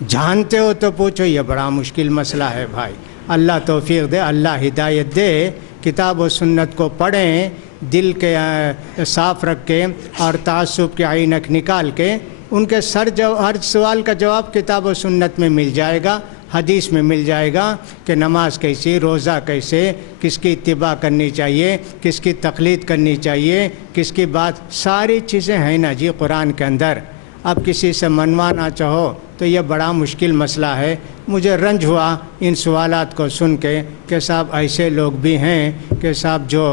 جانتے ہو تو پوچھو، یہ بڑا مشکل مسئلہ ہے بھائی۔ اللہ توفیق دے، اللہ ہدایت دے، کتاب و سنت کو پڑھیں، دل کے صاف رکھ کے اور تعصب کے عینک نکال کے ان کے ہر سوال کا جواب کتاب و سنت میں مل جائے گا، حدیث میں مل جائے گا کہ نماز کیسی، روزہ کیسے، کس کی اتباع کرنی چاہیے، کس کی تقلید کرنی چاہیے، کس کی بات، ساری چیزیں ہیں نا جی قرآن کے اندر۔ اب کسی سے منوانا چاہو تو یہ بڑا مشکل مسئلہ ہے۔ مجھے رنج ہوا ان سوالات کو سن کے کہ صاحب ایسے لوگ بھی ہیں کہ صاحب جو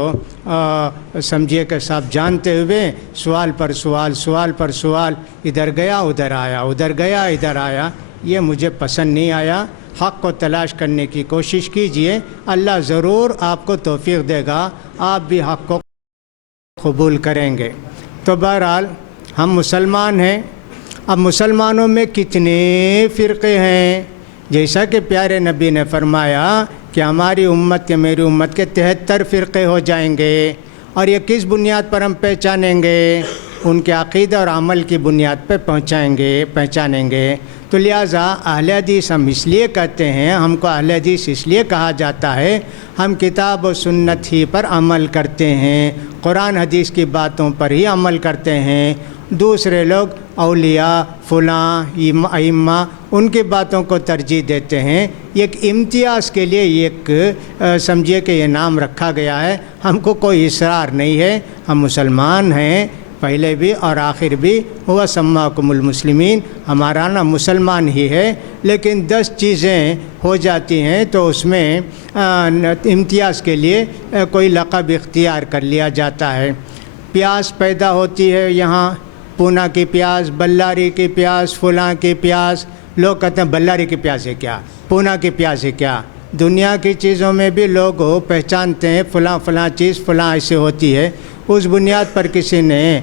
سمجھیے کہ صاحب جانتے ہوئے سوال پر سوال، سوال پر سوال، ادھر گیا ادھر آیا، ادھر گیا ادھر آیا، یہ مجھے پسند نہیں آیا۔ حق کو تلاش کرنے کی کوشش کیجئے، اللہ ضرور آپ کو توفیق دے گا، آپ بھی حق کو قبول کریں گے۔ تو بہرحال ہم مسلمان ہیں، اب مسلمانوں میں کتنے فرقے ہیں؟ جیسا کہ پیارے نبی نے فرمایا کہ ہماری امت کے، میری امت کے 73 فرقے ہو جائیں گے، اور یہ کس بنیاد پر ہم پہچانیں گے؟ ان کے عقیدہ اور عمل کی بنیاد پہ پہچانیں گے۔ تو لہٰذا اہل حدیث ہم اس لیے کہتے ہیں، ہم کو اہل حدیث اس لیے کہا جاتا ہے، ہم کتاب و سنت ہی پر عمل کرتے ہیں، قرآن حدیث کی باتوں پر ہی عمل کرتے ہیں۔ دوسرے لوگ اولیاء فلاں ائمہ ان کی باتوں کو ترجیح دیتے ہیں۔ ایک امتیاز کے لیے ایک سمجھیے کہ یہ نام رکھا گیا ہے، ہم کو کوئی اصرار نہیں ہے، ہم مسلمان ہیں پہلے بھی اور آخر بھی، ہوا سماکم المسلمین، ہمارا نام مسلمان ہی ہے، لیکن 10 چیزیں ہو جاتی ہیں تو اس میں امتیاز کے لیے کوئی لقب اختیار کر لیا جاتا ہے۔ پیاس پیدا ہوتی ہے یہاں، پونا کی پیاس، بلاری کی پیاس، فلاں کی پیاس، لوگ کہتے ہیں بلاری کی پیاس ہے کیا، پونا کی پیاس ہے کیا؟ دنیا کی چیزوں میں بھی لوگ پہچانتے ہیں فلاں فلاں چیز فلاں ایسے ہوتی ہے، اس بنیاد پر کسی نے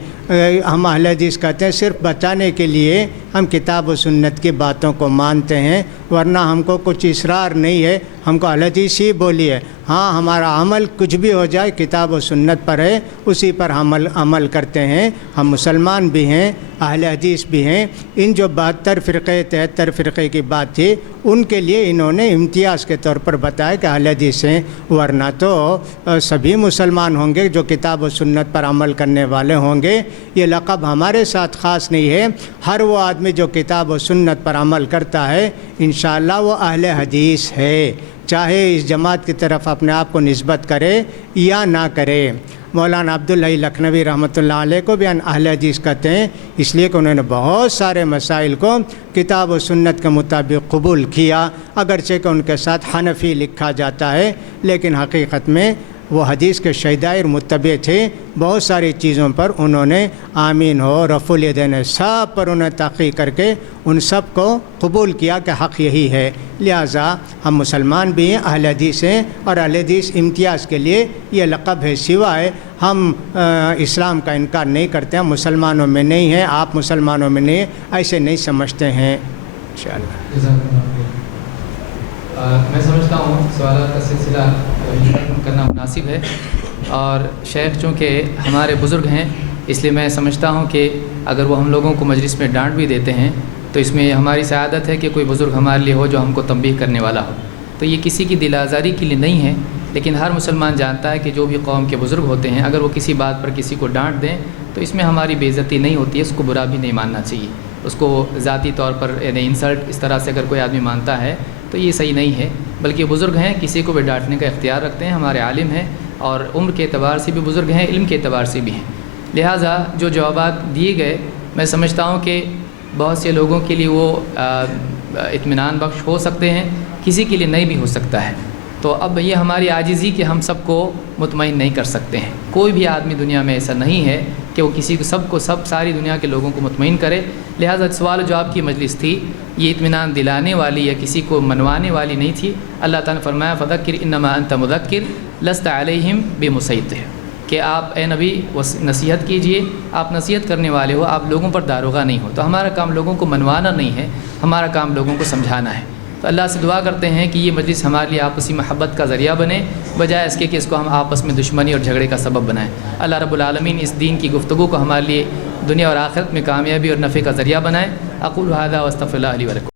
ہم اہل حدیث کہتے ہیں صرف بچانے کے لیے ہم کتاب و سنت کی باتوں کو مانتے ہیں، ورنہ ہم کو کچھ اصرار نہیں ہے، ہم کو اہل حدیث ہی بولی ہے۔ ہاں ہمارا عمل کچھ بھی ہو جائے کتاب و سنت پر ہے، اسی پر ہم عمل کرتے ہیں۔ ہم مسلمان بھی ہیں، اہل حدیث بھی ہیں۔ ان جو 72 فرقے 73 فرقے کی بات تھی ان کے لیے انہوں نے امتیاز کے طور پر بتایا کہ اہل حدیث ہیں، ورنہ تو سبھی مسلمان ہوں گے جو کتاب و سنت پر عمل کرنے والے ہوں گے۔ یہ لقب ہمارے ساتھ خاص نہیں ہے، ہر وہ آدمی جو کتاب و سنت پر عمل کرتا ہے انشاءاللہ وہ اہل حدیث ہے، چاہے اس جماعت کی طرف اپنے آپ کو نسبت کرے یا نہ کرے۔ مولانا عبدالحی لکھنوی رحمۃ اللہ علیہ کو بھی اہل حدیث کہتے ہیں، اس لیے کہ انہوں نے بہت سارے مسائل کو کتاب و سنت کے مطابق قبول کیا، اگرچہ کہ ان کے ساتھ حنفی لکھا جاتا ہے، لیکن حقیقت میں وہ حدیث کے شیدائر متبع تھے۔ بہت ساری چیزوں پر انہوں نے آمین ہو، رفع الیدین سب پر انہیں تحقیق کر کے ان سب کو قبول کیا کہ حق یہی ہے۔ لہٰذا ہم مسلمان بھی ہیں، اہل حدیث ہیں، اور اہل حدیث امتیاز کے لیے یہ لقب ہے، سوائے ہم اسلام کا انکار نہیں کرتے ہیں، مسلمانوں میں نہیں ہیں، آپ مسلمانوں میں نہیں ہیں، ایسے نہیں سمجھتے ہیں انشاءاللہ۔ میں سمجھتا ہوں سوالات کا سلسلہ کرنا مناسب ہے، اور شیخ چونکہ ہمارے بزرگ ہیں اس لیے میں سمجھتا ہوں کہ اگر وہ ہم لوگوں کو مجلس میں ڈانٹ بھی دیتے ہیں تو اس میں ہماری سعادت ہے کہ کوئی بزرگ ہمارے لیے ہو جو ہم کو تنبیہ کرنے والا ہو۔ تو یہ کسی کی دل آزاری کے لیے نہیں ہے، لیکن ہر مسلمان جانتا ہے کہ جو بھی قوم کے بزرگ ہوتے ہیں اگر وہ کسی بات پر کسی کو ڈانٹ دیں تو اس میں ہماری بے عزتی نہیں ہوتی ہے، اس کو برا بھی نہیں ماننا چاہیے، اس کو ذاتی طور پر یعنی انسلٹ اس طرح سے اگر کوئی آدمی مانتا ہے تو یہ صحیح نہیں ہے، بلکہ بزرگ ہیں کسی کو بھی ڈانٹنے کا اختیار رکھتے ہیں، ہمارے عالم ہیں اور عمر کے اعتبار سے بھی بزرگ ہیں، علم کے اعتبار سے بھی ہیں۔ لہٰذا جو جوابات دیے گئے میں سمجھتا ہوں کہ بہت سے لوگوں کے لیے وہ اطمینان بخش ہو سکتے ہیں، کسی کے لیے نہیں بھی ہو سکتا ہے۔ تو اب یہ ہماری عاجزی کہ ہم سب کو مطمئن نہیں کر سکتے ہیں، کوئی بھی آدمی دنیا میں ایسا نہیں ہے کہ وہ کسی کو سب ساری دنیا کے لوگوں کو مطمئن کرے۔ لہٰذا سوال و جواب کی مجلس تھی، یہ اطمینان دلانے والی یا کسی کو منوانے والی نہیں تھی۔ اللہ تعالیٰ نے فرمایا فذکر انما انت مذکر لست علیہم بمسیطر، کہ آپ اے نبی نصیحت کیجئے، آپ نصیحت کرنے والے ہو، آپ لوگوں پر داروغہ نہیں ہو۔ تو ہمارا کام لوگوں کو منوانا نہیں ہے، ہمارا کام لوگوں کو سمجھانا ہے۔ تو اللہ سے دعا کرتے ہیں کہ یہ مجلس ہمارے لیے آپسی محبت کا ذریعہ بنے، بجائے اس کے کہ اس کو ہم آپس میں دشمنی اور جھگڑے کا سبب بنائیں۔ اللہ رب العالمین اس دین کی گفتگو کو ہمارے لیے دنیا اور آخرت میں کامیابی اور نفع کا ذریعہ بنائے۔ اقول ھذا واستغفر اللہ لی ولکم۔